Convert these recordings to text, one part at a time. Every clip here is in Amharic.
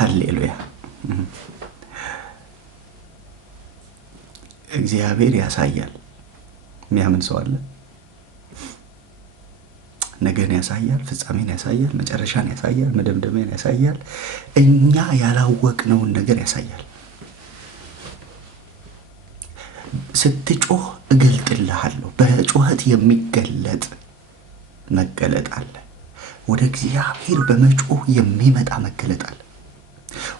ሃሌሉያ። እግዚአብሔር ያሳያል። የሚያምን ሰው አለ? ነገን ያሳያል፣ ፍጻሜን ያሳያል፣ መጨረሻን ያሳያል፣ መደምደሚያን ያሳያል፣ እኛ ያላወቅነውን ነገር ያሳያል። ስትጮህ እገልጥልሃለሁ። በጩኸት የሚገለጥ መገለጥ አለ። ወደ እግዚአብሔር በመጮህ የሚመጣ መገለጥ አለ።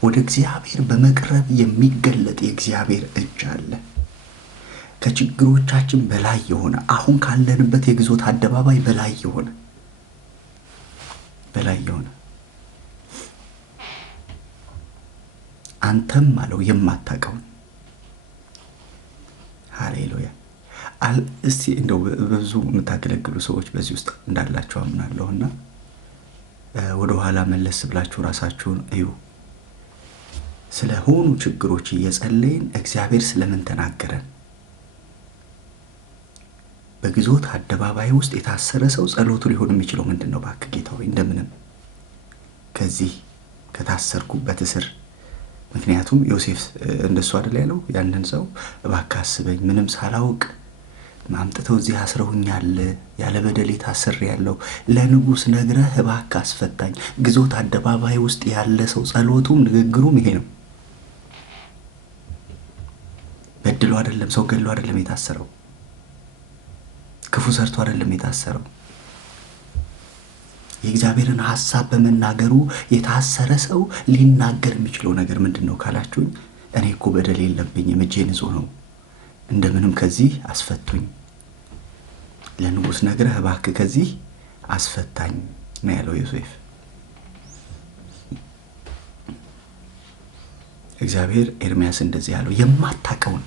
ወደ እግዚአብሔር በመቅረብ የሚገለጥ የእግዚአብሔር እጅ አለ። ከችግሮቻችን በላይ የሆነ አሁን ካለንበት የግዞት አደባባይ በላይ የሆነ አንተም አለው የማታውቀውን። ሃሌሉያ። እስቲ እንደው በብዙ የምታገለግሉ ሰዎች በዚህ ውስጥ እንዳላችሁ አምናለሁና ወደ ኋላ መለስ ብላችሁ ራሳችሁን እዩ። ስለሆኑ ችግሮች እየጸለይን እግዚአብሔር ስለምን ተናገረን? በግዞት አደባባይ ውስጥ የታሰረ ሰው ጸሎቱ ሊሆን የሚችለው ምንድነው? እባክህ ጌታ ሆይ እንደምንም ከዚህ ከታሰርኩበት እስር። ምክንያቱም ዮሴፍ እንደሱ አይደል ያለው? ያንን ሰው እባክህ አስበኝ፣ ምንም ሳላውቅ ማምጥተው እዚህ አስረውኛል፣ ያለ በደሌ ታስሬያለሁ፣ ለንጉስ ነግረህ እባክህ አስፈታኝ። ግዞት አደባባይ ውስጥ ያለ ሰው ጸሎቱም ንግግሩም ይሄ ነው። በድሎ አይደለም፣ ሰው ገድሎ አይደለም የታሰረው፣ ክፉ ሰርቶ አይደለም የታሰረው። የእግዚአብሔርን ሐሳብ በመናገሩ የታሰረ ሰው ሊናገር የሚችለው ነገር ምንድነው ካላችሁኝ፣ እኔ እኮ በደል የለብኝም፣ እጄ ንጹህ ነው፣ እንደምንም ከዚህ አስፈቱኝ፣ ለንጉስ ነግረህ እባክህ ከዚህ አስፈታኝ ነው ያለው ዮሴፍ። እግዚአብሔር ኤርሚያስ እንደዚህ ያለው የማታውቀውን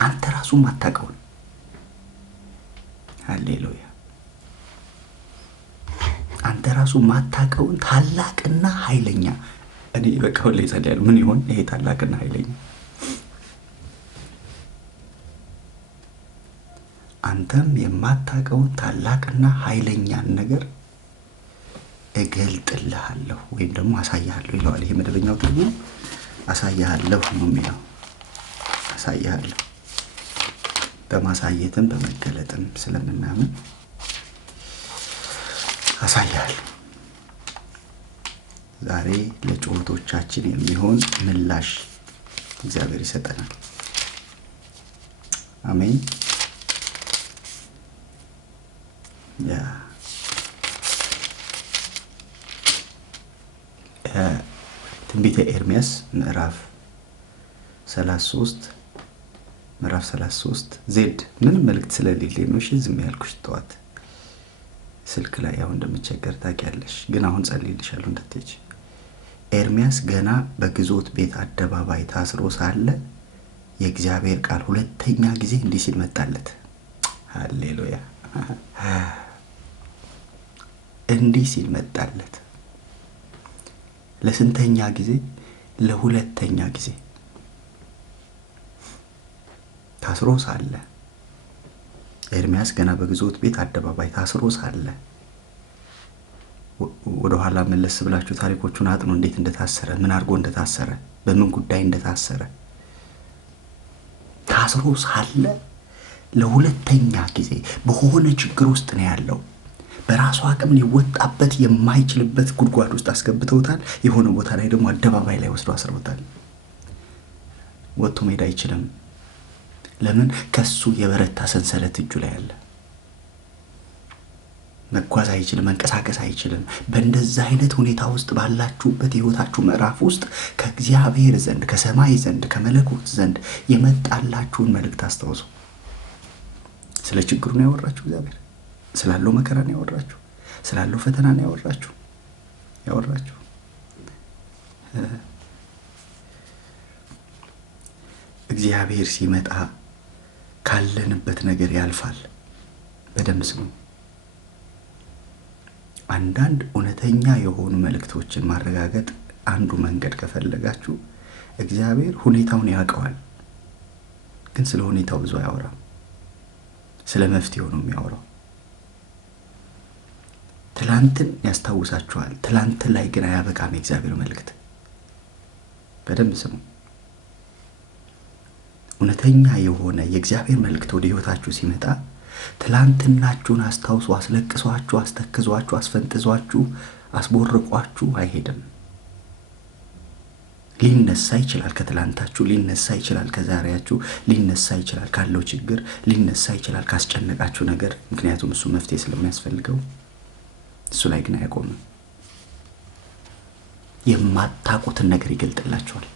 አንተ ራሱ ማታውቀውን። ሃሌሉያ። አንተ ራሱ ማታውቀውን ታላቅና ኃይለኛ። እኔ በቃ ሁሌ ጸልያለሁ፣ ምን ይሆን ይሄ ታላቅና ኃይለኛ? አንተም የማታውቀውን ታላቅና ኃይለኛን ነገር እገልጥልሃለሁ ወይም ደግሞ አሳያለሁ ይለዋል። ይሄ መደበኛው ትርጉም አሳያለሁ ነው የሚለው። አሳያለሁ በማሳየትም በመገለጥም ስለምናምን አሳያለሁ። ዛሬ ለጩኸቶቻችን የሚሆን ምላሽ እግዚአብሔር ይሰጠናል። አሜን። ትንቢተ ኤርሚያስ ምዕራፍ 33 ዜድ ምንም መልእክት ስለሌለኝ ነው። እሺ ዝም ያልኩሽ ተዋት። ስልክ ላይ ያው እንደምቸገር ታውቂያለሽ፣ ግን አሁን ጸልይልሻለሁ እንድትሄጂ። ኤርሚያስ ገና በግዞት ቤት አደባባይ ታስሮ ሳለ የእግዚአብሔር ቃል ሁለተኛ ጊዜ እንዲህ ሲል መጣለት። ሃሌሉያ። እንዲህ ሲል መጣለት። ለስንተኛ ጊዜ? ለሁለተኛ ጊዜ ታስሮ ሳለ ኤርሚያስ ገና በግዞት ቤት አደባባይ ታስሮ ሳለ። ወደ ኋላ መለስ ብላችሁ ታሪኮቹን አጥኑ። እንዴት እንደታሰረ፣ ምን አድርጎ እንደታሰረ፣ በምን ጉዳይ እንደታሰረ። ታስሮ ሳለ ለሁለተኛ ጊዜ በሆነ ችግር ውስጥ ነው ያለው። በራሱ አቅም ሊወጣበት የማይችልበት ጉድጓድ ውስጥ አስገብተውታል። የሆነ ቦታ ላይ ደግሞ አደባባይ ላይ ወስዶ አስረውታል። ወጥቶ መሄድ አይችልም። ለምን? ከሱ የበረታ ሰንሰለት እጁ ላይ አለ። መጓዝ አይችልም፣ መንቀሳቀስ አይችልም። በእንደዛ አይነት ሁኔታ ውስጥ ባላችሁበት የህይወታችሁ ምዕራፍ ውስጥ ከእግዚአብሔር ዘንድ ከሰማይ ዘንድ ከመለኮት ዘንድ የመጣላችሁን መልእክት አስታውሱ። ስለ ችግሩ ነው ያወራችሁ እግዚአብሔር። ስላለው መከራ ነው ያወራችሁ። ስላለው ፈተና ነው ያወራችሁ። እግዚአብሔር ሲመጣ ካለንበት ነገር ያልፋል። በደንብ ስሙ። አንዳንድ እውነተኛ የሆኑ መልእክቶችን ማረጋገጥ አንዱ መንገድ ከፈለጋችሁ እግዚአብሔር ሁኔታውን ያውቀዋል፣ ግን ስለ ሁኔታው ብዙ አያወራም። ስለ መፍትሄው ነው የሚያወራው። ትላንትን ያስታውሳችኋል። ትላንት ላይ ግን አያበቃም የእግዚአብሔር መልእክት። በደንብ ስሙ። እውነተኛ የሆነ የእግዚአብሔር መልእክት ወደ ህይወታችሁ ሲመጣ ትላንትናችሁን አስታውሱ፣ አስለቅሷችሁ፣ አስተክዟችሁ፣ አስፈንጥዟችሁ፣ አስቦርቋችሁ አይሄድም። ሊነሳ ይችላል፣ ከትላንታችሁ ሊነሳ ይችላል፣ ከዛሬያችሁ ሊነሳ ይችላል፣ ካለው ችግር ሊነሳ ይችላል፣ ካስጨነቃችሁ ነገር። ምክንያቱም እሱ መፍትሄ ስለሚያስፈልገው እሱ ላይ ግን አያቆምም። የማታውቁትን ነገር ይገልጥላችኋል።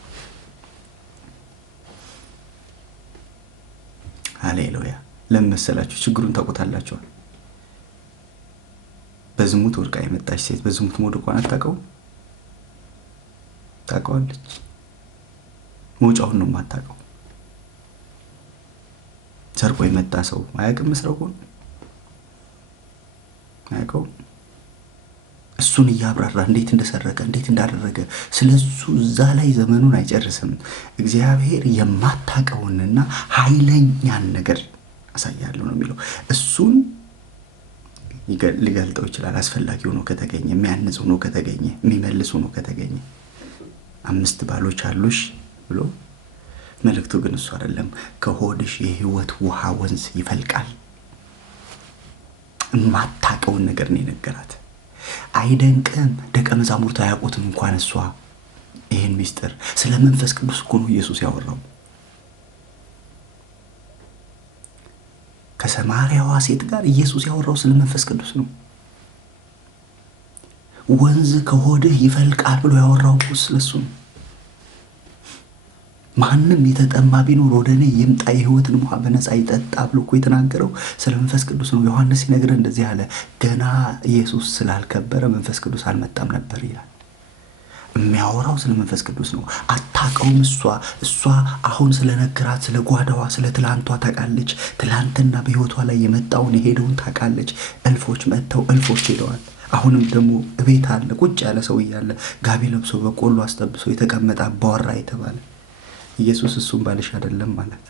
ሃሌሉያ። ለምን መሰላችሁ? ችግሩን ታውቁታላችሁ። በዝሙት ወድቃ የመጣች ሴት በዝሙት መውደቋን አታውቀውም? ታውቀዋለች። መውጫውን ነው የማታውቀው። ሰርቆ የመጣ ሰው አያውቅም መስረቁን? አያውቀውም። እሱን እያብራራ እንዴት እንደሰረቀ እንዴት እንዳደረገ ስለሱ እዛ ላይ ዘመኑን አይጨርስም። እግዚአብሔር የማታውቀውንና ኃይለኛን ነገር አሳያለሁ ነው የሚለው። እሱን ሊገልጠው ይችላል አስፈላጊ ሆኖ ከተገኘ፣ የሚያንጽ ሆኖ ከተገኘ፣ የሚመልስ ሆኖ ከተገኘ። 5 ባሎች አሉሽ ብሎ መልእክቱ ግን እሱ አይደለም። ከሆድሽ የህይወት ውሃ ወንዝ ይፈልቃል። የማታውቀውን ነገር ነው የነገራት። አይደንቅም? ደቀ መዛሙርት አያውቁትም እንኳን እሷ ይህን ሚስጥር። ስለ መንፈስ ቅዱስ እኮ ነው ኢየሱስ ያወራው። ከሰማርያዋ ሴት ጋር ኢየሱስ ያወራው ስለ መንፈስ ቅዱስ ነው። ወንዝ ከሆድህ ይፈልቃል ብሎ ያወራው ስለሱ ነው። ማንም የተጠማ ቢኖር ወደ እኔ ይምጣ የህይወትን ውሃ በነፃ ይጠጣ ብሎ እኮ የተናገረው ስለ መንፈስ ቅዱስ ነው። ዮሐንስ ሲነግረን እንደዚህ አለ፣ ገና ኢየሱስ ስላልከበረ መንፈስ ቅዱስ አልመጣም ነበር ይላል። የሚያወራው ስለ መንፈስ ቅዱስ ነው። አታውቀውም። እሷ አሁን ስለነገራት ስለ ጓዳዋ ስለ ትላንቷ ታውቃለች። ትላንትና በህይወቷ ላይ የመጣውን የሄደውን ታውቃለች። እልፎች መጥተው እልፎች ሄደዋል። አሁንም ደግሞ እቤት አለ ቁጭ ያለ ሰው እያለ ጋቢ ለብሶ በቆሎ አስጠብሶ የተቀመጠ አባወራ የተባለ ኢየሱስ እሱም ባልሽ አይደለም ማለት።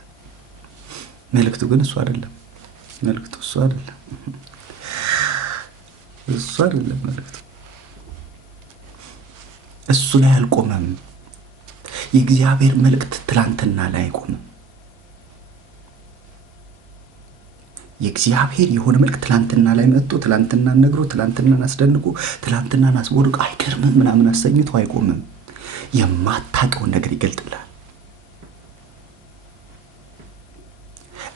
መልእክቱ ግን እሱ አይደለም። መልእክቱ እሱ አይደለም። እሱ አይደለም መልእክቱ። እሱ ላይ አልቆመም። የእግዚአብሔር መልእክት ትላንትና ላይ አይቆምም። የእግዚአብሔር የሆነ መልእክት ትላንትና ላይ መጥቶ ትላንትናን ነግሮ ትላንትናን አስደንቆ ትላንትናን አስቦርቆ አይገርምም ምናምን አሰኝቶ አይቆምም። የማታውቀውን ነገር ይገልጥልሃል።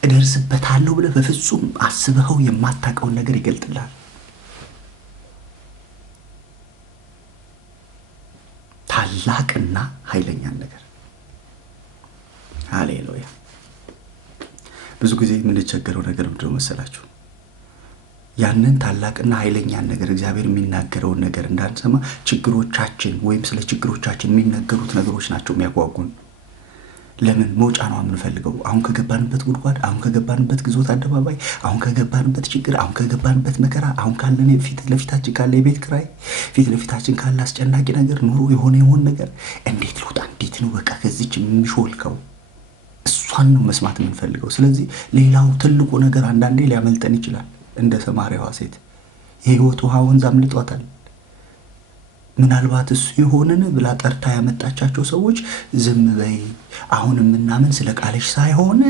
እደርስበታለሁ ብለህ በፍጹም አስበኸው የማታውቀውን ነገር ይገልጥልሃል። ታላቅና ኃይለኛን ነገር። ሃሌሉያ። ብዙ ጊዜ የምንቸገረው ነገር ምንድነው መሰላችሁ? ያንን ታላቅና ኃይለኛን ነገር እግዚአብሔር የሚናገረውን ነገር እንዳንሰማ ችግሮቻችን ወይም ስለ ችግሮቻችን የሚነገሩት ነገሮች ናቸው የሚያጓጉን። ለምን? መውጫ ነው የምንፈልገው። አሁን ከገባንበት ጉድጓድ፣ አሁን ከገባንበት ግዞት አደባባይ፣ አሁን ከገባንበት ችግር፣ አሁን ከገባንበት መከራ፣ አሁን ካለን ፊት ለፊታችን ካለ የቤት ክራይ፣ ፊት ለፊታችን ካለ አስጨናቂ ነገር፣ ኑሮ የሆነ ነገር እንዴት ልውጣ፣ እንዴት ነው በቃ ከዚች የሚሾልከው? እሷን ነው መስማት የምንፈልገው። ስለዚህ ሌላው ትልቁ ነገር አንዳንዴ ሊያመልጠን ይችላል። እንደ ሰማርያዋ ሴት የህይወት ውሃ ወንዝ አምልጧታል። ምናልባት እሱ የሆነን ብላ ጠርታ ያመጣቻቸው ሰዎች ዝም በይ፣ አሁን የምናምን ስለ ቃልሽ ሳይሆን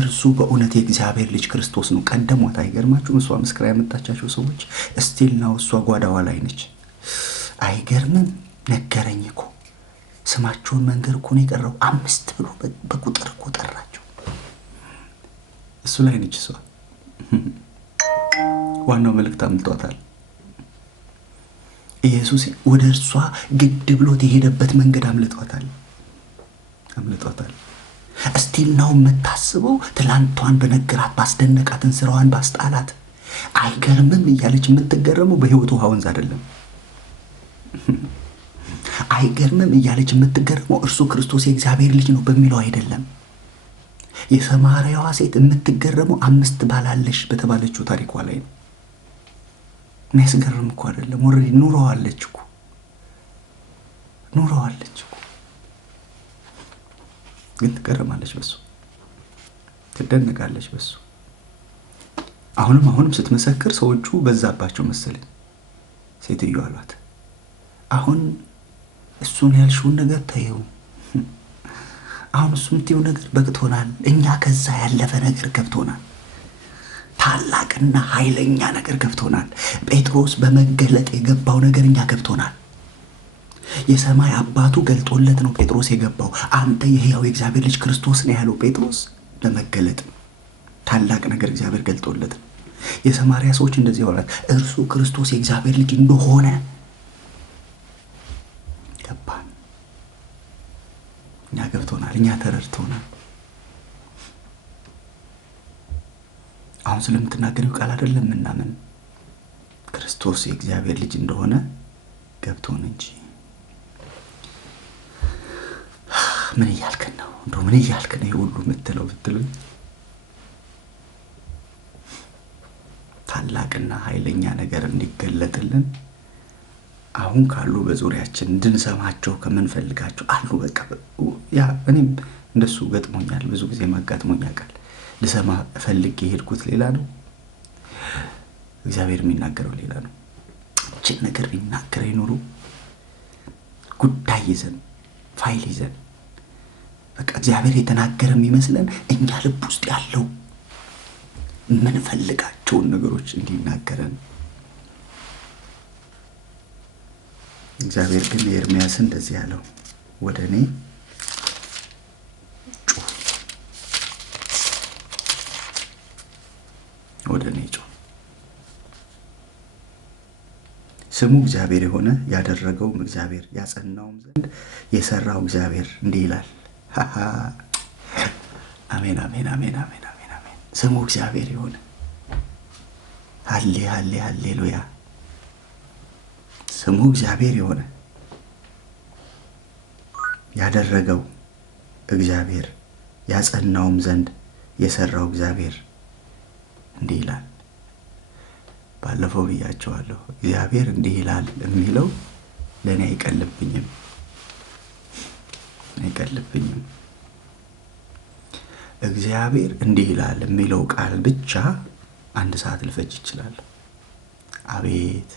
እርሱ በእውነት የእግዚአብሔር ልጅ ክርስቶስ ነው ቀደሟት። አይገርማችሁም? እሷ መስክራ ያመጣቻቸው ሰዎች እስቲል ነው እሷ ጓዳዋ ላይ ነች። አይገርምም? ነገረኝ እኮ ስማቸውን መንገር እኮ ነው የቀረው። 5 ብሎ በቁጥር እኮ ጠራቸው። እሱ ላይ ነች እሷ። ዋናው መልእክት አምልጧታል። ኢየሱስ ወደ እርሷ ግድ ብሎት የሄደበት መንገድ አምልጧታል። እስቲል ነው የምታስበው ትላንቷን በነገራት ባስደነቃትን ስራዋን ባስጣላት። አይገርምም እያለች የምትገረመው በህይወቱ ውሃ ወንዝ አይደለም። አይገርምም እያለች የምትገረመው እርሱ ክርስቶስ የእግዚአብሔር ልጅ ነው በሚለው አይደለም። የሰማርያዋ ሴት የምትገረመው 5 ባላለሽ በተባለችው ታሪኳ ላይ ነው። የሚያስገርም እኮ አይደለም። ኦሬዲ ኑሮዋለች እኮ ግን ትገረማለች በሱ፣ ትደነቃለች በሱ። አሁንም ስትመሰክር ሰዎቹ በዛባቸው መሰለኝ። ሴትዮ አሏት። አሁን እሱን ያልሽውን ነገር ተይው፣ አሁን እሱ የምትይው ነገር በቅቶናል። እኛ ከዛ ያለፈ ነገር ገብቶናል። ታላቅና ኃይለኛ ነገር ገብቶናል። ጴጥሮስ በመገለጥ የገባው ነገር እኛ ገብቶናል። የሰማይ አባቱ ገልጦለት ነው ጴጥሮስ የገባው። አንተ የሕያው የእግዚአብሔር ልጅ ክርስቶስ ነው ያለው ጴጥሮስ በመገለጥ ታላቅ ነገር እግዚአብሔር ገልጦለት ነው። የሰማርያ ሰዎች እንደዚህ ይሆናል። እርሱ ክርስቶስ የእግዚአብሔር ልጅ እንደሆነ ገባን። እኛ ገብቶናል። እኛ ተረድቶናል። አሁን ስለምትናገረው ቃል አይደለም ምናምን ክርስቶስ የእግዚአብሔር ልጅ እንደሆነ ገብቶን እንጂ ምን እያልከን ነው? እንደው ምን እያልከን ነው ሁሉ የምትለው ብትሉኝ ታላቅና ኃይለኛ ነገር እንዲገለጥልን አሁን ካሉ በዙሪያችን እንድንሰማቸው ከምንፈልጋቸው አሉ። በቃ ያ እኔም እንደሱ ገጥሞኛል። ብዙ ጊዜ ማጋጥሞኛል። ቃል ልሰማ ፈልጌ የሄድኩት ሌላ ነው፣ እግዚአብሔር የሚናገረው ሌላ ነው። እቺን ነገር ቢናገር ይኖሩ ጉዳይ ይዘን ፋይል ይዘን በቃ እግዚአብሔር የተናገረ የሚመስለን እኛ ልብ ውስጥ ያለው ምን ፈልጋቸውን ነገሮች እንዲናገረን። እግዚአብሔር ግን ኤርምያስ እንደዚህ ያለው ወደ እኔ ጩህ፣ ወደ እኔ ጩህ። ስሙ እግዚአብሔር የሆነ ያደረገውም እግዚአብሔር ያጸናውም ዘንድ የሰራው እግዚአብሔር እንዲህ ይላል። አሜን አሜን አሜን አሜን አሜን አሜን። ስሙ እግዚአብሔር የሆነ ሃሌ ሃሌ ሃሌሉያ። ስሙ እግዚአብሔር የሆነ ያደረገው እግዚአብሔር ያጸናውም ዘንድ የሰራው እግዚአብሔር እንዲህ ይላል። ባለፈው ብያቸዋለሁ። እግዚአብሔር እንዲህ ይላል የሚለው ለእኔ አይቀልብኝም። እግዚአብሔር እንዲህ ይላል የሚለው ቃል ብቻ 1 ሰዓት ልፈጅ ይችላል። አቤት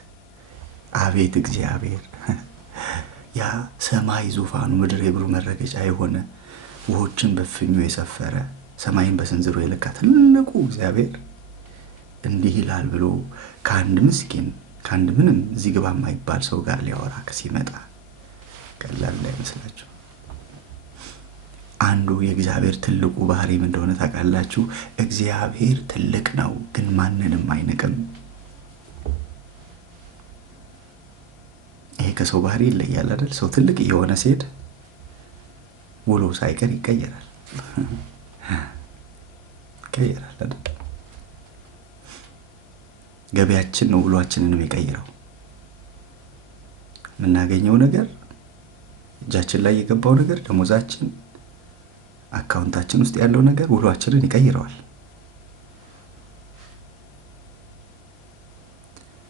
አቤት እግዚአብሔር! ያ ሰማይ ዙፋኑ ምድር የእግሩ መረገጫ የሆነ ውሆችን በፍኙ የሰፈረ ሰማይን በስንዝሩ የለካ ትልቁ እግዚአብሔር እንዲህ ይላል ብሎ ከአንድ ምስኪን ከአንድ ምንም እዚህ ግባ የማይባል ሰው ጋር ሊያወራ ሲመጣ ቀላል አይመስላችሁ? አንዱ የእግዚአብሔር ትልቁ ባህሪም እንደሆነ ታውቃላችሁ። እግዚአብሔር ትልቅ ነው፣ ግን ማንንም አይንቅም። ይሄ ከሰው ባህሪ ይለያል አይደል? ሰው ትልቅ እየሆነ ሲሄድ ውሎ ሳይቀር ይቀየራል አይደል? ገበያችን ነው ውሏችንን የሚቀይረው። የምናገኘው ነገር፣ እጃችን ላይ የገባው ነገር፣ ደሞዛችን፣ አካውንታችን ውስጥ ያለው ነገር ውሏችንን ይቀይረዋል።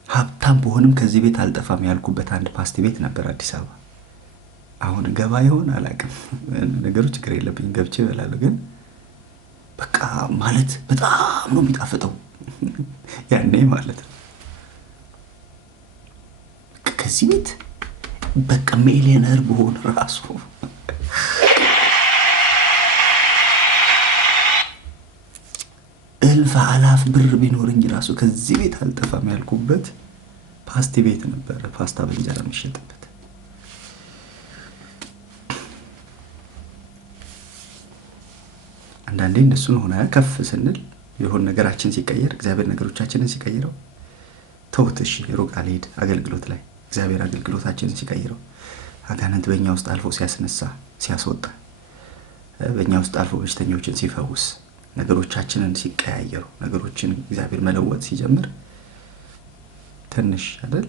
ሀብታም በሆንም ከዚህ ቤት አልጠፋም ያልኩበት አንድ ፓስቲ ቤት ነበር አዲስ አበባ። አሁን ገባ ይሆን አላውቅም። ነገሩ ችግር የለብኝም፣ ገብቼ እበላለሁ። ግን በቃ ማለት በጣም ነው የሚጣፍጠው ያኔ ማለት ነው። ከዚህ ቤት በቃ ሚሊዮነር በሆን ራሱ እልፍ አላፍ ብር ቢኖርኝ ራሱ ከዚህ ቤት አልጠፋም ያልኩበት ፓስቲ ቤት ነበረ፣ ፓስታ በእንጀራ የሚሸጥበት። አንዳንዴ እንደሱ ሆነ ከፍ ስንል የሆነ ነገራችን ሲቀየር፣ እግዚአብሔር ነገሮቻችንን ሲቀይረው፣ ተውት እሺ ሩቅ አልሄድ አገልግሎት ላይ እግዚአብሔር አገልግሎታችንን ሲቀይረው፣ አጋንንት በእኛ ውስጥ አልፎ ሲያስነሳ ሲያስወጣ፣ በእኛ ውስጥ አልፎ በሽተኞችን ሲፈውስ፣ ነገሮቻችንን ሲቀያየሩ፣ ነገሮችን እግዚአብሔር መለወጥ ሲጀምር ትንሽ አይደል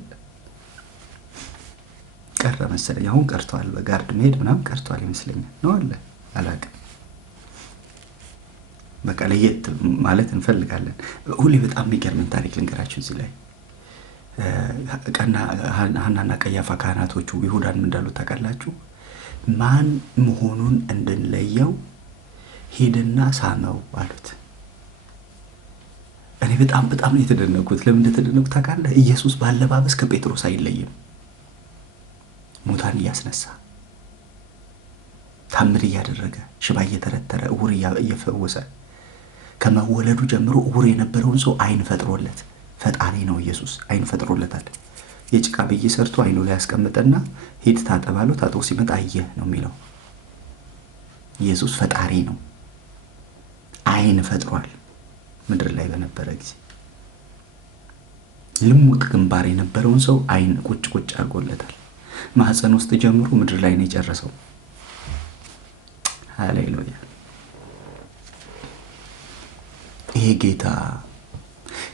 ቀረ መሰለኝ። አሁን ቀርቷል፣ በጋርድ መሄድ ምናምን ቀርቷል ይመስለኛል። ነው አለ አላውቅም። በቃ ለየት ማለት እንፈልጋለን። ሁሌ በጣም የሚገርምን ታሪክ ልንገራችሁ እዚህ ላይ። ሐናና ቀያፋ ካህናቶቹ ይሁዳን ምን እንዳሉት ታውቃላችሁ? ማን መሆኑን እንድንለየው ሄደና ሳመው አሉት። እኔ በጣም ነው የተደነኩት። ለምን እንደተደነኩት ታውቃለህ? ኢየሱስ ባለባበስ ከጴጥሮስ አይለይም። ሙታን እያስነሳ፣ ታምር እያደረገ፣ ሽባ እየተረተረ፣ እውር እየፈወሰ፣ ከመወለዱ ጀምሮ እውር የነበረውን ሰው አይን ፈጥሮለት፣ ፈጣሪ ነው ኢየሱስ። አይን ፈጥሮለታል። የጭቃ ብይ ሰርቶ አይኑ ላይ ያስቀምጠና ሂድ ታጠባለው። ታጥቦ ሲመጣ አየህ ነው የሚለው። ኢየሱስ ፈጣሪ ነው። አይን ፈጥሯል። ምድር ላይ በነበረ ጊዜ ልሙጥ ግንባር የነበረውን ሰው አይን ቁጭ አድርጎለታል። ማህፀን ውስጥ ጀምሮ ምድር ላይ ነው የጨረሰው። ሃሌሉያ። ይሄ ጌታ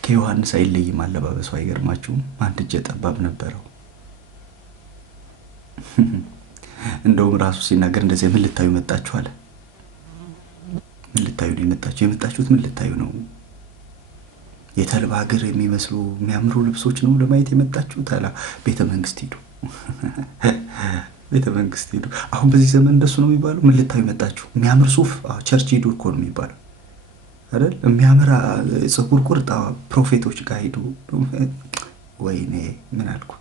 ከዮሐንስ አይለይም አለባበሱ። አይገርማችሁም? አንድ እጀ ጠባብ ነበረው። እንደውም ራሱ ሲናገር እንደዚህ ምን ልታዩ መጣችሁ አለ። ምን ልታዩ ነው የመጣችሁ? የመጣችሁት ምን ልታዩ ነው? የተልባ እግር የሚመስሉ የሚያምሩ ልብሶች ነው ለማየት የመጣችሁት አለ። ቤተ መንግስት ሂዱ፣ ቤተ መንግስት ሂዱ። አሁን በዚህ ዘመን እንደሱ ነው የሚባለው። ምን ልታዩ መጣችሁ? የሚያምር ሱፍ፣ ቸርች ሂዱ እኮ ነው የሚባለው አይደል? የሚያምር ፀጉር ቁርጣ ፕሮፌቶች ጋር ሂዱ። ወይኔ ምን አልኩ?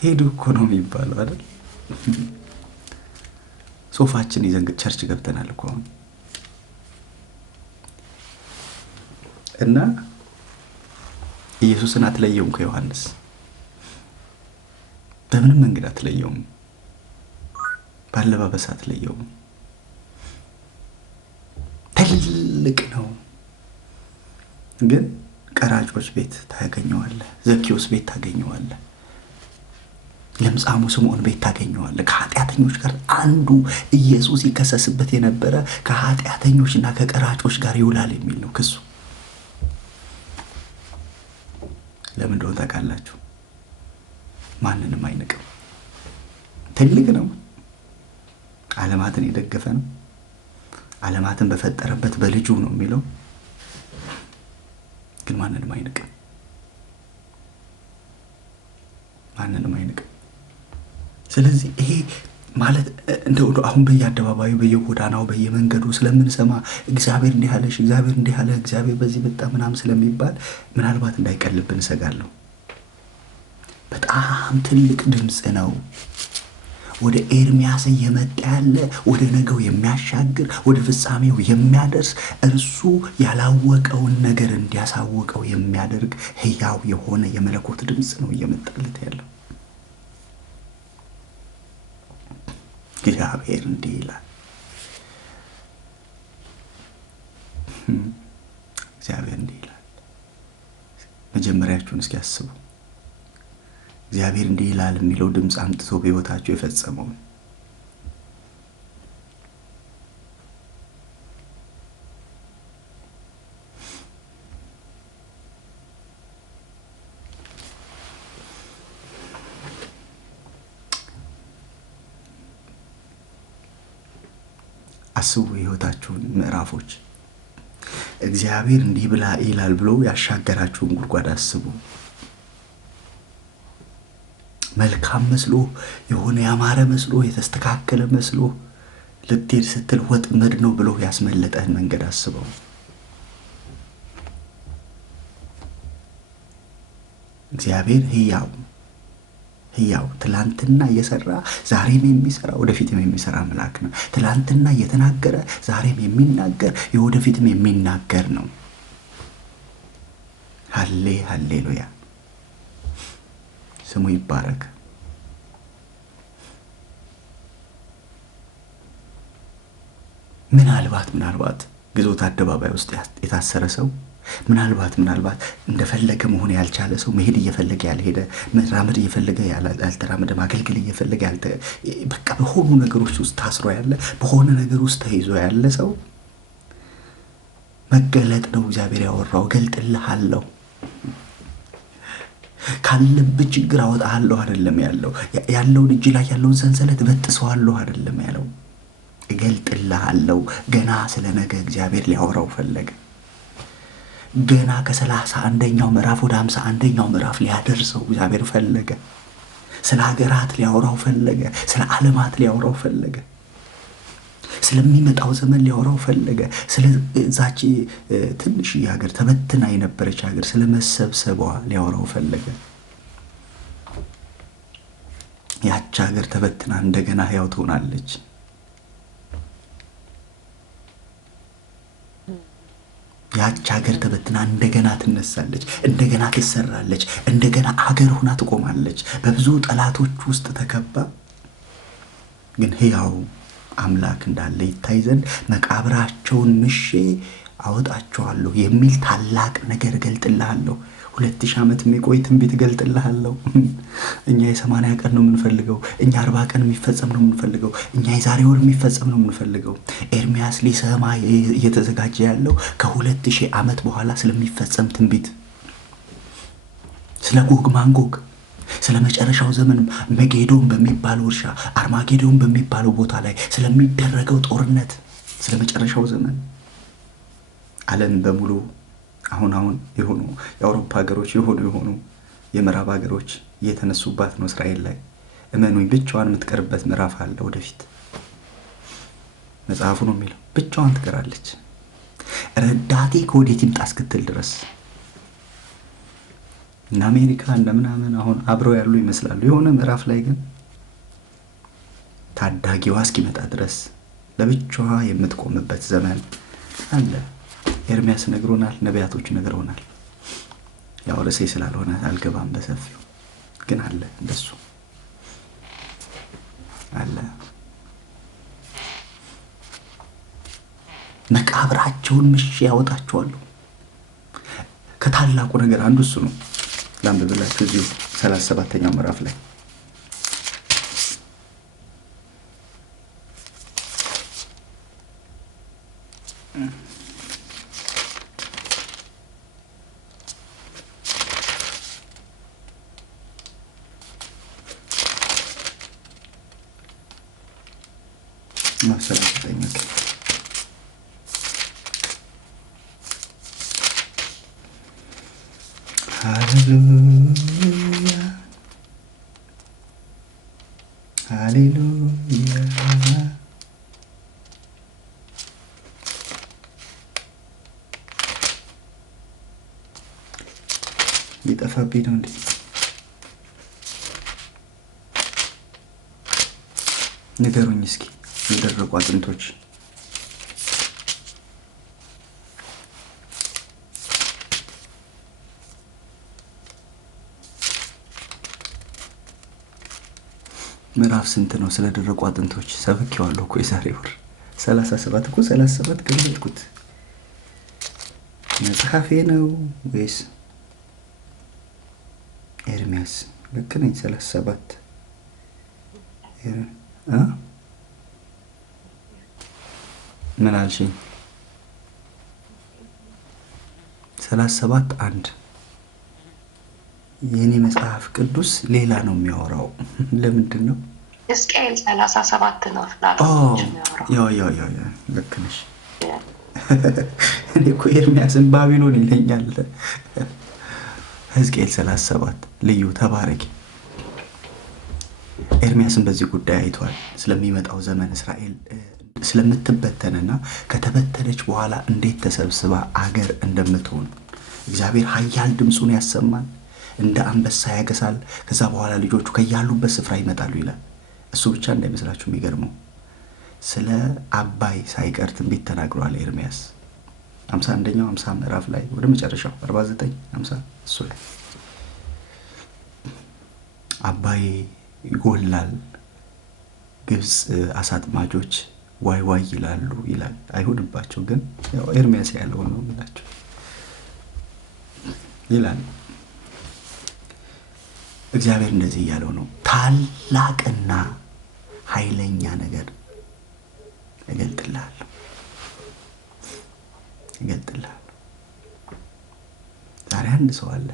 ሄዱ እኮ ነው የሚባለው አይደል? ሶፋችን ይዘን ቸርች ገብተናል እኮ አሁን። እና ኢየሱስን አትለየውም ከዮሐንስ፣ በምንም መንገድ አትለየውም። ባለባበስ አትለየውም። ትልቅ ነው። ግን ቀራጮች ቤት ታገኘዋለህ፣ ዘኪዮስ ቤት ታገኘዋለህ፣ ለምጻሙ ስምዖን ቤት ታገኘዋለህ። ከኃጢአተኞች ጋር አንዱ ኢየሱስ ይከሰስበት የነበረ ከኃጢአተኞችና ከቀራጮች ጋር ይውላል የሚል ነው ክሱ። ለምን እንደሆነ ታውቃላችሁ? ማንንም አይንቅም። ትልቅ ነው። ዓለማትን የደገፈ ነው። ዓለማትን በፈጠረበት በልጁ ነው የሚለው። ግን ማንንም አይንቅም። ማንንም አይንቅም። ስለዚህ ይሄ ማለት እንደው አሁን በየአደባባዩ በየጎዳናው በየመንገዱ ስለምንሰማ እግዚአብሔር እንዲህ አለሽ፣ እግዚአብሔር እንዲህ አለ፣ እግዚአብሔር በዚህ መጣ ምናምን ስለሚባል ምናልባት እንዳይቀልብን እሰጋለሁ። በጣም ትልቅ ድምፅ ነው። ወደ ኤርሚያስ እየመጣ ያለ፣ ወደ ነገው የሚያሻግር፣ ወደ ፍጻሜው የሚያደርስ፣ እርሱ ያላወቀውን ነገር እንዲያሳውቀው የሚያደርግ ሕያው የሆነ የመለኮት ድምፅ ነው እየመጣለት ያለው። እግዚአብሔር እንዲህ ይላል። እግዚአብሔር እንዲህ ይላል። መጀመሪያችሁን እስኪ አስቡ። እግዚአብሔር እንዲህ ይላል የሚለው ድምፅ አምጥቶ በሕይወታችሁ የፈጸመው አስቡ። የሕይወታችሁን ምዕራፎች እግዚአብሔር እንዲህ ብላ ይላል ብሎ ያሻገራችሁን ጉድጓድ አስቡ። መልካም መስሎ የሆነ ያማረ መስሎ የተስተካከለ መስሎ ልትሄድ ስትል ወጥመድ ነው ብሎ ያስመለጠህን መንገድ አስበው። እግዚአብሔር ሕያው ትላንትና እየሰራ ዛሬም የሚሰራ ወደፊትም የሚሰራ አምላክ ነው። ትላንትና እየተናገረ ዛሬም የሚናገር የወደፊትም የሚናገር ነው። ሃሌሉያ ስሙ ይባረክ። ምናልባት ግዞት አደባባይ ውስጥ የታሰረ ሰው ምናልባት እንደፈለገ መሆን ያልቻለ ሰው መሄድ እየፈለገ ያልሄደ መራመድ እየፈለገ ያልተራመደ ማገልገል እየፈለገ በቃ በሆኑ ነገሮች ውስጥ ታስሮ ያለ በሆነ ነገር ውስጥ ተይዞ ያለ ሰው መገለጥ ነው እግዚአብሔር ያወራው። ገልጥልሃለሁ ካለበት ችግር አወጣለሁ አይደለም ያለው። ያለውን እጅ ላይ ያለውን ሰንሰለት በጥሰዋለሁ አይደለም ያለው። እገልጥልሃለሁ። ገና ስለ ነገ እግዚአብሔር ሊያወራው ፈለገ። ገና ከ31ኛው ምዕራፍ ወደ 51ኛው ምዕራፍ ሊያደርሰው እግዚአብሔር ፈለገ። ስለ ሀገራት ሊያወራው ፈለገ። ስለ ዓለማት ሊያወራው ፈለገ። ስለሚመጣው ዘመን ሊያወራው ፈለገ። ስለዛች ትንሽ ሀገር ተበትና የነበረች ሀገር ስለመሰብሰቧ ሊያወራው ፈለገ። ያች ሀገር ተበትና እንደገና ሕያው ትሆናለች። ያች ሀገር ተበትና እንደገና ትነሳለች፣ እንደገና ትሰራለች፣ እንደገና ሀገር ሆና ትቆማለች። በብዙ ጠላቶች ውስጥ ተከባ ግን ሕያው አምላክ እንዳለ ይታይ ዘንድ መቃብራቸውን ምሼ አወጣቸዋለሁ የሚል ታላቅ ነገር እገልጥልሃለሁ። 2000 ዓመት የሚቆይ ትንቢት እገልጥልሃለሁ። እኛ የ80 ቀን ነው የምንፈልገው። እኛ 40 ቀን የሚፈጸም ነው የምንፈልገው። እኛ የዛሬ ወር የሚፈጸም ነው የምንፈልገው። ኤርሚያስ ሊሰማ እየተዘጋጀ ያለው ከ2000 ዓመት በኋላ ስለሚፈጸም ትንቢት፣ ስለ ጎግ ማንጎግ፣ ስለ መጨረሻው ዘመን መጌዶን በሚባለው እርሻ፣ አርማጌዶን በሚባለው ቦታ ላይ ስለሚደረገው ጦርነት፣ ስለ መጨረሻው ዘመን ዓለም በሙሉ አሁን የሆኑ የአውሮፓ ሀገሮች የሆኑ የምዕራብ ሀገሮች እየተነሱባት ነው እስራኤል ላይ። እመኑኝ ብቻዋን የምትቀርበት ምዕራፍ አለ ወደፊት። መጽሐፉ ነው የሚለው ብቻዋን ትቀራለች። ረዳቴ ከወዴት ይምጣ እስክትል ድረስ እና አሜሪካ እንደምናምን አሁን አብረው ያሉ ይመስላሉ። የሆነ ምዕራፍ ላይ ግን ታዳጊዋ እስኪመጣ ድረስ ለብቻዋ የምትቆምበት ዘመን አለ። ኤርሚያስ ነግሮናል፣ ነቢያቶች ነግረውናል። ያው ርዕሴ ስላልሆነ አልገባም በሰፊው፣ ግን አለ እንደሱ አለ። መቃብራቸውን ምሼ ያወጣቸዋለሁ። ከታላቁ ነገር አንዱ እሱ ነው። ላንብብላችሁ እዚሁ 37ኛው ምዕራፍ ላይ ሃሌሉያ ሃሌሉያ ሊጠፋብኝ ነው እንዴ? ንገሩኝ እስኪ የደረቁ አጥንቶች ምዕራፍ ስንት ነው? ስለደረቁ አጥንቶች ሰብኬዋለሁ እኮ የዛሬ ወር 37 እኮ 37 ገለጥኩት። መጽሐፌ ነው ወይስ ኤርሚያስ? ልክ ነኝ 37 ምን አልሽኝ? 37 1 የኔ መጽሐፍ ቅዱስ ሌላ ነው የሚያወራው። ለምንድን ነው? ሕዝቅኤል 37 ነው ያ ልክ ነሽ። እኔ እኮ ኤርሚያስን ባቢሎን ይለኛል። ሕዝቅኤል 37 ልዩ ተባረኪ። ኤርሚያስን በዚህ ጉዳይ አይቷል። ስለሚመጣው ዘመን እስራኤል ስለምትበተንና ከተበተነች በኋላ እንዴት ተሰብስባ አገር እንደምትሆን እግዚአብሔር ኃያል ድምፁን ያሰማል፣ እንደ አንበሳ ያገሳል፣ ከዛ በኋላ ልጆቹ ከያሉበት ስፍራ ይመጣሉ ይላል። እሱ ብቻ እንዳይመስላችሁ የሚገርመው ስለ አባይ ሳይቀር ትንቢት ተናግሯል ኤርሚያስ 51ኛው 50 ምዕራፍ ላይ ወደ መጨረሻው 49 50 እሱ ላይ አባይ ይጎላል፣ ግብፅ አሳጥማጆች ዋይ ዋይ ይላሉ ይላል። አይሁንባቸው ግን ያው ኤርሚያስ ያለው ነው የሚላቸው ይላል። እግዚአብሔር እንደዚህ እያለው ነው፣ ታላቅና ኃይለኛ ነገር እገልጥልሃለሁ። ዛሬ አንድ ሰው አለ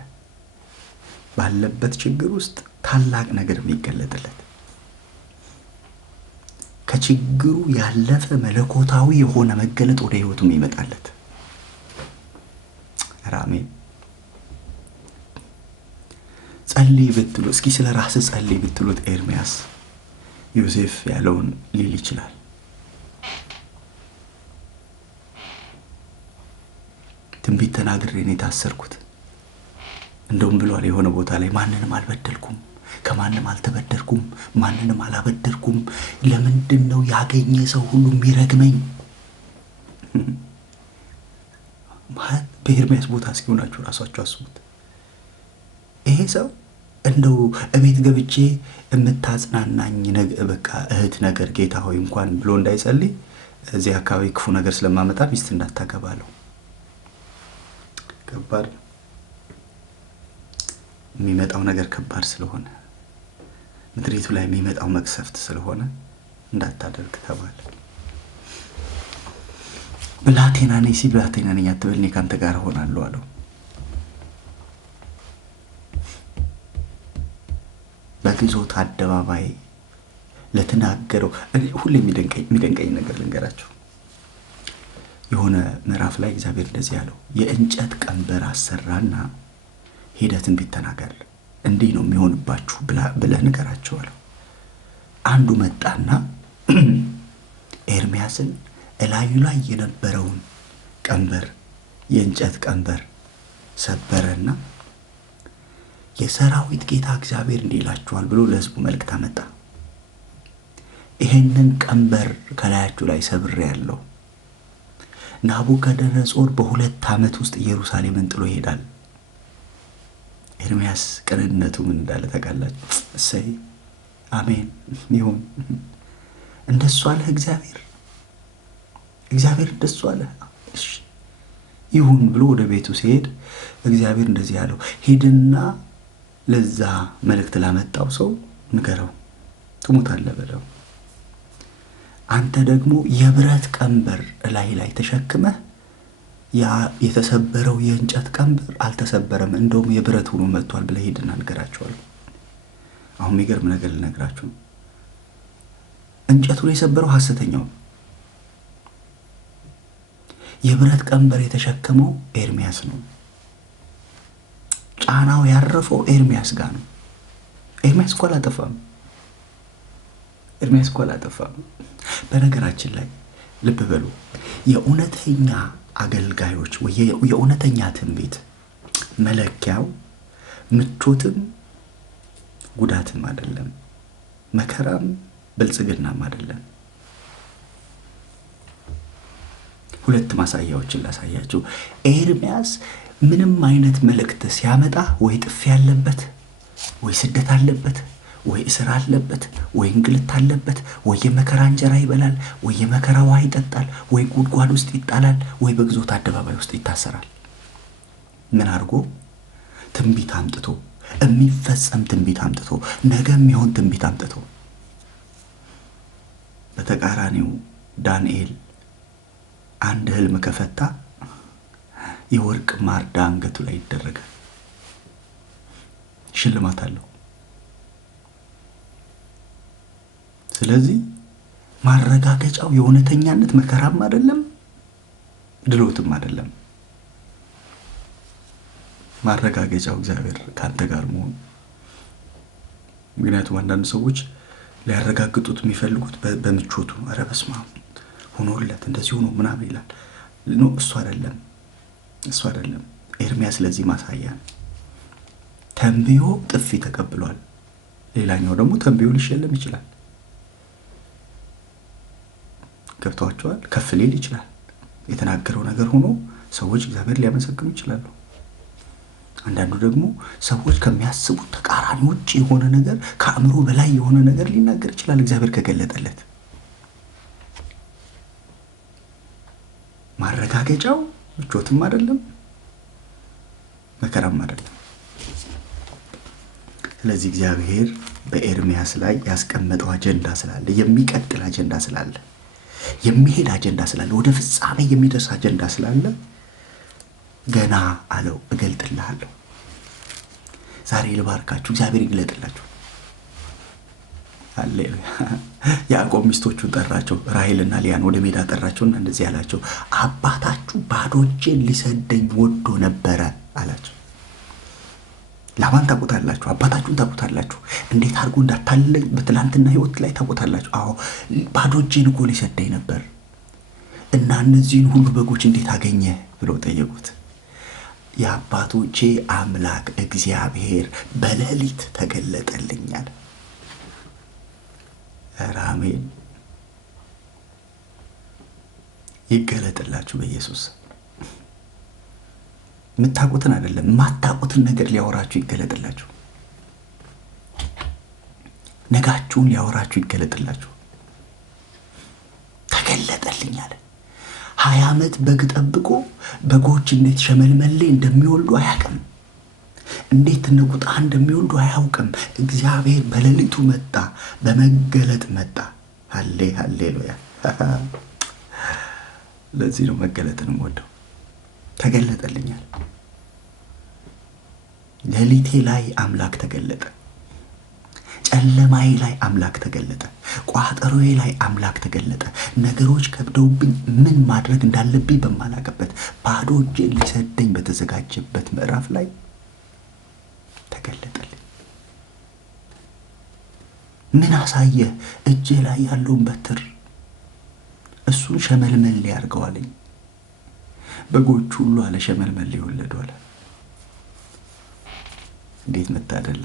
ባለበት ችግር ውስጥ ታላቅ ነገር የሚገለጥለት፣ ከችግሩ ያለፈ መለኮታዊ የሆነ መገለጥ ወደ ህይወቱ የሚመጣለት። አሜን። ጸልይ ብትሉ እስኪ ስለ ራስህ ጸልይ ብትሉት ኤርሚያስ ዮሴፍ ያለውን ሊል ይችላል። ትንቢት ተናግሬ ነው የታሰርኩት። እንደውም ብሏል የሆነ ቦታ ላይ ማንንም አልበደልኩም፣ ከማንም አልተበደርኩም፣ ማንንም አላበደርኩም። ለምንድን ነው ያገኘ ሰው ሁሉ የሚረግመኝ? ማለት በኤርምያስ ቦታ እስኪሆናችሁ ራሳችሁ አስቡት። ይሄ ሰው እንደው እቤት ገብቼ የምታጽናናኝ በቃ እህት ነገር ጌታ ሆይ እንኳን ብሎ እንዳይጸልይ እዚህ አካባቢ ክፉ ነገር ስለማመጣ ሚስት እንዳታገባለው። ከባድ የሚመጣው ነገር ከባድ ስለሆነ ምድሪቱ ላይ የሚመጣው መቅሰፍት ስለሆነ እንዳታደርግ ተባለ። ብላቴና ነኝ ሲል ብላቴና ነኝ አትበል፣ እኔ ካንተ ጋር ሆናለሁ አለው። በግዞት አደባባይ ለተናገረው ሁሌ የሚደንቀኝ ነገር ልንገራችሁ። የሆነ ምዕራፍ ላይ እግዚአብሔር እንደዚህ ያለው የእንጨት ቀንበር አሰራና ሄደህ ትንቢት ተናገር፣ እንዲህ ነው የሚሆንባችሁ ብለህ ንገራቸው አለው። አንዱ መጣና ኤርምያስን እላዩ ላይ የነበረውን ቀንበር የእንጨት ቀንበር ሰበረና የሰራዊት ጌታ እግዚአብሔር እንዲህ ይላችኋል ብሎ ለሕዝቡ መልእክት አመጣ። ይሄንን ቀንበር ከላያችሁ ላይ ሰብሬያለሁ። ናቡከደነጾር በ2 ዓመት ውስጥ ኢየሩሳሌምን ጥሎ ይሄዳል። ኤርምያስ ቅንነቱ ምን እንዳለ ታውቃላችሁ? እሰይ አሜን ይሁን፣ እንደሱ አለ እግዚአብሔር እንደሱ አለ፣ እሺ ይሁን ብሎ ወደ ቤቱ ሲሄድ እግዚአብሔር እንደዚህ ያለው ሂድና ለዛ መልእክት ላመጣው ሰው ንገረው ትሞታለህ በለው። አንተ ደግሞ የብረት ቀንበር ላይ ተሸክመህ ያ የተሰበረው የእንጨት ቀንበር አልተሰበረም፣ እንደውም የብረት ሆኖ መጥቷል ብለህ ሂድና ንገራቸዋለሁ። አሁን የሚገርም ነገር ልነግራችሁ። እንጨቱን የሰበረው ሐሰተኛው፣ የብረት ቀንበር የተሸከመው ኤርምያስ ነው። ጫናው ያረፈው ኤርምያስ ጋር ነው። ኤርምያስ እኮ አላጠፋም። በነገራችን ላይ ልብ በሉ፣ የእውነተኛ አገልጋዮች ወይ የእውነተኛ ትንቢት መለኪያው ምቾትም ጉዳትም አይደለም፣ መከራም ብልጽግናም አይደለም። ሁለት ማሳያዎችን ላሳያችሁ። ኤርምያስ ምንም አይነት መልእክት ሲያመጣ ወይ ጥፊ አለበት፣ ወይ ስደት አለበት፣ ወይ እስር አለበት፣ ወይ እንግልት አለበት፣ ወይ የመከራ እንጀራ ይበላል፣ ወይ የመከራ ውሃ ይጠጣል፣ ወይ ጉድጓድ ውስጥ ይጣላል፣ ወይ በግዞት አደባባይ ውስጥ ይታሰራል። ምን አድርጎ? ትንቢት አምጥቶ፣ የሚፈጸም ትንቢት አምጥቶ፣ ነገ የሚሆን ትንቢት አምጥቶ። በተቃራኒው ዳንኤል አንድ ህልም ከፈታ የወርቅ ማርዳ አንገቱ ላይ ይደረጋል፣ ሽልማት አለው። ስለዚህ ማረጋገጫው የእውነተኛነት መከራም አይደለም ድሎትም አይደለም። ማረጋገጫው እግዚአብሔር ካንተ ጋር መሆኑ። ምክንያቱም አንዳንድ ሰዎች ሊያረጋግጡት የሚፈልጉት በምቾቱ ነው። ኧረ በስመ አብ ሆኖለት እንደዚህ ሆኖ ምናምን ይላል። እሱ አይደለም። ኤርምያስ ለዚህ ማሳያ ነው። ተንብዮ ጥፊ ተቀብሏል። ሌላኛው ደግሞ ተንብዮ ሊሸለም ይችላል። ገብቷቸዋል። ከፍ ሊል ይችላል። የተናገረው ነገር ሆኖ ሰዎች እግዚአብሔር ሊያመሰግኑ ይችላሉ። አንዳንዱ ደግሞ ሰዎች ከሚያስቡት ተቃራኒ ውጭ የሆነ ነገር፣ ከአእምሮ በላይ የሆነ ነገር ሊናገር ይችላል እግዚአብሔር ከገለጠለት። ማረጋገጫው ምቾትም አይደለም መከራም አይደለም። ስለዚህ እግዚአብሔር በኤርምያስ ላይ ያስቀመጠው አጀንዳ ስላለ፣ የሚቀጥል አጀንዳ ስላለ፣ የሚሄድ አጀንዳ ስላለ፣ ወደ ፍጻሜ የሚደርስ አጀንዳ ስላለ ገና አለው እገልጥልሃለሁ። ዛሬ ልባርካችሁ፣ እግዚአብሔር ይግለጥላችሁ። ሃሌሉያ። ያዕቆብ ሚስቶቹን ጠራቸው፣ ራሔልና ሊያን ወደ ሜዳ ጠራቸውና እንደዚህ አላቸው፣ አባታችሁ ባዶ እጄን ሊሰደኝ ወዶ ነበረ አላቸው። ላባን ታውቁታላችሁ፣ አባታችሁን ታውቁታላችሁ፣ እንዴት አድርጎ እንዳታለኝ በትላንትና ህይወት ላይ ታውቁታላችሁ። አዎ ባዶ እጄን እኮ ሊሰደኝ ነበር እና እነዚህን ሁሉ በጎች እንዴት አገኘ ብለው ጠየቁት። የአባቶቼ አምላክ እግዚአብሔር በሌሊት ተገለጠልኛል። አሜን። ይገለጥላችሁ በኢየሱስ። የምታውቁትን አይደለም የማታውቁትን ነገር ሊያወራችሁ ይገለጥላችሁ። ነጋችሁን ሊያወራችሁ ይገለጥላችሁ። ተገለጠልኛል። 20 ዓመት በግ ጠብቆ በጎች እንዴት ሸመልመሌ እንደሚወልዱ አያውቅም። እንዴት ንቁጣ እንደሚወልዱ አያውቅም። እግዚአብሔር በሌሊቱ መጣ፣ በመገለጥ መጣ። ሃሌሉያ። ለዚህ ነው መገለጥን ወደው ተገለጠልኛል። ሌሊቴ ላይ አምላክ ተገለጠ። ጨለማዬ ላይ አምላክ ተገለጠ። ቋጠሮዬ ላይ አምላክ ተገለጠ። ነገሮች ከብደውብኝ ምን ማድረግ እንዳለብኝ በማላውቅበት ባዶ እጄን ሊሰደኝ በተዘጋጀበት ምዕራፍ ላይ ተገለጠልኝ። ምን አሳየ? እጄ ላይ ያለውን በትር እሱን ሸመልመሌ ያርገዋልኝ። በጎች ሁሉ አለ ሸመልመሌ ወለዱ አለ። እንዴት መታደል!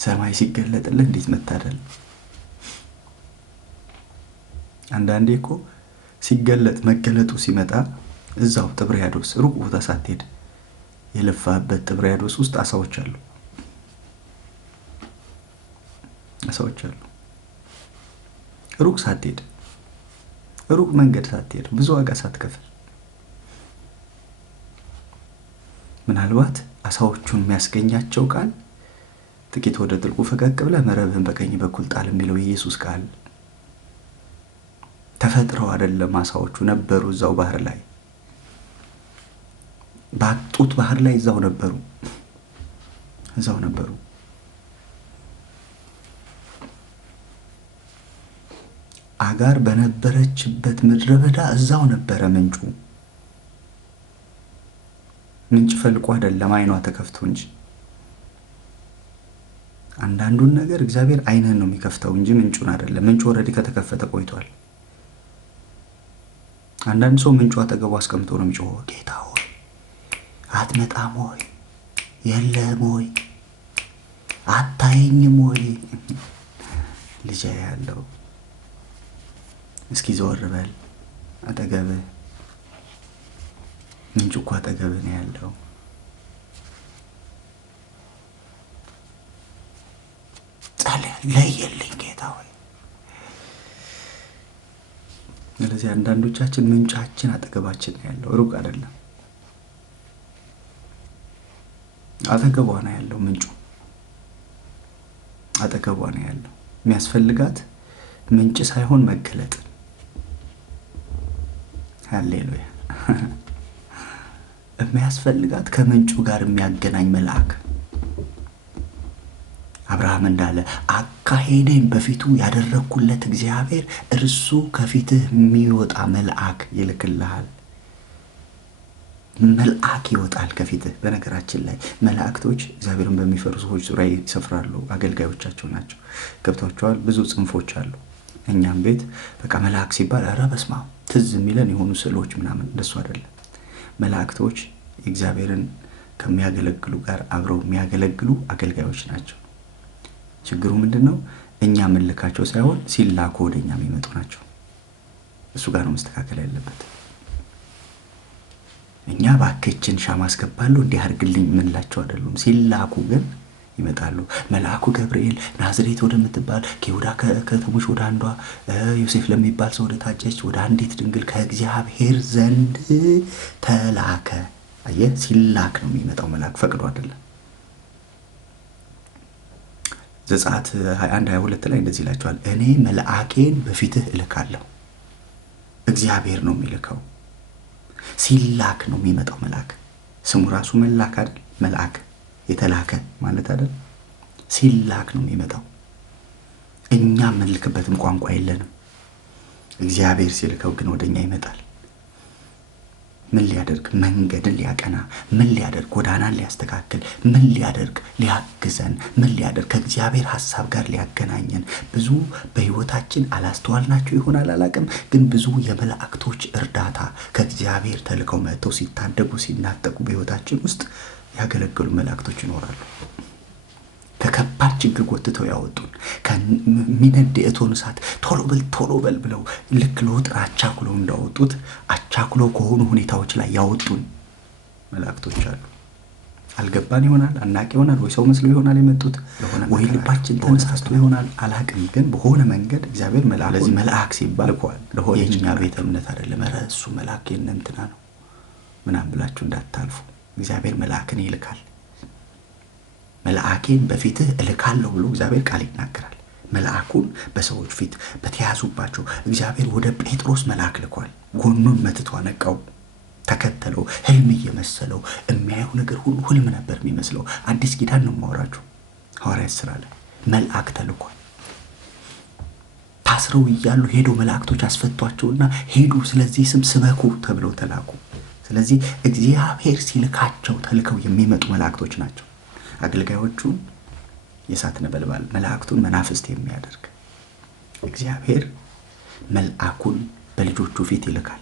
ሰማይ ሲገለጥልህ እንዴት መታደል! አንዳንዴ እኮ ሲገለጥ መገለጡ ሲመጣ እዛው ጥብርያዶስ ሩቅ ቦታ ሳትሄድ የለፋበት ጥብርያዶስ ውስጥ አሳዎች አሉ። ሩቅ ሳትሄድ ሩቅ መንገድ ሳትሄድ ብዙ ዋጋ ሳትከፍል ምናልባት አሳዎቹን የሚያስገኛቸው ቃል ጥቂት ወደ ጥልቁ ፈቀቅ ብለህ መረብህን በቀኝ በኩል ጣል የሚለው የኢየሱስ ቃል ተፈጥረው አይደለም። አሳዎቹ ነበሩ እዛው ባህር ላይ ባጡት ባህር ላይ እዛው ነበሩ። አጋር በነበረችበት ምድረ በዳ እዛው ነበረ ምንጩ። ምንጭ ፈልቆ አይደለም አይኗ ተከፍቶ እንጂ። አንዳንዱን ነገር እግዚአብሔር አይንህን ነው የሚከፍተው እንጂ ምንጩን አይደለም። ምንጩ ኦልሬዲ ከተከፈተ ቆይቷል። አንዳንድ ሰው ምንጩ አጠገቡ አስቀምጦ ነው የሚጮኸው፣ ጌታ ሆይ አትመጣም ሆይ፣ የለም ሆይ፣ አታየኝም ሆይ። ልጄ ያለው እስኪ ዘወር በል አጠገብህ፣ ምንጩ እኮ አጠገብህ ነው ያለው። ለየልኝ ጌታ ሆይ። ስለዚህ አንዳንዶቻችን ምንጫችን አጠገባችን ነው ያለው፣ ሩቅ አይደለም። አጠገቧ ነው ያለው፣ ምንጩ አጠገቧ ነው ያለው። የሚያስፈልጋት ምንጭ ሳይሆን መገለጥ። ሃሌሉያ። የሚያስፈልጋት ከምንጩ ጋር የሚያገናኝ መልአክ። አብርሃም እንዳለ አካሄዴን በፊቱ ያደረግኩለት እግዚአብሔር እርሱ ከፊትህ የሚወጣ መልአክ ይልክልሃል። መልአክ ይወጣል ከፊትህ። በነገራችን ላይ መላእክቶች እግዚአብሔርን በሚፈሩ ሰዎች ዙሪያ ይሰፍራሉ። አገልጋዮቻቸው ናቸው። ገብቷቸዋል። ብዙ ጽንፎች አሉ። እኛም ቤት በቃ መልአክ ሲባል ኧረ በስመ አብ ትዝ የሚለን የሆኑ ስዕሎች ምናምን እንደሱ አይደለም። መላእክቶች እግዚአብሔርን ከሚያገለግሉ ጋር አብረው የሚያገለግሉ አገልጋዮች ናቸው። ችግሩ ምንድነው? እኛ ምልካቸው ሳይሆን ሲላኩ ወደኛ የሚመጡ ናቸው። እሱ ጋር ነው መስተካከል ያለበት። እኛ ባከችን ሻማ አስገባለሁ እንዲህ አድርግልኝ ምንላቸው አይደሉም። ሲላኩ ግን ይመጣሉ። መልአኩ ገብርኤል ናዝሬት ወደምትባል ከይሁዳ ከተሞች ወደ አንዷ ዮሴፍ ለሚባል ሰው ወደ ታጨች ወደ አንዲት ድንግል ከእግዚአብሔር ዘንድ ተላከ። አየህ፣ ሲላክ ነው የሚመጣው። መልአክ ፈቅዶ አይደለም። ዘጸአት 21:22 ላይ እንደዚህ ይላቸዋል፣ እኔ መልአኬን በፊትህ እልካለሁ። እግዚአብሔር ነው የሚልከው። ሲላክ ነው የሚመጣው መልአክ። ስሙ ራሱ መልአክ አይደል? መልአክ የተላከ ማለት አይደል? ሲላክ ነው የሚመጣው። እኛ የምንልክበትም ቋንቋ የለንም። እግዚአብሔር ሲልከው ግን ወደኛ ይመጣል። ምን ሊያደርግ? መንገድን ሊያቀና፣ ምን ሊያደርግ? ጎዳናን ሊያስተካክል፣ ምን ሊያደርግ? ሊያግዘን፣ ምን ሊያደርግ? ከእግዚአብሔር ሐሳብ ጋር ሊያገናኘን። ብዙ በሕይወታችን አላስተዋልናቸው ይሆናል አላቅም፣ ግን ብዙ የመላእክቶች እርዳታ ከእግዚአብሔር ተልከው መጥተው ሲታደጉ ሲናጠቁ በሕይወታችን ውስጥ ያገለገሉ መላእክቶች ይኖራሉ። ከከባድ ችግር ጎትተው ያወጡን፣ ከሚነድ የእቶን እሳት ቶሎ በል ብለው ልክ ሎጥን አቻኩለው እንዳወጡት አቻኩለው ከሆኑ ሁኔታዎች ላይ ያወጡን መላእክቶች አሉ። አልገባን ይሆናል፣ አናቅ ይሆናል፣ ወይ ሰው መስለው ይሆናል የመጡት፣ ወይ ልባችን ተነሳስቶ ይሆናል አላቅም። ግን በሆነ መንገድ እግዚአብሔር መልአክ፣ ለዚህ መልአክ ሲባል ለሆነ የኛ ቤተ እምነት አይደለም። ኧረ እሱ መልአክ የእነንትና ነው ምናምን ብላችሁ እንዳታልፉ። እግዚአብሔር መልአክን ይልካል። መልአኬን በፊትህ እልካለሁ ብሎ እግዚአብሔር ቃል ይናገራል። መልአኩን በሰዎች ፊት በተያዙባቸው እግዚአብሔር ወደ ጴጥሮስ መልአክ ልኳል። ጎኑን መትቶ አነቃው፣ ተከተለው። ህልም እየመሰለው የሚያየው ነገር ሁሉ ህልም ነበር የሚመስለው። አዲስ ኪዳን ነው የማወራችሁ። ሐዋርያት ሥራ ላይ መልአክ ተልኳል። ታስረው እያሉ ሄዶ መላእክቶች አስፈቷቸውና ሄዱ፣ ስለዚህ ስም ስበኩ ተብለው ተላኩ። ስለዚህ እግዚአብሔር ሲልካቸው ተልከው የሚመጡ መላእክቶች ናቸው። አገልጋዮቹን የእሳት ነበልባል፣ መላእክቱን መናፍስት የሚያደርግ እግዚአብሔር መልአኩን በልጆቹ ፊት ይልካል።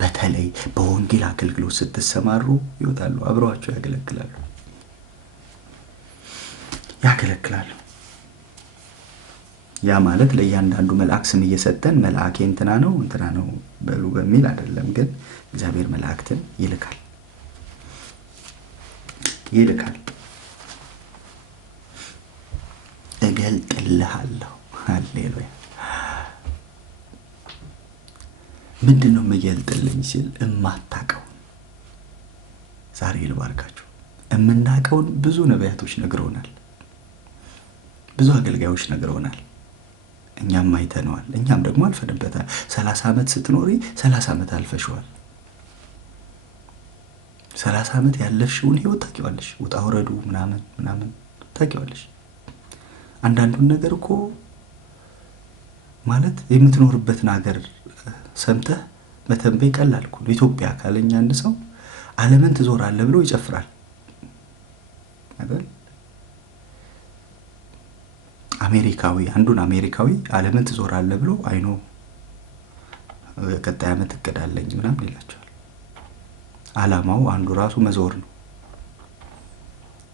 በተለይ በወንጌል አገልግሎት ስትሰማሩ ይወጣሉ፣ አብረዋቸው ያገለግላሉ። ያ ማለት ለእያንዳንዱ መልአክ ስም እየሰጠን መልአኬ እንትና ነው በሉ በሚል አይደለም። ግን እግዚአብሔር መላእክትን ይልካል። እገልጥልሃለሁ። ሃሌሉያ። ምንድነው የምገልጥልኝ ሲል እማታቀውን። ዛሬ ልባርካችሁ። እምናቀውን ብዙ ነቢያቶች ነግረውናል፣ ብዙ አገልጋዮች ነግረውናል። እኛም አይተነዋል፣ እኛም ደግሞ አልፈንበታል። 30 ዓመት ስትኖሪ 30 ዓመት አልፈሽዋል። 30 ዓመት ያለፍሽውን ህይወት ታውቂዋለሽ። ውጣ ወረዱ ምናምን ታውቂዋለሽ። አንዳንዱን ነገር እኮ ማለት የምትኖርበትን ሀገር ሰምተህ መተንበይ ቀላል እኮ ነው። ኢትዮጵያ ካለኛ አንድ ሰው ዓለምን ትዞራለህ ብሎ ይጨፍራል አይደል? አንዱን አሜሪካዊ ዓለምን ትዞራለህ ብሎ አይኖ ቀጣይ ዓመት እቅዳለኝ ምናምን ይላቸዋል። ዓላማው አንዱ ራሱ መዞር ነው።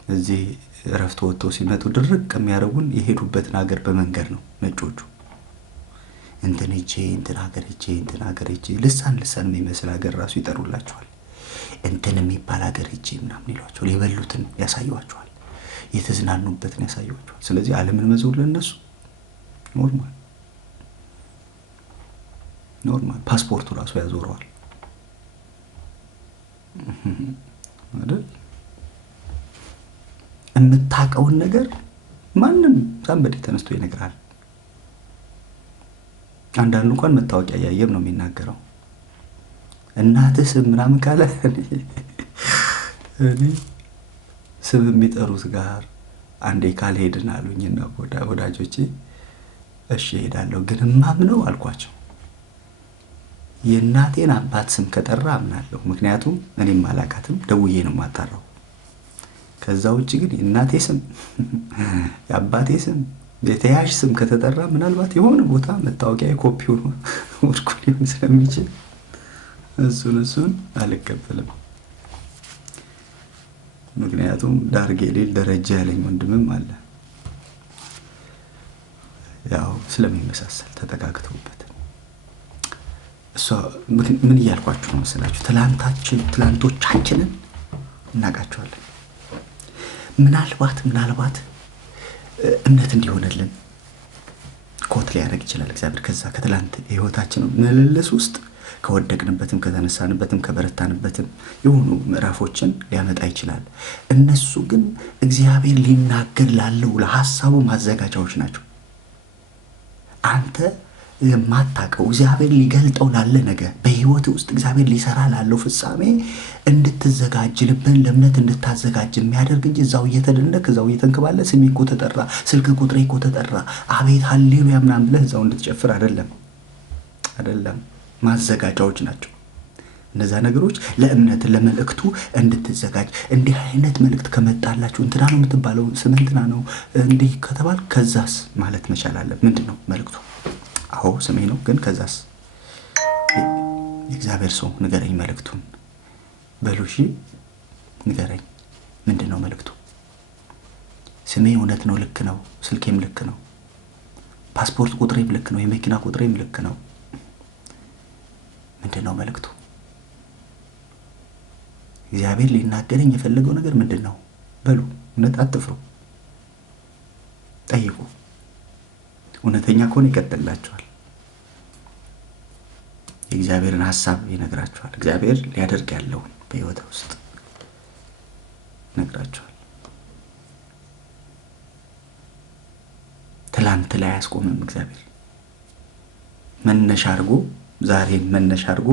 እዚህ እረፍት ወጥተው ሲመጡ ድርቅ የሚያደርጉን የሄዱበትን ሀገር በመንገድ ነው ነጮቹ። እንትን ሀገር ሄጄ ልሳን የሚመስል ሀገር ራሱ ይጠሩላቸዋል። እንትን የሚባል ሀገር ሄጄ ምናምን ይሏቸዋል። የበሉትን ያሳዩዋቸዋል፣ የተዝናኑበትን ያሳዩዋቸዋል። ስለዚህ ዓለምን መዞር ለነሱ ኖርማል ፓስፖርቱ ራሱ ያዞረዋል አይደል? የምታውቀውን ነገር ማንም ሳንበዴ ተነስቶ ይነግራል። አንዳንዱ እንኳን መታወቂያ ያየም ነው የሚናገረው። እናትህ ስም ምናምን ካለ እኔ ስም የሚጠሩት ጋር አንዴ ካልሄድን አሉኝና ወዳጆቼ እሺ እሄዳለሁ፣ ግን ማምነው አልኳቸው የእናቴን አባት ስም ከጠራ አምናለሁ። ምክንያቱም እኔም አላቃትም፣ ደውዬ ነው የማጣራው። ከዛ ውጭ ግን የእናቴ ስም የአባቴ ስም የተያዥ ስም ከተጠራ ምናልባት የሆነ ቦታ መታወቂያ ኮፒውን ወድቆ ሊሆን ስለሚችል እሱን አልቀበልም። ምክንያቱም ዳርጌ ሌል ደረጃ ያለኝ ወንድምም አለ፣ ያው ስለሚመሳሰል ተጠጋግተውበት። እሷ ምን እያልኳችሁ ነው መሰላችሁ? ትላንቶቻችንን እናውቃቸዋለን። ምናልባት እምነት እንዲሆንልን ኮት ሊያደርግ ይችላል እግዚአብሔር። ከዛ ከትላንት የህይወታችን ምልልስ ውስጥ ከወደቅንበትም ከተነሳንበትም ከበረታንበትም የሆኑ ምዕራፎችን ሊያመጣ ይችላል። እነሱ ግን እግዚአብሔር ሊናገር ላለው ለሐሳቡ ማዘጋጃዎች ናቸው። አንተ የማታውቀው እግዚአብሔር ሊገልጠው ላለ ነገር በህይወት ውስጥ እግዚአብሔር ሊሰራ ላለው ፍጻሜ እንድትዘጋጅ ልብን ለእምነት እንድታዘጋጅ የሚያደርግ እንጂ እዛው እየተደነቅ እዛው እየተንከባለ ስሜ እኮ ተጠራ፣ ስልክ ቁጥሬ እኮ ተጠራ፣ አቤት ሃሌሉያ ምናምን ብለህ እዛው እንድትጨፍር አይደለም። አይደለም፣ ማዘጋጃዎች ናቸው። እነዛ ነገሮች ለእምነት ለመልእክቱ እንድትዘጋጅ እንዲህ አይነት መልእክት ከመጣላችሁ እንትና ነው የምትባለው ስም እንትና ነው እንዲህ ከተባል ከዛስ ማለት መቻል አለ። ምንድነው መልእክቱ? አዎ ስሜ ነው፣ ግን ከዛስ? የእግዚአብሔር ሰው ንገረኝ መልእክቱን በሉሽ፣ ንገረኝ ምንድነው መልእክቱ? ስሜ እውነት ነው፣ ልክ ነው፣ ስልኬም ልክ ነው፣ ፓስፖርት ቁጥሬም ልክ ነው፣ የመኪና ቁጥሬም ልክ ነው። ምንድነው መልእክቱ? እግዚአብሔር ሊናገረኝ የፈለገው ነገር ምንድነው? በሉ እውነት አትፍሩ፣ ጠይቁ። እውነተኛ ከሆነ ይቀጥላችኋል። የእግዚአብሔርን ሐሳብ ይነግራችኋል። እግዚአብሔር ሊያደርግ ያለውን በሕይወት ውስጥ ይነግራችኋል። ትላንት ላይ አያስቆምም። እግዚአብሔር መነሻ አድርጎ ዛሬን መነሻ አድርጎ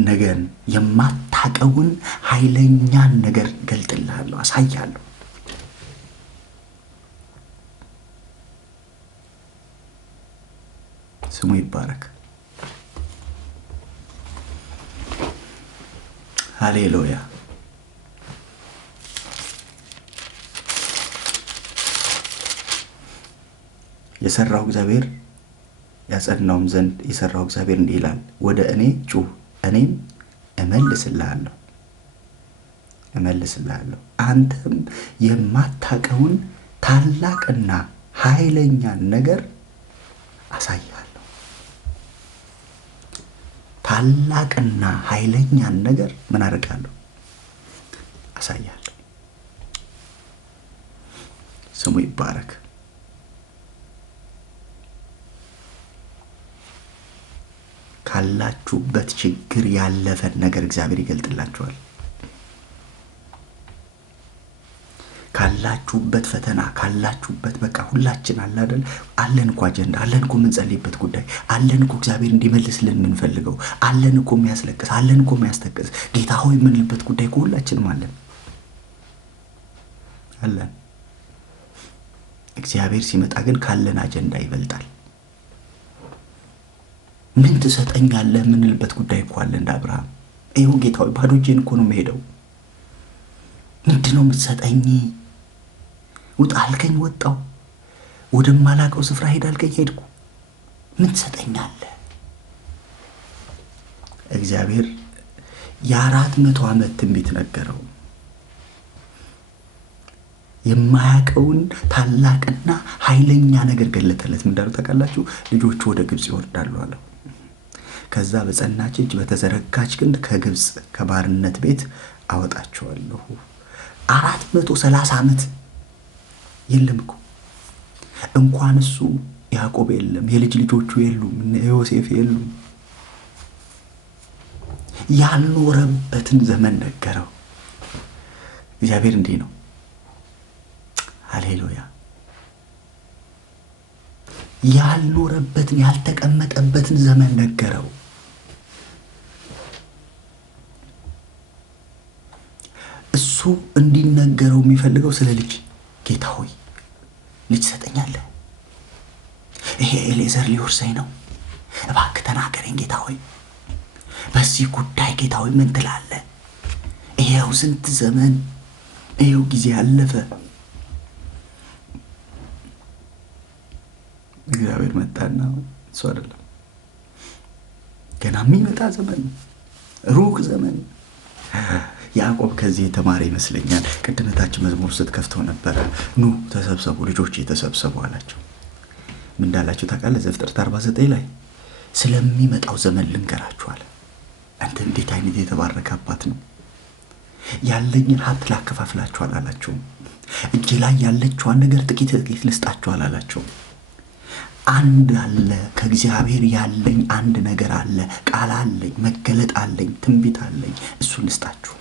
ነገን የማታቀውን ኃይለኛን ነገር ገልጥልሃለሁ፣ አሳያለሁ። ስሙ ይባረክ። ሃሌሉያ። የሰራው እግዚአብሔር ያጸናውም ዘንድ የሰራው እግዚአብሔር እንዲህ ይላል፣ ወደ እኔ ጩህ እኔም እመልስልሃለሁ፣ አንተም የማታቀውን ታላቅና ኃይለኛን ነገር አሳያለሁ። ታላቅና ኃይለኛን ነገር ምን አደርጋለሁ? አሳያለሁ። ስሙ ይባረክ። ካላችሁበት ችግር ያለፈን ነገር እግዚአብሔር ይገልጥላችኋል። ካላችሁበት ፈተና ካላችሁበት በቃ ሁላችን አለ አይደል? አለን እኮ አጀንዳ አለን እኮ የምንጸልይበት ጉዳይ አለን እኮ እግዚአብሔር እንዲመልስልን የምንፈልገው አለን እኮ የሚያስለቅስ አለን እኮ የሚያስተክስ ጌታ ሆይ የምንልበት ጉዳይ እኮ ሁላችንም አለን። እግዚአብሔር ሲመጣ ግን ካለን አጀንዳ ይበልጣል። ምን ትሰጠኛለህ የምንልበት ጉዳይ እኮ አለ። እንደ አብርሃም ይኸው ጌታ ሆይ ባዶ እጄን እኮ ነው የምሄደው፣ ምንድነው የምትሰጠኝ? ውጣ አልከኝ ወጣው፣ ወደማላውቀው ስፍራ ሄድ አልከኝ ሄድኩ፣ ምን ትሰጠኛለህ? እግዚአብሔር የ400 ዓመት ትንቢት ነገረው። የማያውቀውን ታላቅና ኃይለኛ ነገር ገለጠለት። ምን እንዳለው ታውቃላችሁ? ልጆቹ ወደ ግብጽ ይወርዳሉ አለው። ከዛ በጸናች እጅ በተዘረጋች ክንድ ከግብጽ ከባርነት ቤት አወጣቸዋለሁ። 430 ዓመት የለም እኮ እንኳን እሱ ያዕቆብ የለም፣ የልጅ ልጆቹ የሉም፣ ዮሴፍ የሉም። ያልኖረበትን ዘመን ነገረው። እግዚአብሔር እንዲህ ነው። ሃሌሉያ። ያልኖረበትን ያልተቀመጠበትን ዘመን ነገረው። እሱ እንዲነገረው የሚፈልገው ስለ ልጅ ጌታ ሆይ ልጅ ሰጠኛለህ፣ ይሄ ኤሌዘር ሊወርሰኝ ነው፣ እባክህ ተናገረኝ ጌታ ሆይ፣ በዚህ ጉዳይ ጌታ ሆይ ምን ትላለህ? ይሄው ስንት ዘመን ይሄው ጊዜ አለፈ። እግዚአብሔር መጣና እሱ አይደለም ገና የሚመጣ ዘመን ሩቅ ዘመን። ያዕቆብ ከዚህ የተማረ ይመስለኛል። ቅድመታችን መዝሙር ስትከፍተው ነበረ። ኑ ተሰብሰቡ ልጆቼ ተሰብሰቡ አላቸው። ምን እንዳላቸው ታውቃለህ? ዘፍጥረት 49 ላይ ስለሚመጣው ዘመን ልንገራችሁ አለ። አንተ እንዴት አይነት የተባረከ አባት ነው! ያለኝን ሀብት ላከፋፍላችሁ አላላቸው። እጄ ላይ ያለችዋን ነገር ጥቂት ልስጣችሁ አላላቸው። አንድ አለ፣ ከእግዚአብሔር ያለኝ አንድ ነገር አለ፣ ቃል አለኝ፣ መገለጥ አለኝ፣ ትንቢት አለኝ፣ እሱን ልስጣችሁ፣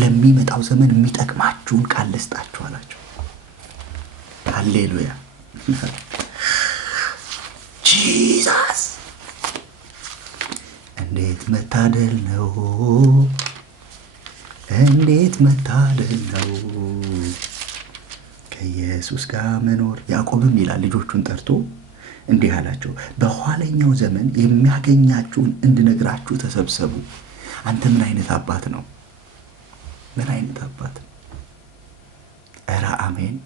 ለሚመጣው ዘመን የሚጠቅማችሁን ቃል ልስጣችሁ አላቸው። ሃሌሉያ ጂዛስ! እንዴት መታደል ነው! እንዴት መታደል ነው ከኢየሱስ ጋር መኖር። ያዕቆብም ይላል ልጆቹን ጠርቶ እንዲህ አላቸው፣ በኋለኛው ዘመን የሚያገኛችሁን እንድነግራችሁ ተሰብሰቡ። አንተ ምን አይነት አባት ነው? ምን አይነት አባት? ኧረ አሜን።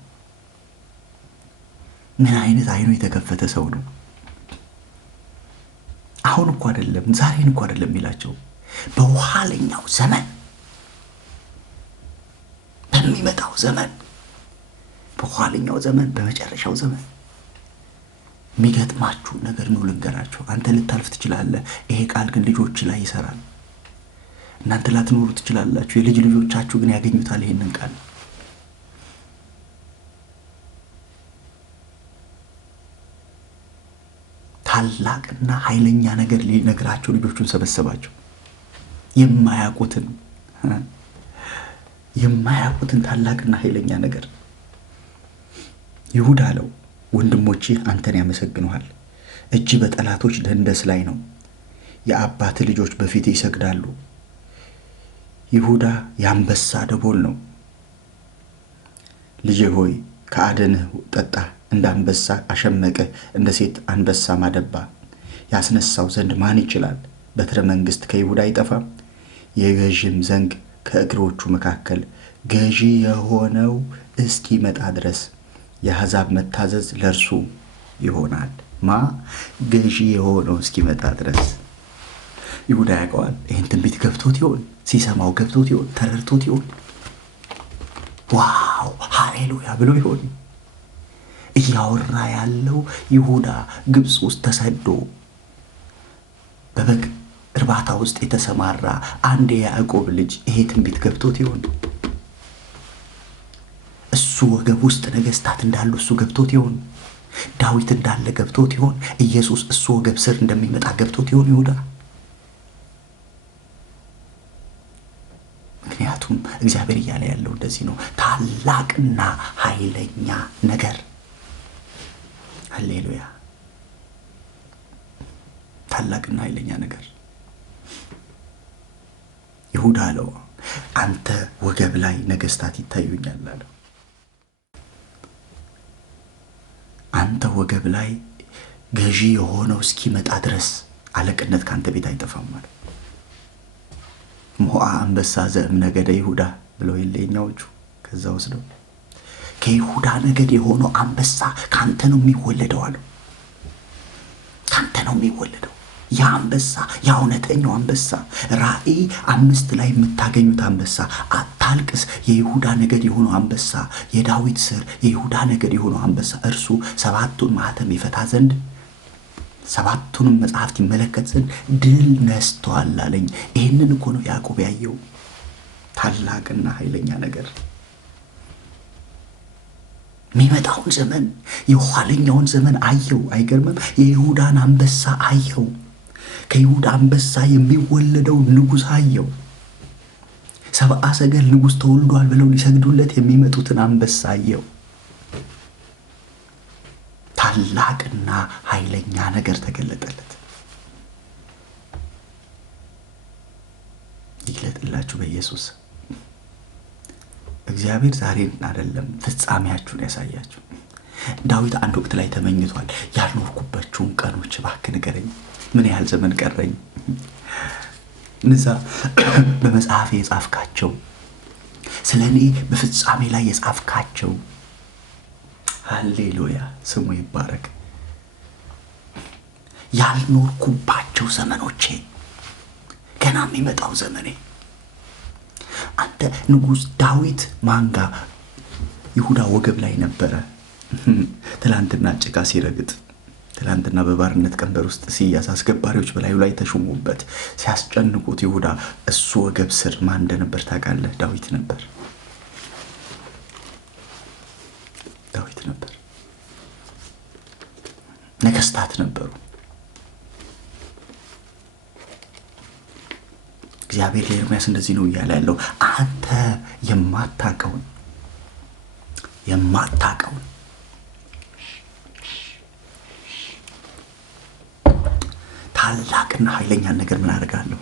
ምን አይነት አይኑ የተከፈተ ሰው ነው? አሁን እኮ አይደለም፣ ዛሬን እኮ አይደለም የሚላቸው፣ በኋለኛው ዘመን፣ በሚመጣው ዘመን፣ በኋለኛው ዘመን፣ በመጨረሻው ዘመን የሚገጥማችሁ ነገር ነው ልንገራችሁ። አንተ ልታልፍ ትችላለህ። ይሄ ቃል ግን ልጆች ላይ ይሰራል። እናንተ ላትኖሩ ትችላላችሁ። የልጅ ልጆቻችሁ ግን ያገኙታል ይሄንን ቃል። ታላቅና ኃይለኛ ነገር ሊነግራቸው ልጆቹን ሰበሰባቸው። የማያውቁትን ታላቅና ኃይለኛ ነገር። ይሁዳ አለው፣ ወንድሞቼ አንተን ያመሰግኑሃል። እጅ በጠላቶች ደንደስ ላይ ነው። የአባት ልጆች በፊት ይሰግዳሉ። ይሁዳ የአንበሳ ደቦል ነው። ልጄ ሆይ ከአደንህ ጠጣ፣ እንደ አንበሳ አሸመቀ፣ እንደ ሴት አንበሳ ማደባ። ያስነሳው ዘንድ ማን ይችላል? በትረ መንግሥት ከይሁዳ አይጠፋም፣ የገዥም ዘንግ ከእግሮቹ መካከል። ገዢ የሆነው እስኪመጣ ድረስ የአሕዛብ መታዘዝ ለእርሱ ይሆናል። ገዢ የሆነው እስኪመጣ ድረስ። ይሁዳ ያውቀዋል። ይህን ትንቢት ገብቶት ይሆን? ሲሰማው ገብቶት ይሆን? ተረድቶት ይሆን? ዋው ሃሌሉያ ብሎ ይሆን? እያወራ ያለው ይሁዳ ግብፅ ውስጥ ተሰዶ በበግ እርባታ ውስጥ የተሰማራ አንድ የያዕቆብ ልጅ ይሄ ትንቢት ገብቶት ይሆን? እሱ ወገብ ውስጥ ነገስታት እንዳሉ እሱ ገብቶት ይሆን? ዳዊት እንዳለ ገብቶት ይሆን? ኢየሱስ እሱ ወገብ ስር እንደሚመጣ ገብቶት ይሆን ይሁዳ? ምክንያቱም እግዚአብሔር እያለ ያለው እንደዚህ ነው፣ ታላቅና ኃይለኛ ነገር። ሃሌሉያ! ታላቅና ኃይለኛ ነገር። ይሁዳ አለው፣ አንተ ወገብ ላይ ነገስታት ይታዩኛል አለው። አንተ ወገብ ላይ ገዢ የሆነው እስኪመጣ ድረስ አለቅነት ካንተ ቤት አይጠፋም ማለት። ሞዓ አንበሳ ዘእም ነገደ ይሁዳ ብለው የለኛዎቹ ከዛ ወስደው ከይሁዳ ነገድ የሆነው አንበሳ ካንተ ነው የሚወለደው አለው። ካንተ ነው የሚወለደው ያ አንበሳ፣ ያ እውነተኛው አንበሳ። ራእይ 5 ላይ የምታገኙት አንበሳ። አታልቅስ፣ የይሁዳ ነገድ የሆነው አንበሳ፣ የዳዊት ስር የይሁዳ ነገድ የሆነው አንበሳ፣ እርሱ 7ቱን ማኅተም ይፈታ ዘንድ 7ቱንም መጽሐፍት ይመለከት ዘንድ ድል ነስቷል አለኝ። ይህንን እኮ ነው ያዕቆብ ያየው፣ ታላቅና ኃይለኛ ነገር። የሚመጣውን ዘመን የኋለኛውን ዘመን አየው። አይገርምም? የይሁዳን አንበሳ አየው። ከይሁዳ አንበሳ የሚወለደው ንጉሥ አየው። 70 ሰገል ንጉሥ ተወልዷል ብለው ሊሰግዱለት የሚመጡትን አንበሳ አየው። ታላቅና ኃይለኛ ነገር ተገለጠለት። ይግለጥላችሁ በኢየሱስ። እግዚአብሔር ዛሬን አይደለም ፍጻሜያችሁን ያሳያችሁ። ዳዊት አንድ ወቅት ላይ ተመኝቷል። ያልኖርኩባቸውን ቀኖች እባክህ ንገረኝ፣ ምን ያህል ዘመን ቀረኝ? እነዛ በመጽሐፌ የጻፍካቸው፣ ስለ እኔ በፍጻሜ ላይ የጻፍካቸው፣ ሃሌሉያ ስሙ ይባረክ። ያልኖርኩባቸው ዘመኖቼ፣ ገና የሚመጣው ዘመኔ። አንተ ንጉሥ ዳዊት ማንጋ ይሁዳ ወገብ ላይ ነበረ። ትላንትና ጭቃ ሲረግጥ፣ ትላንትና በባርነት ቀንበር ውስጥ ሲያዝ፣ አስገባሪዎች በላዩ ላይ ተሾሙበት ሲያስጨንቁት፣ ይሁዳ እሱ ወገብ ስር ማን እንደነበር ታውቃለህ? ዳዊት ነበር። ዳዊት ነበር። ነገስታት ነበሩ። እግዚአብሔር ለኤርምያስ እንደዚህ ነው እያለ ያለው፣ አንተ የማታውቀውን ታላቅና ኃይለኛ ነገር ምን አደርጋለሁ?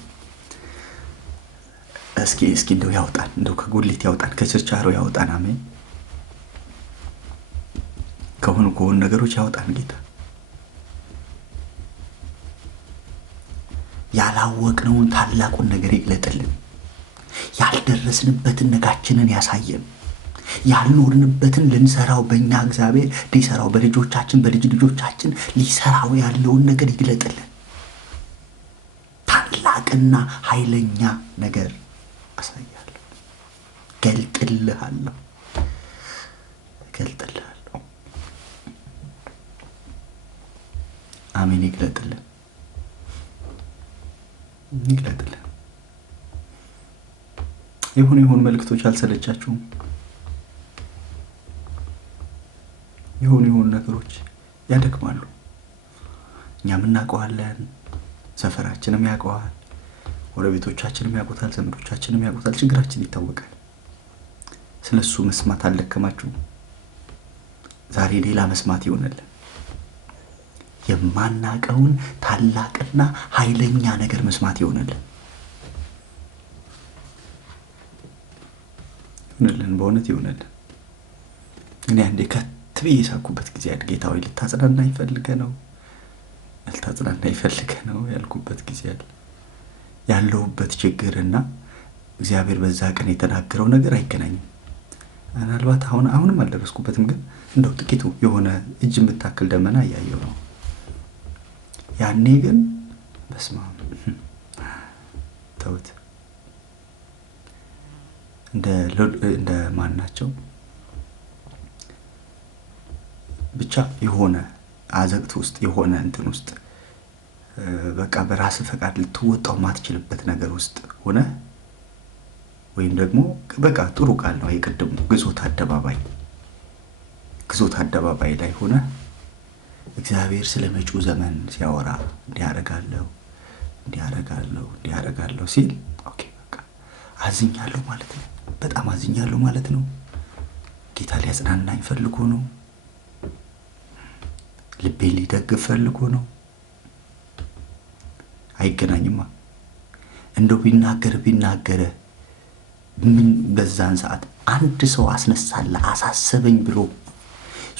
እስኪ እንደው ያውጣን፣ እንደው ከጉሊት ያውጣን፣ ከችርቻሮ ያውጣን። አሜን። ከሆኑ ነገሮች ያውጣን ጌታ። ያላወቅነውን ታላቁን ነገር ይግለጥልን። ያልደረስንበትን ነጋችንን ያሳየን። ያልኖርንበትን ልንሰራው በእኛ እግዚአብሔር ሊሰራው በልጆቻችን በልጅ ልጆቻችን ሊሰራው ያለውን ነገር ይግለጥልን። ታላቅና ኃይለኛ ነገር አሳያለሁ፣ ገልጥልሃለሁ። አሜን። ይግለጥልን። የሆኑ መልእክቶች አልሰለቻችሁም? የሆኑ ነገሮች ያደክማሉ። እኛም እናውቀዋለን፣ ሰፈራችንም ያውቀዋል፣ ጎረቤቶቻችንም ያውቁታል፣ ዘመዶቻችንም ያውቁታል። ችግራችን ይታወቃል። ስለሱ መስማት አልደከማችሁም? ዛሬ ሌላ መስማት ይሆነልን። የማናውቀውን ታላቅና ኃይለኛ ነገር መስማት ይሆነልን። በእውነት ይሆነልን። እኔ አንዴ ከት ብዬ ሳኩበት ጊዜ ጌታ ሆይ ልታጽናና ይፈልገ ነው ልታጽናና ይፈልገ ነው ያልኩበት ጊዜ አለ። ያለሁበት ችግርና እግዚአብሔር በዛ ቀን የተናገረው ነገር አይገናኝም። ምናልባት አሁንም አልደረስኩበትም፣ ግን እንደው ጥቂቱ የሆነ እጅ የምታክል ደመና እያየሁ ነው። ያኔ ግን በስመ አብ ተውት። እንደ ማን ናቸው ብቻ የሆነ አዘቅት ውስጥ የሆነ እንትን ውስጥ በቃ በራስ ፈቃድ ልትወጣው ማትችልበት ነገር ውስጥ ሆነ፣ ወይም ደግሞ በቃ ጥሩ ቃል ነው የቅድሙ ግዞት አደባባይ ላይ ሆነ እግዚአብሔር ስለ መጪው ዘመን ሲያወራ እንዲያረጋለሁ ሲል ኦኬ በቃ አዝኛለሁ ማለት ነው። በጣም አዝኛለሁ ማለት ነው። ጌታ ሊያጽናናኝ ፈልጎ ነው። ልቤን ሊደግፍ ፈልጎ ነው። አይገናኝማ። እንደው ቢናገር ምን በዛን ሰዓት አንድ ሰው አስነሳለ አሳሰበኝ ብሎ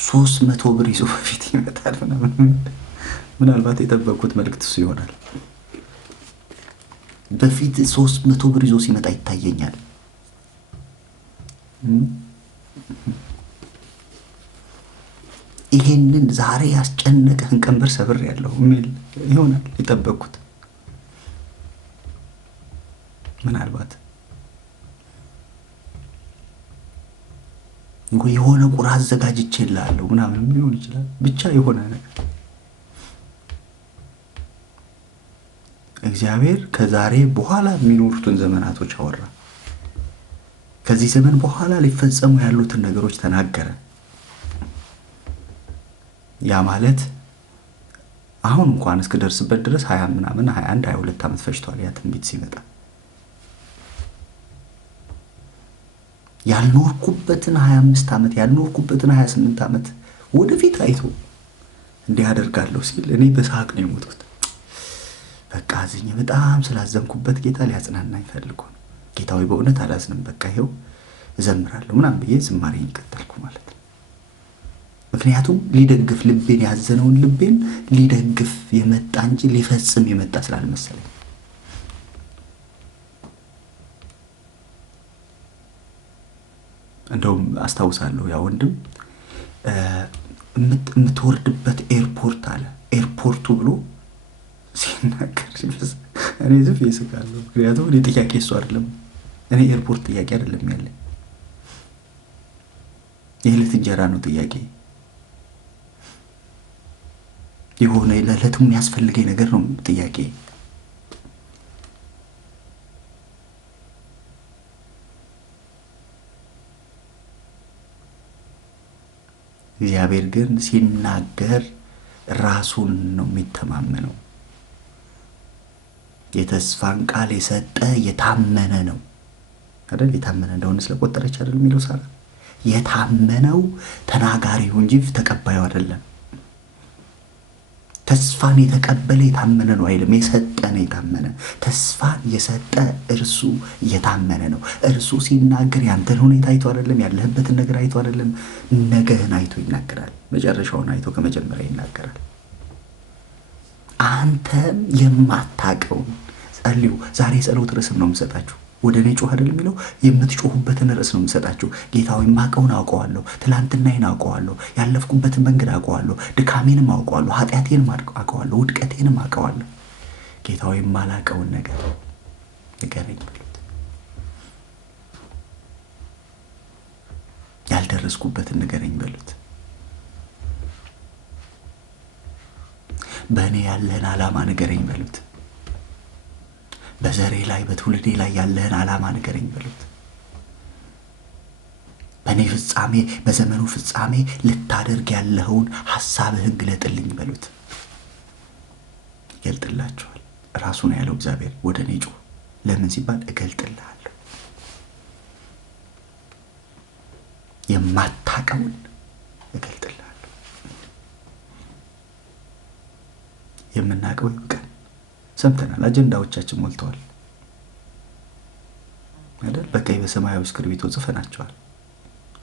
300 ብር ይዞ በፊት ይመጣል። ምናልባት የጠበቁት መልእክት እሱ ይሆናል። በፊት 300 ብር ይዞ ሲመጣ ይታየኛል። ይሄንን ዛሬ ያስጨነቀህን ቀንበር ሰብር ያለው የሚል ይሆናል የጠበቁት። ምናልባት የሆነ ቁራ አዘጋጅቼልሃለሁ ምናምን ሊሆን ይችላል። ብቻ የሆነ ነገር እግዚአብሔር ከዛሬ በኋላ የሚኖሩትን ዘመናቶች አወራ። ከዚህ ዘመን በኋላ ሊፈጸሙ ያሉትን ነገሮች ተናገረ። ያ ማለት አሁን እንኳን እስከደርስበት ድረስ 20 ምናምን 21 22 ዓመት ፈጅቷል። ያ ትንቢት ሲመጣ ያልኖርኩበትን 25 ዓመት ያልኖርኩበትን 28 ዓመት ወደፊት አይቶ እንዲያደርጋለሁ ሲል እኔ በሳቅ ነው የሞትኩት። በቃ አዝኜ በጣም ስላዘንኩበት ጌታ ሊያጽናናኝ ፈልጎ ነው። ጌታዊ በእውነት አላዝንም፣ በቃ ይሄው እዘምራለሁ ምናምን ብዬ ዝማሬን ቀጠልኩ ማለት ነው። ምክንያቱም ሊደግፍ ልቤን ያዘነውን ልቤን ሊደግፍ የመጣ እንጂ ሊፈጽም የመጣ ስላልመሰለኝ። እንደውም አስታውሳለሁ ያ ወንድም የምትወርድበት ኤርፖርት አለ። ኤርፖርቱ ብሎ ሲናገር እኔ ዝም ይስቃለሁ። ምክንያቱም እኔ ጥያቄ እሱ አይደለም፣ እኔ ኤርፖርት ጥያቄ አይደለም ያለኝ፣ የዕለት እንጀራ ነው ጥያቄ። የሆነ ለዕለት የሚያስፈልገኝ ነገር ነው ጥያቄ። እግዚአብሔር ግን ሲናገር ራሱን ነው የሚተማመነው። የተስፋን ቃል የሰጠ የታመነ ነው አይደል? የታመነ እንደሆነ ስለቆጠረች አይደል የሚለው ሳራ። የታመነው ተናጋሪው እንጂ ተቀባዩ አይደለም። ተስፋን የተቀበለ የታመነ ነው አይልም፣ የሰጠ ነው የታመነ። ተስፋን የሰጠ እርሱ የታመነ ነው። እርሱ ሲናገር ያንተን ሁኔታ አይቶ አይደለም፣ ያለህበትን ነገር አይቶ አይደለም፣ ነገህን አይቶ ይናገራል። መጨረሻውን አይቶ ከመጀመሪያ ይናገራል። አንተም የማታውቀውን ጸልዩ። ዛሬ ጸሎት ርዕስም ነው የምሰጣችሁ። ወደ እኔ ጮህ አይደል የሚለው የምትጮሁበትን ርዕስ ነው የምሰጣችሁ። ጌታዊ ማቀውን አውቀዋለሁ፣ ትላንትናዬን አውቀዋለሁ፣ ያለፍኩበትን መንገድ አውቀዋለሁ፣ ድካሜንም አውቀዋለሁ፣ ኃጢአቴንም አውቀዋለሁ፣ ውድቀቴንም አውቀዋለሁ። ጌታዊ ማላቀውን ነገር ንገረኝ በሉት። ያልደረስኩበትን ንገረኝ በሉት። በእኔ ያለህን ዓላማ ንገረኝ በሉት። በዘሬ ላይ በትውልዴ ላይ ያለህን ዓላማ ንገረኝ በሉት። በእኔ ፍጻሜ በዘመኑ ፍጻሜ ልታደርግ ያለኸውን ሐሳብህን ግለጥልኝ በሉት። ይገልጥላችኋል። ራሱ ነው ያለው እግዚአብሔር። ወደ እኔ ጩህ። ለምን ሲባል እገልጥልሃለሁ። የማታውቀውን እገልጥልሃለሁ። የምናውቀው ይብቃን። ሰምተናል። አጀንዳዎቻችን ሞልተዋል አይደል? በቀይ በሰማያዊ እስክሪብቶ ጽፈናቸዋል።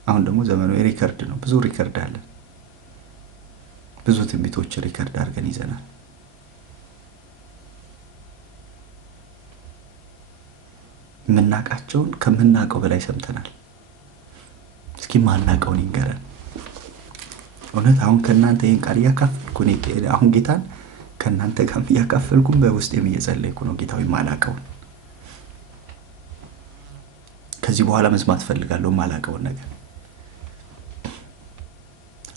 አሁን ደግሞ ዘመኑ የሪከርድ ነው። ብዙ ሪከርድ አለን። ብዙ ትንቢቶች ሪከርድ አድርገን ይዘናል። የምናውቃቸውን ከምናውቀው በላይ ሰምተናል። እስኪ ማናውቀውን ይንገረን። እውነት አሁን ከእናንተ ይህን ቃል እያካፈልኩ አሁን ጌታን ከእናንተ ጋር እያካፈልኩም በውስጤም እየጸለይኩ ነው። ጌታዊ ማላውቀውን ከዚህ በኋላ መስማት ፈልጋለሁ። ማላውቀውን ነገር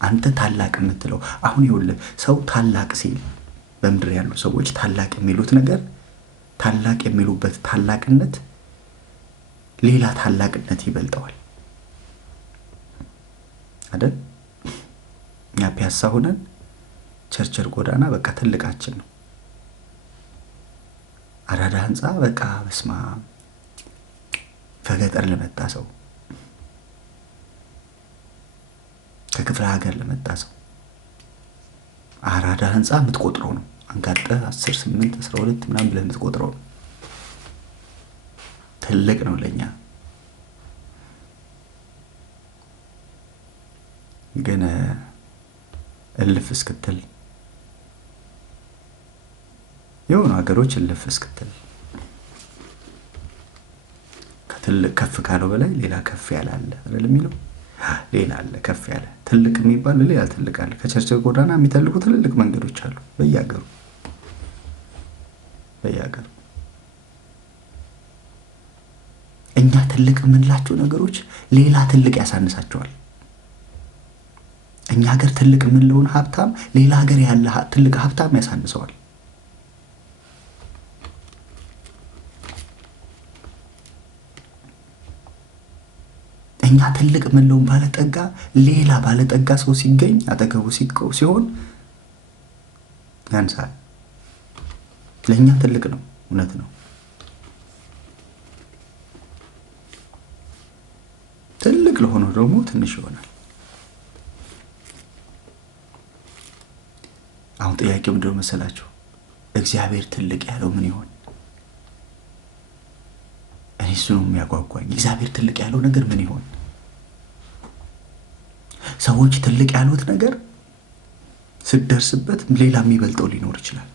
አንተ ታላቅ የምትለው አሁን ይኸውልህ፣ ሰው ታላቅ ሲል በምድር ያሉ ሰዎች ታላቅ የሚሉት ነገር ታላቅ የሚሉበት ታላቅነት ሌላ ታላቅነት ይበልጠዋል አይደል? እኛ ፒያሳ ሆነን ቸርችል ጎዳና በቃ ትልቃችን ነው። አራዳ ህንፃ በቃ በስማ ከገጠር ለመጣ ሰው ከክፍለ ሀገር ለመጣ ሰው አራዳ ህንፃ የምትቆጥረው ነው። አንጋጠ 10 8 12 ምናምን ብለህ የምትቆጥረው ነው። ትልቅ ነው ለኛ። ግን እልፍ እስክትል የሆኑ ሀገሮች እልፍ እስክትል ከትልቅ ከፍ ካለው በላይ ሌላ ከፍ ያለ አለ አይደል የሚለው? ሌላ አለ ከፍ ያለ ትልቅ የሚባል ሌላ ትልቅ አለ። ከቸርችል ጎዳና የሚተልቁ ትልልቅ መንገዶች አሉ በየሀገሩ። እኛ ትልቅ የምንላቸው ነገሮች ሌላ ትልቅ ያሳንሳቸዋል። እኛ ሀገር ትልቅ የምንለውን ሀብታም ሌላ ሀገር ያለ ትልቅ ሀብታም ያሳንሰዋል። እኛ ትልቅ የምንለውን ባለጠጋ ሌላ ባለጠጋ ሰው ሲገኝ አጠገቡ ሲሆን ያንሳል። ለእኛ ትልቅ ነው፣ እውነት ነው። ትልቅ ለሆነው ደግሞ ትንሽ ይሆናል። አሁን ጥያቄው ምንድነው መሰላችሁ? እግዚአብሔር ትልቅ ያለው ምን ይሆን? እኔ እሱ ነው የሚያጓጓኝ። እግዚአብሔር ትልቅ ያለው ነገር ምን ይሆን? ሰዎች ትልቅ ያሉት ነገር ስትደርስበት ሌላ የሚበልጠው ሊኖር ይችላል።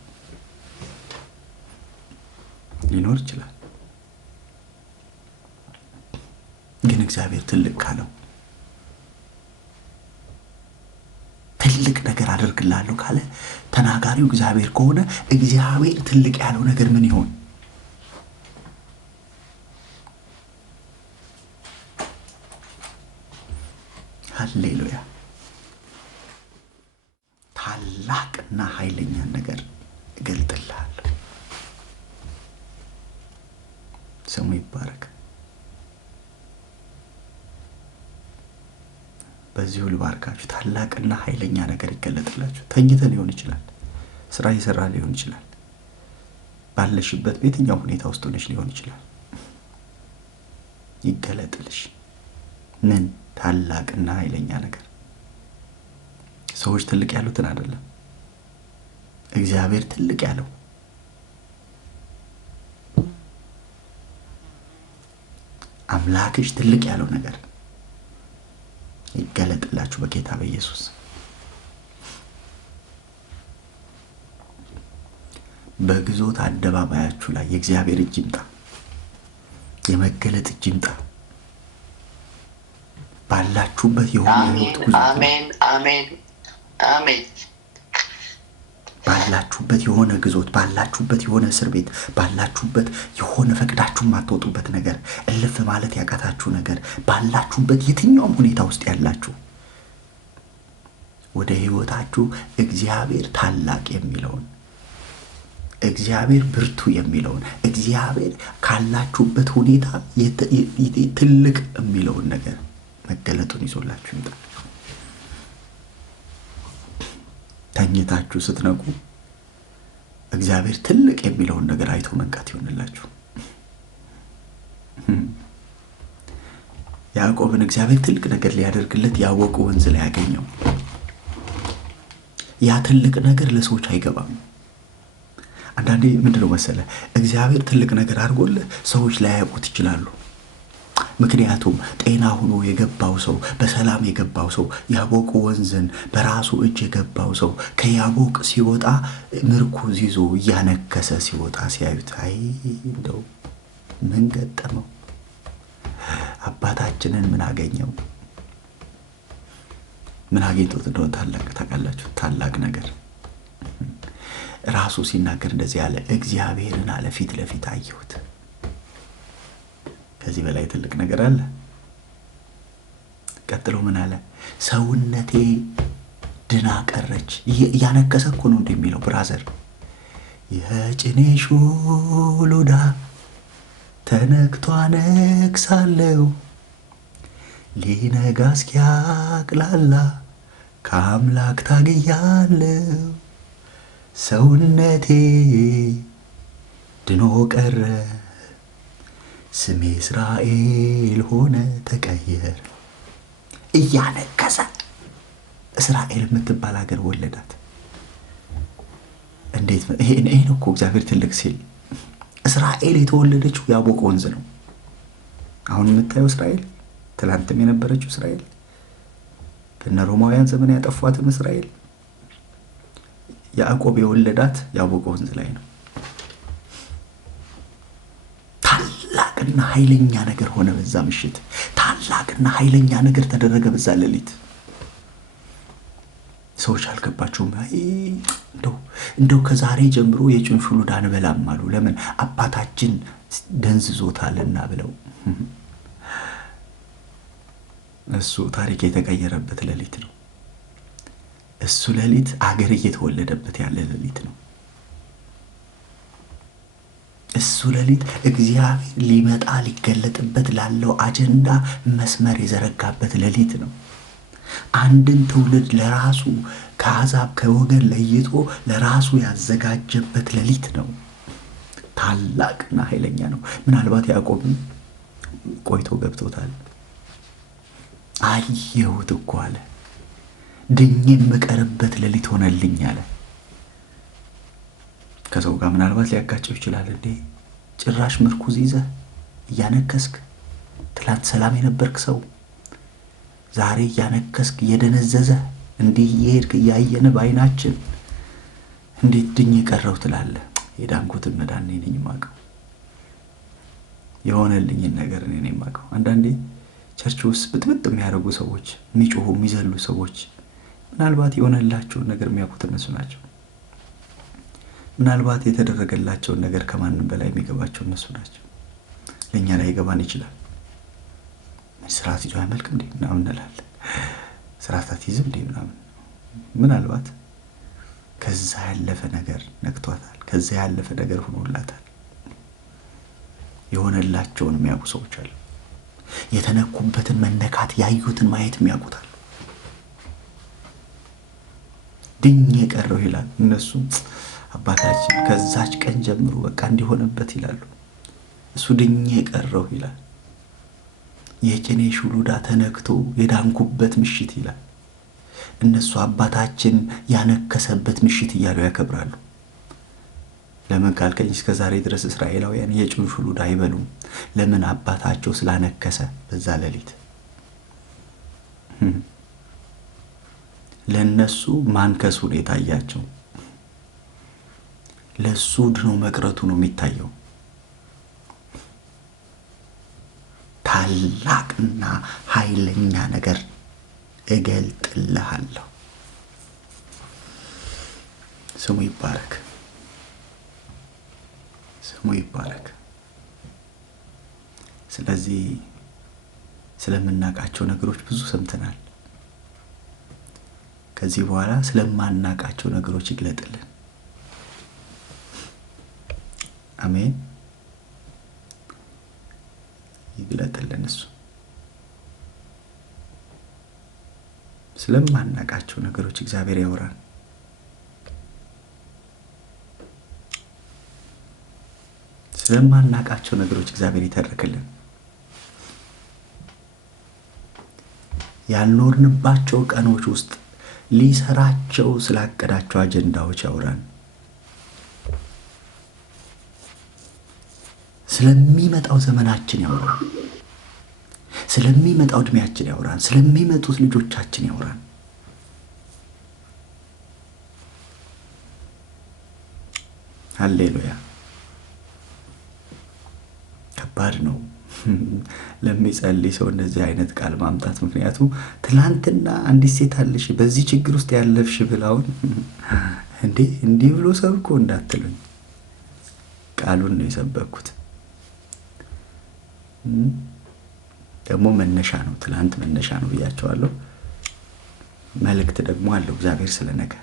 ግን እግዚአብሔር ትልቅ ካለው ትልቅ ነገር አደርግልሃለሁ ካለ ተናጋሪው እግዚአብሔር ከሆነ እግዚአብሔር ትልቅ ያለው ነገር ምን ይሆን? ሃሌሉያ! ታላቅና ኃይለኛ ነገር እገልጥልሃለሁ። ስሙ ይባረክ። በዚሁ ልባርካችሁ። ታላቅና ኃይለኛ ነገር ይገለጥላችሁ። ተኝተ ሊሆን ይችላል፣ ስራ እየሰራ ሊሆን ይችላል፣ ባለሽበት በየትኛው ሁኔታ ውስጥ ሆነሽ ሊሆን ይችላል። ይገለጥልሽ። ምን ታላቅና ኃይለኛ ነገር? ሰዎች ትልቅ ያሉትን አይደለም፣ እግዚአብሔር ትልቅ ያለው አምላክሽ ትልቅ ያለው ነገር ይገለጥላችሁ በጌታ በኢየሱስ። በግዞት አደባባያችሁ ላይ የእግዚአብሔር እጅ ይምጣ፣ የመገለጥ እጅ ይምጣ። ባላችሁበት የሆነ ህይወት ጉዞ አሜን አሜን አሜን። ባላችሁበት የሆነ ግዞት፣ ባላችሁበት የሆነ እስር ቤት፣ ባላችሁበት የሆነ ፈቅዳችሁ ማትወጡበት ነገር፣ እልፍ ማለት ያቃታችሁ ነገር፣ ባላችሁበት የትኛውም ሁኔታ ውስጥ ያላችሁ ወደ ህይወታችሁ እግዚአብሔር ታላቅ የሚለውን፣ እግዚአብሔር ብርቱ የሚለውን፣ እግዚአብሔር ካላችሁበት ሁኔታ ትልቅ የሚለውን ነገር መገለጡን ይዞላችሁ ይምጣ። ተኝታችሁ ስትነቁ እግዚአብሔር ትልቅ የሚለውን ነገር አይቶ መንቃት ይሆንላችሁ። ያዕቆብን እግዚአብሔር ትልቅ ነገር ሊያደርግለት ያወቁ ወንዝ ላይ ያገኘው። ያ ትልቅ ነገር ለሰዎች አይገባም። አንዳንዴ ምንድነው መሰለ እግዚአብሔር ትልቅ ነገር አድርጎልህ ሰዎች ላያውቁት ይችላሉ። ምክንያቱም ጤና ሆኖ የገባው ሰው፣ በሰላም የገባው ሰው፣ ያቦቅ ወንዝን በራሱ እጅ የገባው ሰው ከያቦቅ ሲወጣ ምርኩዝ ይዞ እያነከሰ ሲወጣ ሲያዩት አይ እንደው ምን ገጠመው? አባታችንን ምን አገኘው? ምን አግኝቶት እንደሆነ ታውቃላችሁ? ታላቅ ነገር ራሱ ሲናገር እንደዚህ ያለ እግዚአብሔርን አለ ፊት ለፊት አየሁት። ከዚህ በላይ ትልቅ ነገር አለ? ቀጥሎ ምን አለ? ሰውነቴ ድና ቀረች። ያነከሰ እኮ ነው እንደሚለው ብራዘር። የጭኔ ሹሉዳ ተነክቷ ነክሳለው፣ ሊነጋ እስኪያቅላላ ከአምላክ ታግያለው። ሰውነቴ ድኖ ቀረ፣ ስሜ እስራኤል ሆነ ተቀየር። እያነከሰ እስራኤል የምትባል ሀገር ወለዳት። እንዴት ነው ይሄን እኮ እግዚአብሔር ትልቅ ሲል እስራኤል የተወለደችው ያቦቅ ወንዝ ነው። አሁን የምታየው እስራኤል ትላንትም የነበረችው እስራኤል፣ በእነ ሮማውያን ዘመን ያጠፏትም እስራኤል ያዕቆብ የወለዳት ያቦቅ ወንዝ ላይ ነው። ታላቅና ኃይለኛ ነገር ሆነ በዛ ምሽት። ታላቅና ኃይለኛ ነገር ተደረገ በዛ ሌሊት። ሰዎች አልገባቸውም። እንደው ከዛሬ ጀምሮ የጭን ሹሉዳ አንበላም አሉ። ለምን? አባታችን ደንዝዞታልና ብለው። እሱ ታሪክ የተቀየረበት ሌሊት ነው። እሱ ሌሊት አገር እየተወለደበት ያለ ሌሊት ነው። እሱ ሌሊት እግዚአብሔር ሊመጣ ሊገለጥበት ላለው አጀንዳ መስመር የዘረጋበት ሌሊት ነው። አንድን ትውልድ ለራሱ ከአሕዛብ ከወገን ለይቶ ለራሱ ያዘጋጀበት ሌሊት ነው። ታላቅና ኃይለኛ ነው። ምናልባት ያዕቆብም ቆይቶ ገብቶታል። አየሁት እኮ አለ፣ ድኜ የምቀርበት ሌሊት ሆነልኝ አለ። ከሰው ጋር ምናልባት ሊያጋጨው ይችላል። እንዴ ጭራሽ ምርኩዝ ይዘህ እያነከስክ፣ ትላንት ሰላም የነበርክ ሰው ዛሬ እያነከስክ እየደነዘዘ እንዲህ እየሄድክ እያየን በዓይናችን እንዴት ድኜ ቀረው ትላለህ? የዳንኩትን መዳን እኔ ነኝ የማውቀው። የሆነልኝን ነገር እኔ ነኝ የማውቀው። አንዳንዴ ቸርች ውስጥ ብጥብጥ የሚያደርጉ ሰዎች፣ የሚጮሁ የሚዘሉ ሰዎች ምናልባት የሆነላቸውን ነገር የሚያውቁት እነሱ ናቸው። ምናልባት የተደረገላቸውን ነገር ከማንም በላይ የሚገባቸው እነሱ ናቸው። ለእኛ ላይ ይገባን ይችላል። ስርዓት ይዞ አይመልክም እንዴ ምናምን እንላለን። ስርዓት አትይዝም እንዴ ምናምን። ምናልባት ከዛ ያለፈ ነገር ነክቷታል። ከዛ ያለፈ ነገር ሆኖላታል። የሆነላቸውን የሚያውቁ ሰዎች አሉ። የተነኩበትን መነካት ያዩትን ማየት የሚያውቁታል። ድኜ የቀረው ይላል። እነሱ አባታችን ከዛች ቀን ጀምሮ በቃ እንዲሆነበት ይላሉ። እሱ ድኜ የቀረው ይላል። የጭኔ ሹሉዳ ተነክቶ የዳንኩበት ምሽት ይላል። እነሱ አባታችን ያነከሰበት ምሽት እያሉ ያከብራሉ። ለምን ካልከኝ እስከ ዛሬ ድረስ እስራኤላውያን የጭን ሹሉዳ አይበሉም። ለምን? አባታቸው ስላነከሰ በዛ ሌሊት። ለነሱ ማንከሱ ነው የታያቸው። ለሱ ድኖ መቅረቱ ነው የሚታየው። ታላቅና ኃይለኛ ነገር እገልጥልሃለሁ። ስሙ ይባረክ፣ ስሙ ይባረክ። ስለዚህ ስለምናቃቸው ነገሮች ብዙ ሰምተናል። ከዚህ በኋላ ስለማናቃቸው ነገሮች ይግለጥልን። አሜን። ይግለጥልን እሱ። ስለማናቃቸው ነገሮች እግዚአብሔር ያወራን። ስለማናቃቸው ነገሮች እግዚአብሔር ይተርክልን። ያልኖርንባቸው ቀኖች ውስጥ ሊሰራቸው ስላቀዳቸው አጀንዳዎች ያወራን። ስለሚመጣው ዘመናችን ያወራን። ስለሚመጣው እድሜያችን ያወራን። ስለሚመጡት ልጆቻችን ያወራን። ሃሌሉያ። ከባድ ነው ለሚጸልይ ሰው እንደዚህ አይነት ቃል ማምጣት። ምክንያቱም ትላንትና አንዲት ሴት አለሽ በዚህ ችግር ውስጥ ያለፍሽ ብላውን እንዲህ ብሎ ሰብኮ እንዳትሉኝ፣ ቃሉን ነው የሰበኩት። ደግሞ መነሻ ነው፣ ትላንት መነሻ ነው ብያቸዋለሁ። መልእክት ደግሞ አለው እግዚአብሔር ስለነገ።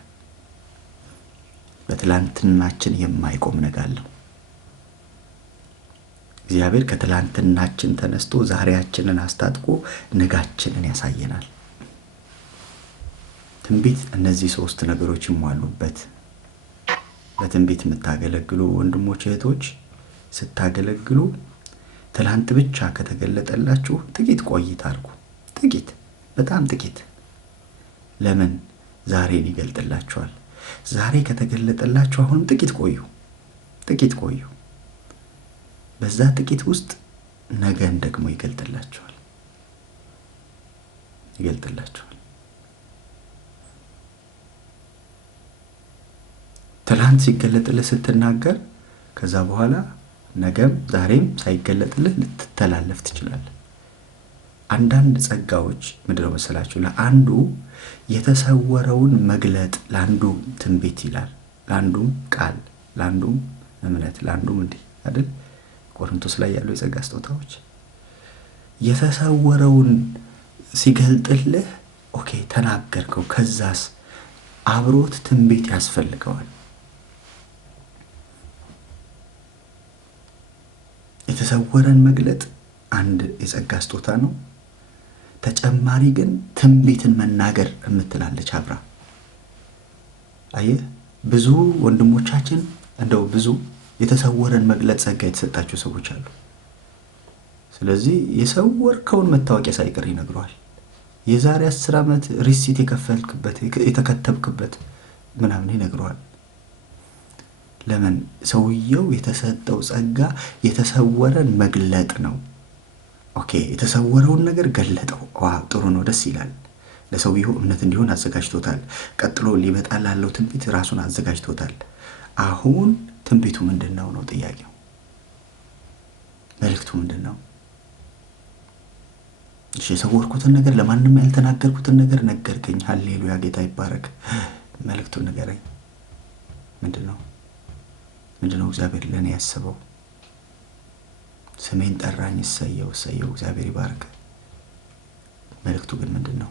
በትላንትናችን የማይቆም ነገ አለው። እግዚአብሔር ከትላንትናችን ተነስቶ ዛሬያችንን አስታጥቆ ነጋችንን ያሳየናል። ትንቢት እነዚህ 3 ነገሮች ይሟሉበት። በትንቢት የምታገለግሉ ወንድሞች እህቶች፣ ስታገለግሉ ትላንት ብቻ ከተገለጠላችሁ ጥቂት ቆይታ አድርጉ። ጥቂት፣ በጣም ጥቂት። ለምን? ዛሬን ይገልጥላችኋል። ዛሬ ከተገለጠላችሁ አሁንም ጥቂት ቆዩ፣ ጥቂት ቆዩ። በዛ ጥቂት ውስጥ ነገን ደግሞ ይገልጥላችኋል፣ ይገልጥላችኋል። ትላንት ሲገለጥልህ ስትናገር ከዛ በኋላ ነገም ዛሬም ሳይገለጥልህ ልትተላለፍ ትችላለህ። አንዳንድ ጸጋዎች ምንድነው መሰላችሁ? ለአንዱ የተሰወረውን መግለጥ፣ ለአንዱ ትንቢት ይላል፣ ለአንዱም ቃል፣ ለአንዱም እምነት፣ ለአንዱም እንዲህ አይደል? ቆሮንቶስ ላይ ያሉ የጸጋ ስጦታዎች የተሰወረውን ሲገልጥልህ ኦኬ ተናገርከው። ከዛስ አብሮት ትንቢት ያስፈልገዋል። የተሰወረን መግለጥ አንድ የጸጋ ስጦታ ነው። ተጨማሪ ግን ትንቢትን መናገር እምትላለች አብራ። አየህ፣ ብዙ ወንድሞቻችን እንደው ብዙ የተሰወረን መግለጥ ጸጋ የተሰጣቸው ሰዎች አሉ። ስለዚህ የሰወርከውን መታወቂያ ሳይቀር ይነግረዋል። የዛሬ 10 ዓመት ሪሲት የከፈልክበት የተከተብክበት ምናምን ይነግረዋል። ለምን? ሰውየው የተሰጠው ጸጋ የተሰወረን መግለጥ ነው። ኦኬ፣ የተሰወረውን ነገር ገለጠው። ዋው ጥሩ ነው፣ ደስ ይላል። ለሰውየው እምነት እንዲሆን አዘጋጅቶታል። ቀጥሎ ሊመጣ ላለው ትንቢት ራሱን አዘጋጅቶታል። አሁን ትንቢቱ ምንድነው ነው ጥያቄው። መልእክቱ ምንድነው? እሺ፣ የሰወርኩትን ነገር ለማንም ያልተናገርኩትን ነገር ነገርከኝ። ሃሌሉያ፣ ጌታ ይባረክ። መልእክቱን ንገረኝ። ምንድነው? ምንድነው እግዚአብሔር ለኔ ያሰበው? ስሜን ጠራኝ፣ እሰየው እሰየው፣ እግዚአብሔር ይባርክ። መልእክቱ ግን ምንድነው?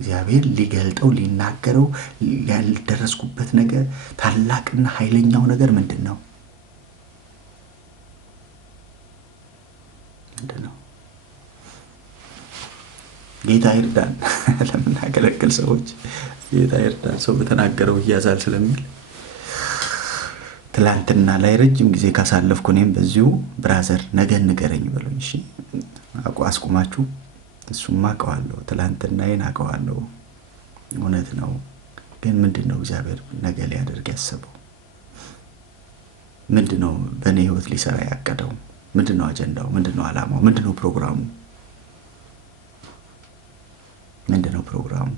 እግዚአብሔር ሊገልጠው ሊናገረው ያልደረስኩበት ነገር ታላቅና ኃይለኛው ነገር ምንድነው? ምንድነው? ጌታ ይርዳን። ለምናገለግል ሰዎች ጌታ ይርዳን። ሰው በተናገረው ይያዛል ስለሚል ትላንትና ላይ ረጅም ጊዜ ካሳለፍኩ እኔም በዚሁ ብራዘር ነገን ንገረኝ በሉኝ። እሺ አስቁማችሁ። እሱማ አውቀዋለሁ፣ ትላንትናዬን አውቀዋለሁ፣ እውነት ነው። ግን ምንድነው እግዚአብሔር ነገ ሊያደርግ ያሰበው? ምንድነው በእኔ ህይወት ሊሰራ ያቀደው? ምንድነው አጀንዳው? ምንድነው ዓላማው? ምንድነው ፕሮግራሙ? ምንድነው ፕሮግራሙ?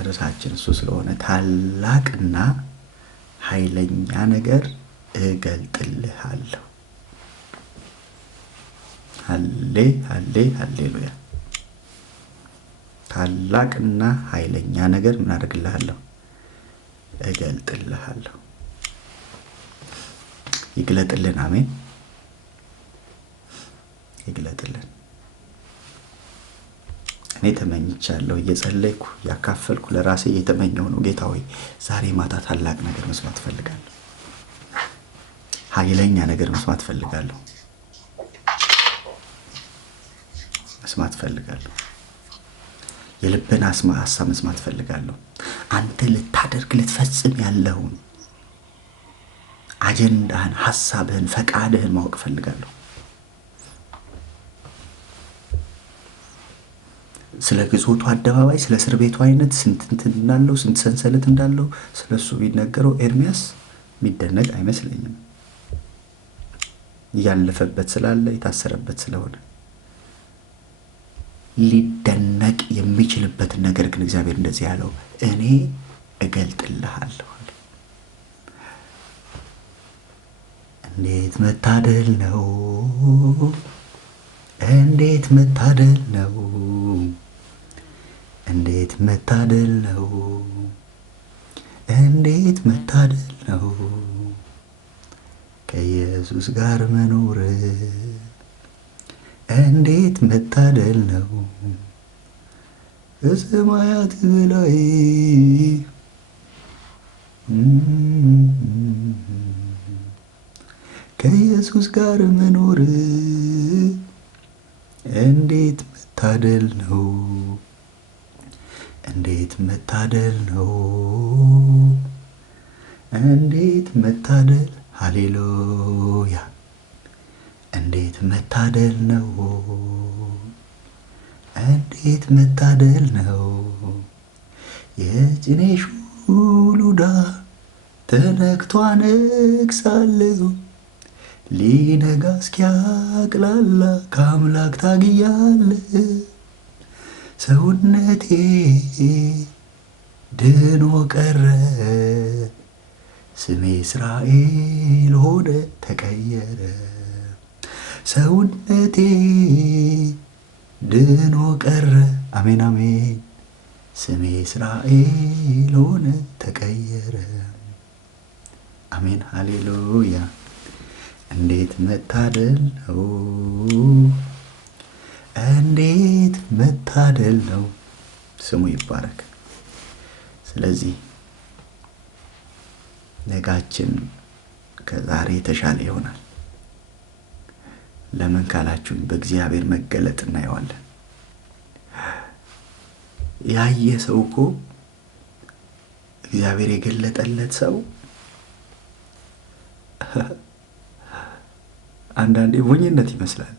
ርዕሳችን እሱ ስለሆነ ታላቅና ኃይለኛ ነገር እገልጥልሃለሁ። ሃሌሉያ። ታላቅና ኃይለኛ ነገር ምን አደርግልሃለሁ? እገልጥልሃለሁ። ይግለጥልን። አሜን። ይግለጥልን። እኔ ተመኝቻለሁ፣ እየጸለይኩ ያካፈልኩ ለራሴ እየተመኘው ነው። ጌታ ሆይ ዛሬ ማታ ታላቅ ነገር መስማት ፈልጋለሁ። ኃይለኛ ነገር መስማት ፈልጋለሁ። የልብን ሐሳብ መስማት ፈልጋለሁ። አንተ ልታደርግ ልትፈጽም ያለውን አጀንዳህን፣ ሐሳብህን፣ ፈቃድህን ማወቅ ፈልጋለሁ። ስለ ግዞቱ አደባባይ፣ ስለ እስር ቤቱ አይነት ስንት እንትን እንዳለው፣ ስንት ሰንሰለት እንዳለው ስለሱ ቢነገረው ኤርሚያስ የሚደነቅ አይመስለኝም። ያለፈበት ስላለ የታሰረበት ስለሆነ ሊደነቅ የሚችልበትን ነገር ግን እግዚአብሔር እንደዚህ ያለው እኔ እገልጥልሃለሁ። እንዴት መታደል ነው! እንዴት መታደል ነው! እንዴት መታደል ነው! እንዴት መታደል ነው! ከኢየሱስ ጋር መኖር እንዴት መታደል ነው! በሰማያት በላይ ከኢየሱስ ጋር መኖር እንዴት መታደል ነው! እንዴት መታደል ነው! እንዴት መታደል! ሃሌሉያ! እንዴት መታደል ነው! እንዴት መታደል ነው! የጭኔ ሹሉዳ ተነክቶ አነግሳለሁ፣ ሊነጋ እስኪያቅላላ ከአምላክ ታግያለሁ። ሰውነቴ ድኖ ቀረ፣ ስሜ እስራኤል ሆነ ተቀየረ። ሰውነቴ ድኖ ቀረ፣ አሜን አሜን፣ ስሜ እስራኤል ሆነ ተቀየረ። አሜን ሃሌሉያ። እንዴት መታደል ነው! እንዴት መታደል ነው! ስሙ ይባረክ። ስለዚህ ነጋችን ከዛሬ የተሻለ ይሆናል። ለምን ካላችሁኝ በእግዚአብሔር መገለጥ እናየዋለን። ያየ ሰው እኮ እግዚአብሔር የገለጠለት ሰው አንዳንዴ ሞኝነት ይመስላል።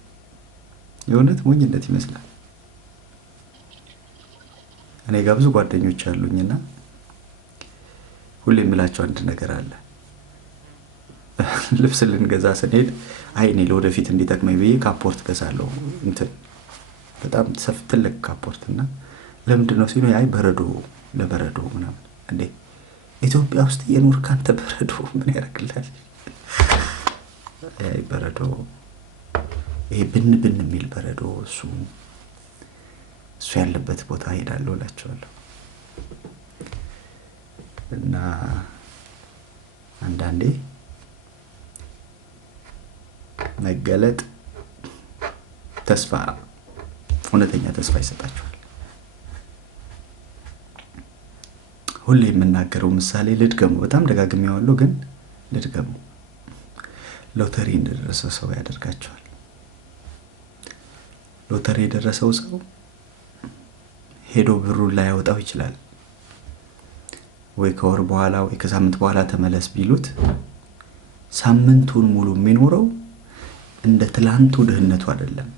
የእውነት ሞኝነት ይመስላል። እኔ ጋር ብዙ ጓደኞች አሉኝና ሁሌ የምላቸው አንድ ነገር አለ። ልብስ ልንገዛ ስንሄድ እኔ ለወደፊት እንዲጠቅመኝ ብዬ ካፖርት ገዛለሁ። በጣም ትልቅ ካፖርት እና ለምንድን ነው ሲሉ በረዶ ለበረዶ ምናምን። እንዴ ኢትዮጵያ ውስጥ እየኖርክ አንተ በረዶ ምን ያደርግልሃል? በረዶ ይሄ ብን የሚል በረዶ እሱ ያለበት ቦታ ሄዳለሁ እላቸዋለሁ። እና አንዳንዴ መገለጥ እውነተኛ ተስፋ ይሰጣቸዋል። ሁሌ የምናገረው ምሳሌ ልድገሙ፣ በጣም ደጋግሜዋለሁ ግን ልድገሙ። ሎተሪ እንደደረሰ ሰው ያደርጋቸዋል። ሎተሪ የደረሰው ሰው ሄዶ ብሩን ላይ ያወጣው ይችላል። ወይ ከወር በኋላ ወይ ከሳምንት በኋላ ተመለስ ቢሉት ሳምንቱን ሙሉ የሚኖረው እንደ ትላንቱ ድህነቱ አይደለም።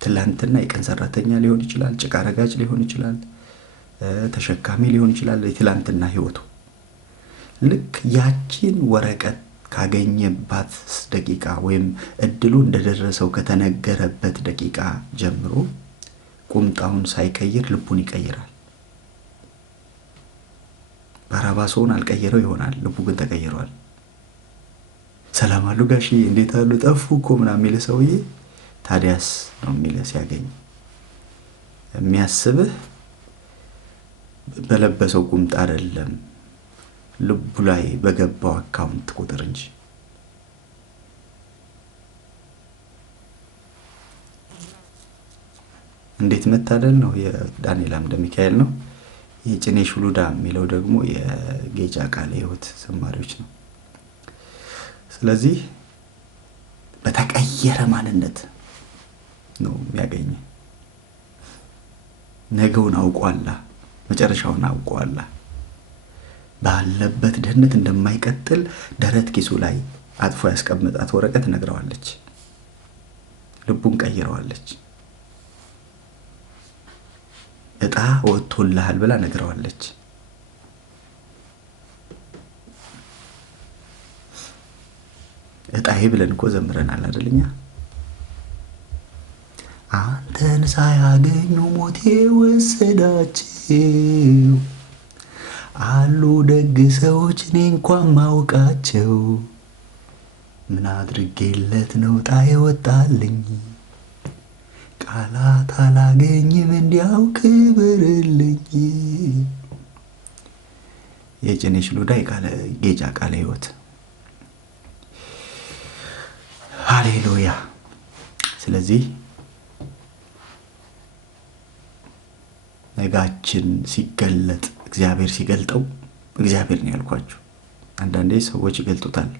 ትላንትና የቀን ሰራተኛ ሊሆን ይችላል፣ ጭቃ ረጋጭ ሊሆን ይችላል፣ ተሸካሚ ሊሆን ይችላል። የትላንትና ህይወቱ ልክ ያቺን ወረቀት ካገኘባት ደቂቃ ወይም እድሉ እንደደረሰው ከተነገረበት ደቂቃ ጀምሮ ቁምጣውን ሳይቀይር ልቡን ይቀይራል። ባራባሶን አልቀየረው ይሆናል፣ ልቡ ግን ተቀይሯል። ሰላም አሉ ጋሺ እንዴት አሉ ጠፉ እኮ ምናምን የሚል ሰውዬ ታዲያስ ነው የሚል ሲያገኝ የሚያስብህ በለበሰው ቁምጣ አይደለም ልቡ ላይ በገባው አካውንት ቁጥር እንጂ። እንዴት መታደል ነው! የዳንኤል አምደ ሚካኤል ነው። የጭኔ ሹሉዳ የሚለው ደግሞ የጌጫ ቃለ ሕይወት ዘማሪዎች ነው። ስለዚህ በተቀየረ ማንነት ነው የሚያገኘ። ነገውን አውቋላ፣ መጨረሻውን አውቋላ። ባለበት ድህነት እንደማይቀጥል ደረት ኪሱ ላይ አጥፎ ያስቀመጣት ወረቀት ነግረዋለች። ልቡን ቀይረዋለች። እጣ ወጥቶልሃል ብላ ነግረዋለች። እጣዬ ብለን እኮ ዘምረናል አይደልኛ? አንተን ሳያገኙ ሞቴ ወሰዳቸው አሉ ደግ ሰዎች እኔ እንኳን ማውቃቸው። ምን አድርጌለት ነው እጣ የወጣልኝ? ቃላት አላገኝም እንዲያው ክብርልኝ። የጭኔ ሹሉዳ ጌጫ ቃለ ሕይወት። ሃሌሉያ። ስለዚህ ነጋችን ሲገለጥ እግዚአብሔር ሲገልጠው፣ እግዚአብሔር ነው ያልኳችሁ። አንዳንዴ ሰዎች ይገልጡታል።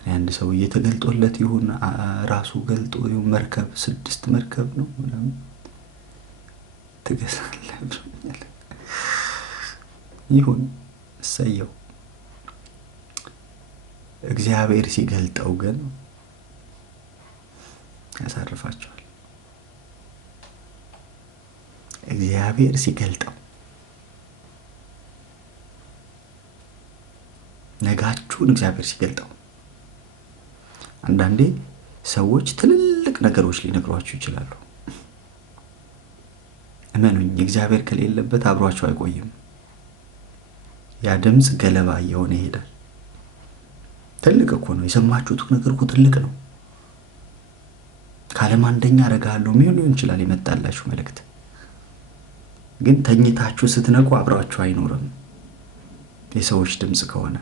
እኔ አንድ ሰውዬ ተገልጦለት ይሁን ራሱ ገልጦ ይሁን መርከብ 6 መርከብ ነው ምናምን ትገዛለህ ይሁን እሰየው። እግዚአብሔር ሲገልጠው ግን ያሳርፋቸዋል። እግዚአብሔር ሲገልጠው ነጋችሁን እግዚአብሔር ሲገልጠው። አንዳንዴ ሰዎች ትልልቅ ነገሮች ሊነግሯችሁ ይችላሉ። እመኑኝ፣ እግዚአብሔር ከሌለበት አብሯችሁ አይቆይም። ያ ድምፅ ገለባ እየሆነ ይሄዳል። ትልቅ እኮ ነው የሰማችሁት ነገር እኮ ትልቅ ነው። ከዓለም አንደኛ አደርግሃለሁ ሊሆን ይችላል የመጣላችሁ መልእክት። ግን ተኝታችሁ ስትነቁ አብሯችሁ አይኖርም። የሰዎች ድምፅ ከሆነ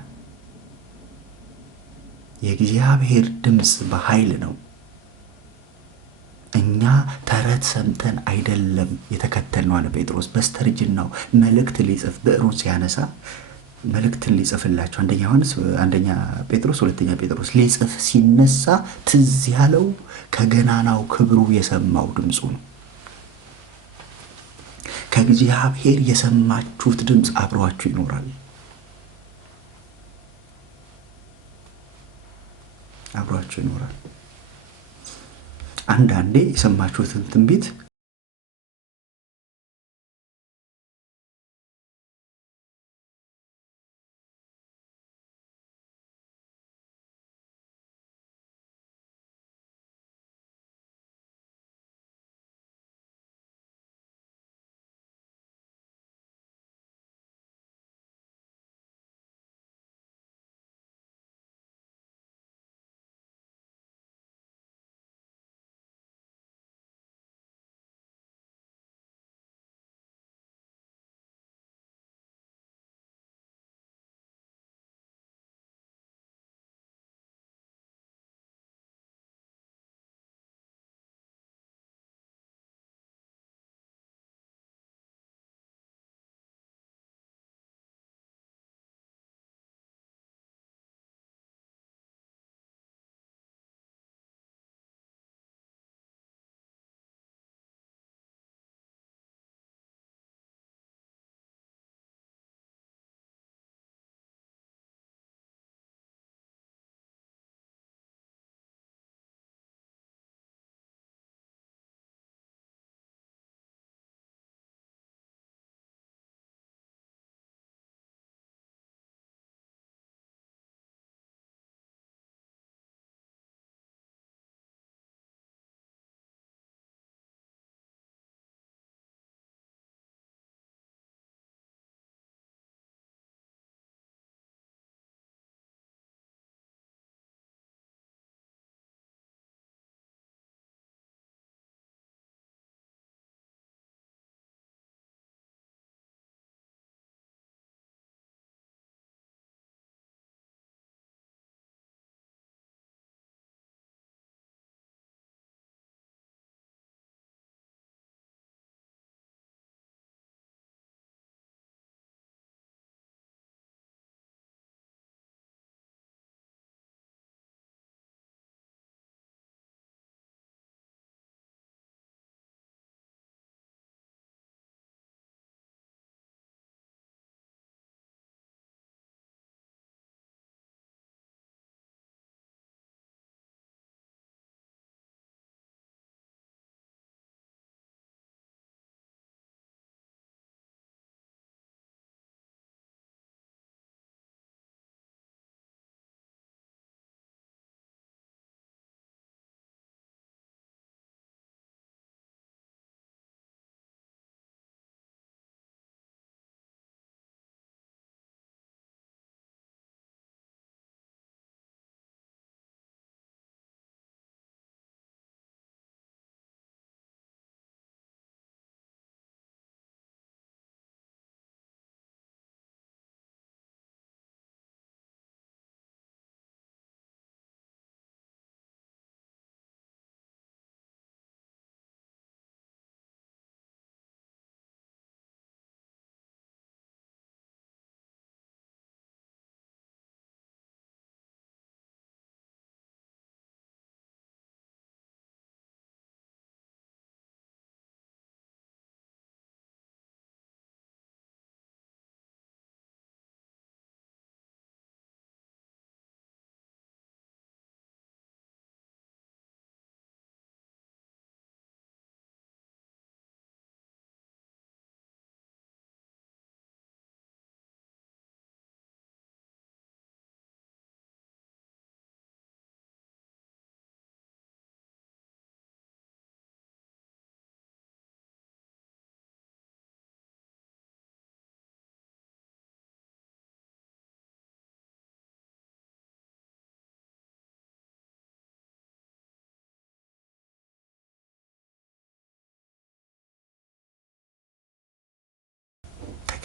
የእግዚአብሔር ድምፅ በኃይል ነው። እኛ ተረት ሰምተን አይደለም የተከተልነው አለ ጴጥሮስ። በስተርጅናው መልእክት ሊጽፍ ብዕሩን ሲያነሳ መልእክትን ሊጽፍላቸው አንደኛ ጴጥሮስ ሁለተኛ ጴጥሮስ ሊጽፍ ሲነሳ ትዝ ያለው ከገናናው ክብሩ የሰማው ድምፁ ነው። ከእግዚአብሔር የሰማችሁት ድምፅ አብሯችሁ ይኖራል። አብሯችሁ ይኖራል። አንዳንዴ የሰማችሁትን ትንቢት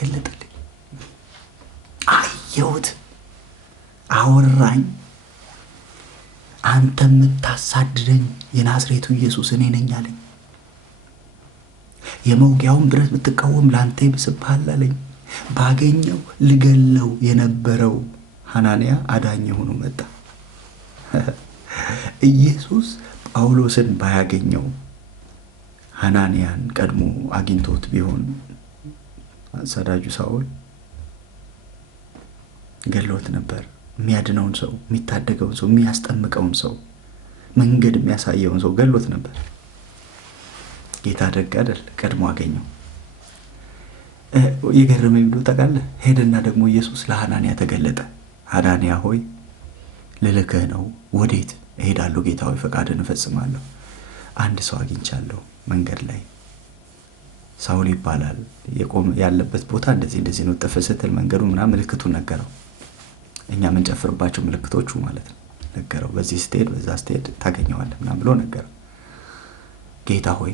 ተገለጠልኝ፣ አየሁት፣ አወራኝ። አንተ የምታሳድደኝ የናዝሬቱ ኢየሱስ እኔ ነኝ አለኝ። የመውጊያውን ብረት ብትቃወም ለአንተ ይብስብሃል አለኝ። ባገኘው ልገለው የነበረው ሐናንያ አዳኝ ሆኖ መጣ። ኢየሱስ ጳውሎስን ባያገኘው ሐናንያን ቀድሞ አግኝቶት ቢሆን አሳዳጁ ሳውል ገሎት ነበር። የሚያድነውን ሰው፣ የሚታደገውን ሰው፣ የሚያስጠምቀውን ሰው፣ መንገድ የሚያሳየውን ሰው ገሎት ነበር። ጌታ ደግ አይደል? ቀድሞ አገኘው። የገረመኝ ብሎ ታውቃለህ? ሄደና ደግሞ ኢየሱስ ለሐናንያ ተገለጠ። ሐናንያ ሆይ ልልክህ ነው። ወዴት? እሄዳለሁ ጌታ ሆይ፣ ፈቃድን እፈጽማለሁ። አንድ ሰው አግኝቻለሁ መንገድ ላይ፣ ሳውል ይባላል። ያለበት ቦታ እንደዚህ ነው። ጠፍ ስትል መንገዱ ምናምን ምልክቱን ነገረው። እኛ የምንጨፍርባቸው ምልክቶቹ ማለት ነው። ነገረው። በዚህ ስትሄድ በዛ ስትሄድ ታገኘዋለህ ምናምን ብሎ ነገረው። ጌታ ሆይ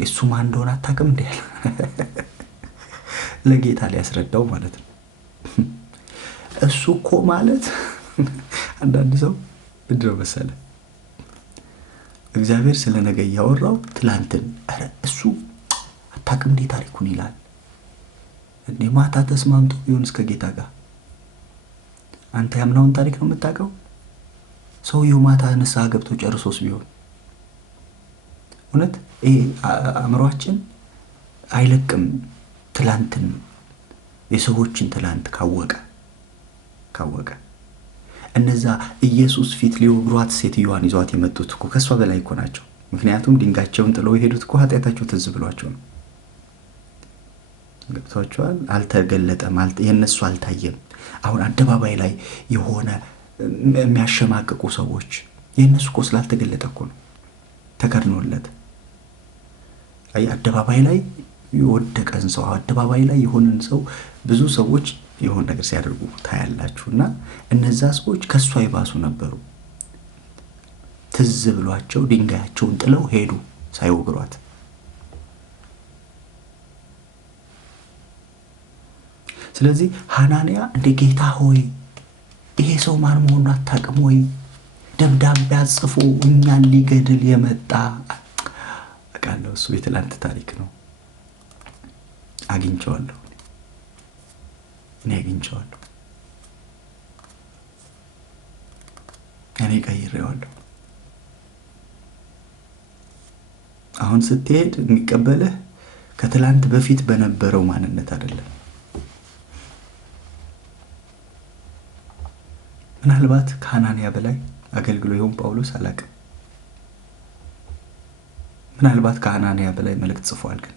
እሱ ማን እንደሆነ አታውቅም እንዴ? ለጌታ ሊያስረዳው ማለት ነው። እሱ እኮ ማለት አንዳንድ ሰው ምንድነው መሰለህ እግዚአብሔር ስለ ነገ እያወራው ትላንትን እሱ አታውቅም እንዴ ታሪኩን ይላል። እንዴ ማታ ተስማምቶ ቢሆን እስከ ጌታ ጋር አንተ ያምናውን ታሪክ ነው የምታውቀው። ሰውየው ማታ ንስሐ ገብቶ ጨርሶስ ቢሆን እውነት አእምሯችን አይለቅም። ትላንትን የሰዎችን ትላንት ካወቀ እነዛ ኢየሱስ ፊት ሊወግሯት ሴትዮዋን ይዟት የመጡት እኮ ከሷ በላይ እኮ ናቸው። ምክንያቱም ድንጋቸውን ጥለው የሄዱት እኮ ኃጢአታቸው ትዝ ብሏቸው ነው። ገብቷቸዋል። አልተገለጠም፣ የነሱ አልታየም። አሁን አደባባይ ላይ የሆነ የሚያሸማቅቁ ሰዎች የነሱ እኮ ስላልተገለጠ እኮ ነው ተከድኖለት። አይ አደባባይ ላይ የወደቀን ሰው፣ አደባባይ ላይ የሆነን ሰው ብዙ ሰዎች የሆነ ነገር ሲያደርጉ ታያላችሁና እነዛ ሰዎች ከሷ ይባሱ ነበሩ። ትዝ ብሏቸው ድንጋያቸውን ጥለው ሄዱ ሳይወግሯት። ስለዚህ ሐናንያ እንደ ጌታ ሆይ ይሄ ሰው ማን መሆኑን አታውቅም ወይ? ደብዳቤ አጽፎ እኛን ሊገድል የመጣ አውቃለሁ። እሱ የትላንት ታሪክ ነው። አግኝቼዋለሁ፣ እኔ አግኝቼዋለሁ፣ እኔ ቀይሬዋለሁ። አሁን ስትሄድ የሚቀበልህ ከትላንት በፊት በነበረው ማንነት አይደለም። ምናልባት ከሐናንያ በላይ አገልግሎ ይሆን ጳውሎስ አላውቅም። ምናልባት ከሐናንያ በላይ መልእክት ጽፏል። ግን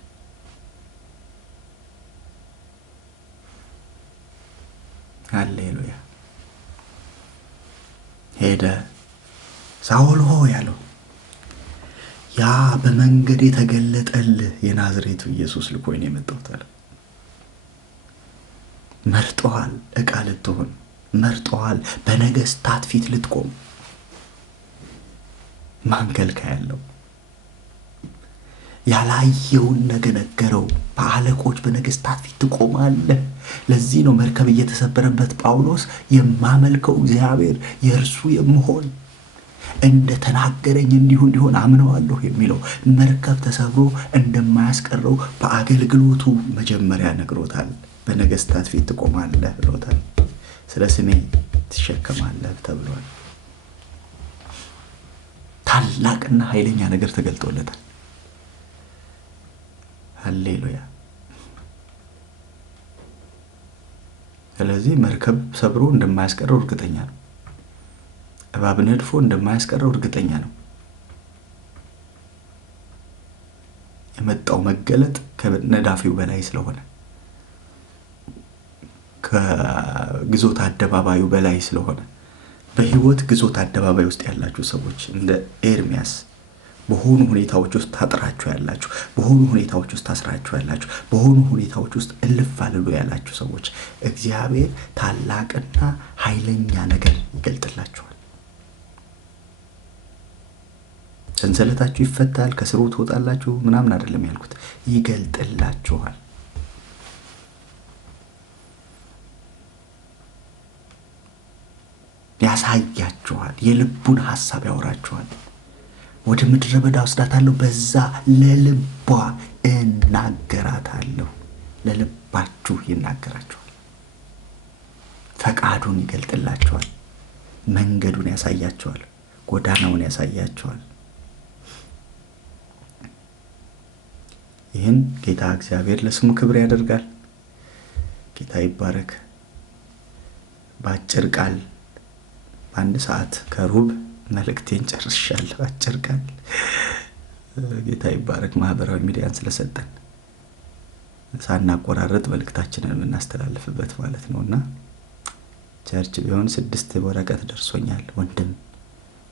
ሃሌሉያ ሄደ። ሳውል ሆይ ያለው ያ በመንገድ የተገለጠልህ የናዝሬቱ ኢየሱስ ልኮኝ ነው የመጣሁት አለ። መርጦሃል፣ ዕቃ ልትሆን መርጦሃል፣ በነገስታት ፊት ልትቆም። ማንከልካ ያለው ያላየውን ነገረው። በአለቆች በነገስታት ፊት ትቆማለህ። ለዚህ ነው መርከብ እየተሰበረበት ጳውሎስ የማመልከው እግዚአብሔር የእርሱ የምሆን እንደ ተናገረኝ እንዲሁ እንዲሆን አምነዋለሁ የሚለው። መርከብ ተሰብሮ እንደማያስቀረው በአገልግሎቱ መጀመሪያ ነግሮታል። በነገስታት ፊት ትቆማለህ ብሎታል። ስለ ስሜ ትሸከማለህ ተብሏል። ታላቅና ኃይለኛ ነገር ተገልጦለታል። ሃሌሉያ። ስለዚህ መርከብ ሰብሮ እንደማያስቀረው እርግጠኛ ነው። እባብ ነድፎ እንደማያስቀረው እርግጠኛ ነው። የመጣው መገለጥ ከነዳፊው በላይ ስለሆነ፣ ከግዞት አደባባዩ በላይ ስለሆነ፣ በህይወት ግዞት አደባባይ ውስጥ ያላችሁ ሰዎች እንደ ኤርሚያስ በሆኑ ሁኔታዎች ውስጥ ታጥራችሁ ያላችሁ፣ በሆኑ ሁኔታዎች ውስጥ ታስራችሁ ያላችሁ፣ በሆኑ ሁኔታዎች ውስጥ እልፍ አልሉ ያላችሁ ሰዎች እግዚአብሔር ታላቅና ኃይለኛ ነገር ይገልጥላችኋል። ሰንሰለታችሁ ይፈታል፣ ከስሩ ትወጣላችሁ ምናምን አይደለም ያልኩት፣ ይገልጥላችኋል። ያሳያችኋል፣ የልቡን ሐሳብ ያወራችኋል። ወደ ምድረ በዳ ወስዳታለሁ፣ በዛ ለልቧ እናገራታለሁ። ለልባችሁ ይናገራችኋል፣ ፈቃዱን ይገልጥላችኋል፣ መንገዱን ያሳያችኋል፣ ጎዳናውን ያሳያችኋል። ይህን ጌታ እግዚአብሔር ለስሙ ክብር ያደርጋል። ጌታ ይባረክ። በአጭር ቃል በአንድ ሰዓት ከሩብ መልእክቴን ጨርሻለሁ። አጭር ቃል። ጌታ ይባረክ ማህበራዊ ሚዲያን ስለሰጠን ሳናቆራረጥ መልእክታችንን የምናስተላልፍበት ማለት ነውና ቸርች ቢሆን 6 ወረቀት ደርሶኛል።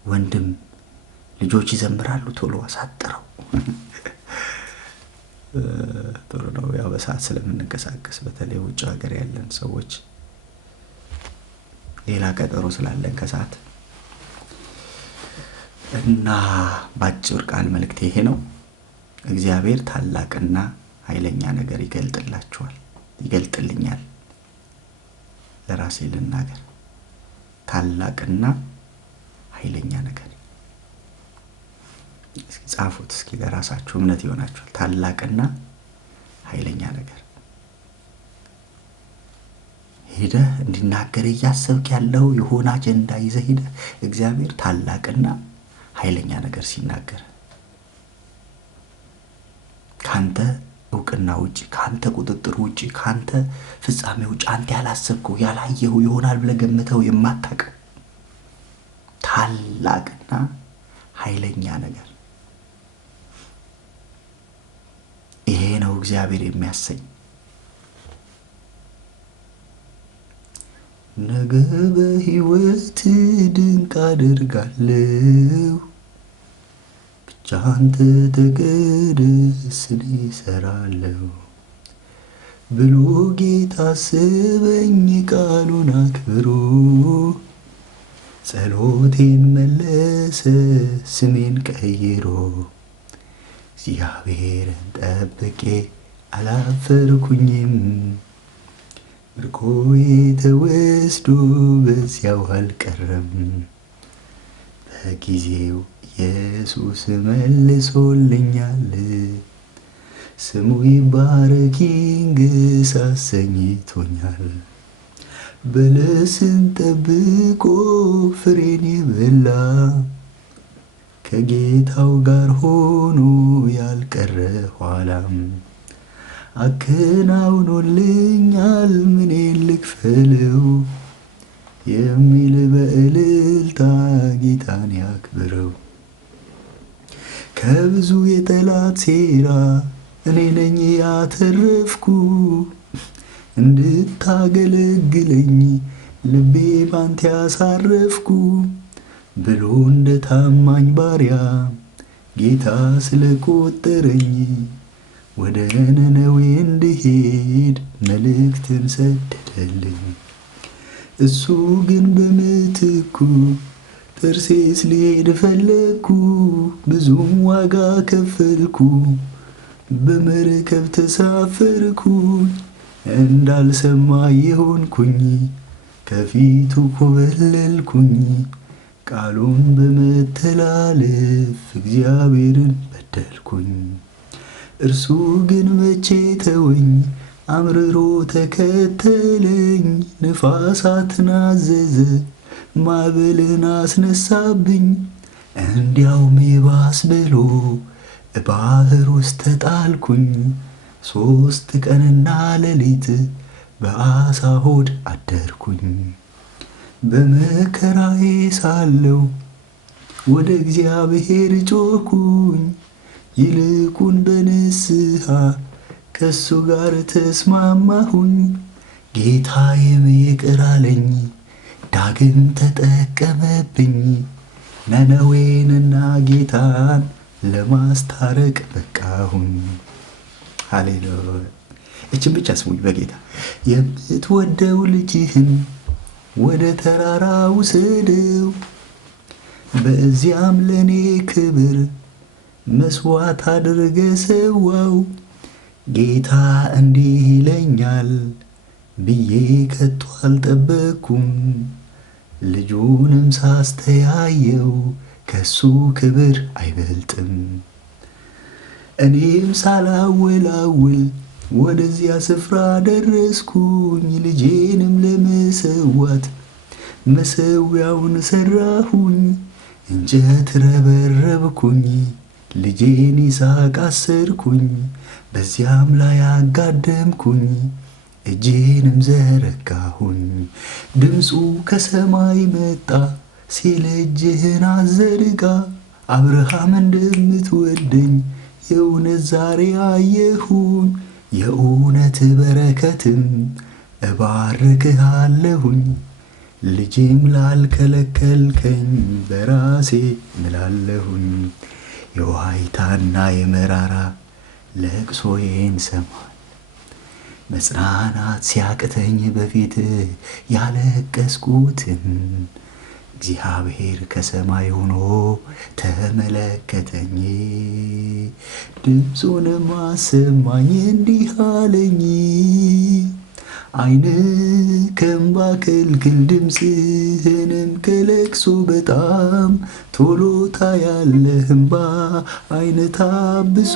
ወንድም ልጆች ይዘምራሉ፣ ቶሎ አሳጥረው። ጥሩ ነው። ያው በሰዓት ስለምንንቀሳቀስ በተለይ ውጭ ሀገር ያለን ሰዎች ሌላ ቀጠሮ ስላለን ከሰዓት እና ባጭር ቃል መልእክቴ ይሄ ነው። እግዚአብሔር ታላቅና ኃይለኛ ነገር ይገልጥልኛል። ለራሴ ልናገር፣ ታላቅና ኃይለኛ ነገር። እስኪ ጻፉት፣ እስኪ ለራሳችሁ እምነት ይሆናችኋል። ታላቅና ኃይለኛ ነገር ሄደህ እንዲናገር እያሰብክ ያለው የሆነ አጀንዳ ይዘህ ሄደህ እግዚአብሔር ታላቅና ኃይለኛ ነገር ሲናገር ካንተ እውቅና ውጪ፣ ካንተ ቁጥጥር ውጪ፣ ካንተ ፍጻሜ ውጪ፣ አንተ ያላሰብከው ያላየው ይሆናል ብለህ ገምተው የማታውቀው ታላቅና ኃይለኛ ነገር፣ ይሄ ነው እግዚአብሔር የሚያሰኝ። ነገ በሕይወት ድንቅ አደርጋለሁ፣ ብቻ አንተ ተቀደስ እኔ እሰራለሁ ብሎ ጌታ አሰበኝ፣ ቃሉን አክብሮ ጸሎቴን መለሰ ስሜን ቀይሮ። እግዚአብሔርን ጠብቄ አላፈርኩኝም፣ ምርኮዬ ተወስዶ በዚያው አልቀረም። በጊዜው ኢየሱስ መልሶልኛል፣ ስሙ ይባረክ ይንገስ አሰኝቶኛል። በለስን ጠብቆ ፍሬን የበላ ከጌታው ጋር ሆኖ ያልቀረ ኋላም አከናውኖልኛል ምኔን ልክፈለው የሚል በእልልታ ጌታን ያክብረው። ከብዙ የጠላት ሴራ እኔ ነኝ ያተረፍኩ፣ እንድታገለግለኝ ልቤ ባንተ ያሳረፍኩ ብሎ እንደ ታማኝ ባሪያ ጌታ ስለቆጠረኝ ወደ ነነዌ እንድሄድ መልእክትን ሰደደልኝ። እሱ ግን በምትኩ ተርሴስ ልሄድ ፈለግኩ፣ ብዙም ዋጋ ከፈልኩ፣ በመርከብ ተሳፈርኩ። እንዳልሰማ የሆንኩኝ ከፊቱ ኮበለልኩኝ፣ ቃሉን በመተላለፍ እግዚአብሔርን በደልኩኝ። እርሱ ግን መቼ ተወኝ፣ አምርሮ ተከተለኝ። ነፋሳትን አዘዘ፣ ማዕበልን አስነሳብኝ። እንዲያውም ይባስ ብሎ ባህር ውስጥ ተጣልኩኝ። 3 ቀንና ሌሊት በአሳ ሆድ አደርኩኝ። በመከራዬ ሳለሁ ወደ እግዚአብሔር ጮኩኝ፣ ይልቁን በንስሐ ከሱ ጋር ተስማማሁኝ። ጌታዬም ይቅር አለኝ፣ ዳግም ተጠቀመብኝ። ነነዌንና ጌታን ለማስታረቅ በቃሁኝ። ሃሌሉያ! እችን ብቻ ስሙኝ በጌታ። የምትወደው ልጅህን ወደ ተራራ ውሰደው፣ በዚያም ለኔ ክብር መስዋዕት አድርገ ሰዋው። ጌታ እንዲህ ይለኛል ብዬ ከቶ አልጠበቅኩም፣ ልጁንም ሳስተያየው ከሱ ክብር አይበልጥም። እኔም ሳላወላውል ወደዚያ ስፍራ ደረስኩኝ። ልጄንም ለመሰዋት መሰዊያውን ሰራሁኝ። እንጨት ረበረብኩኝ፣ ልጄን ይስሐቅ አሰርኩኝ። በዚያም ላይ አጋደምኩኝ፣ እጄንም ዘረጋሁኝ። ድምፁ ከሰማይ መጣ ሲል እጅህን አዘርጋ። አብርሃም እንደምትወደኝ የእውነት ዛሬ አየሁኝ። የእውነት በረከትም እባርክሃለሁኝ። ልጄም ላልከለከልከኝ በራሴ ምላለሁኝ። የዋይታና የመራራ ለቅሶዬን ሰማል። መጽናናት ሲያቅተኝ በፊት ያለቀስኩትን እግዚአብሔር ከሰማይ ሆኖ ተመለከተኝ። ድምፁንም አሰማኝ እንዲህ አለኝ፣ ዓይን ከእንባ ከልክል፣ ድምፅህንም ከለቅሶ በጣም ቶሎ ታያለህ። እንባ ዓይን ታብሶ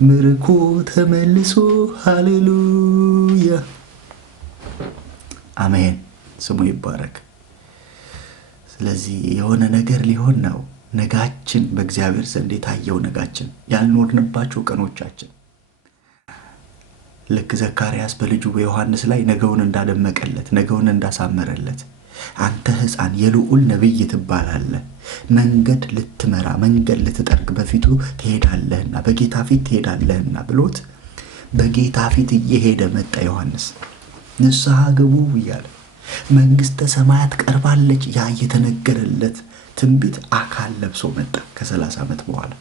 ምርኮ ተመልሶ። ሃሌሉያ አሜን። ስሙ ይባረክ። ስለዚህ የሆነ ነገር ሊሆን ነው። ነጋችን በእግዚአብሔር ዘንድ የታየው ነጋችን፣ ያልኖርንባቸው ቀኖቻችን ልክ ዘካርያስ በልጁ በዮሐንስ ላይ ነገውን እንዳደመቀለት፣ ነገውን እንዳሳመረለት፣ አንተ ሕፃን የልዑል ነቢይ ትባላለህ፣ መንገድ ልትመራ መንገድ ልትጠርግ በፊቱ ትሄዳለህና በጌታ ፊት ትሄዳለህና ብሎት በጌታ ፊት እየሄደ መጣ። ዮሐንስ ንስሐ ግቡ እያለ መንግሥተ ሰማያት ቀርባለች፣ ያ እየተነገረለት ትንቢት አካል ለብሶ መጣ ከ30 ዓመት በኋላ።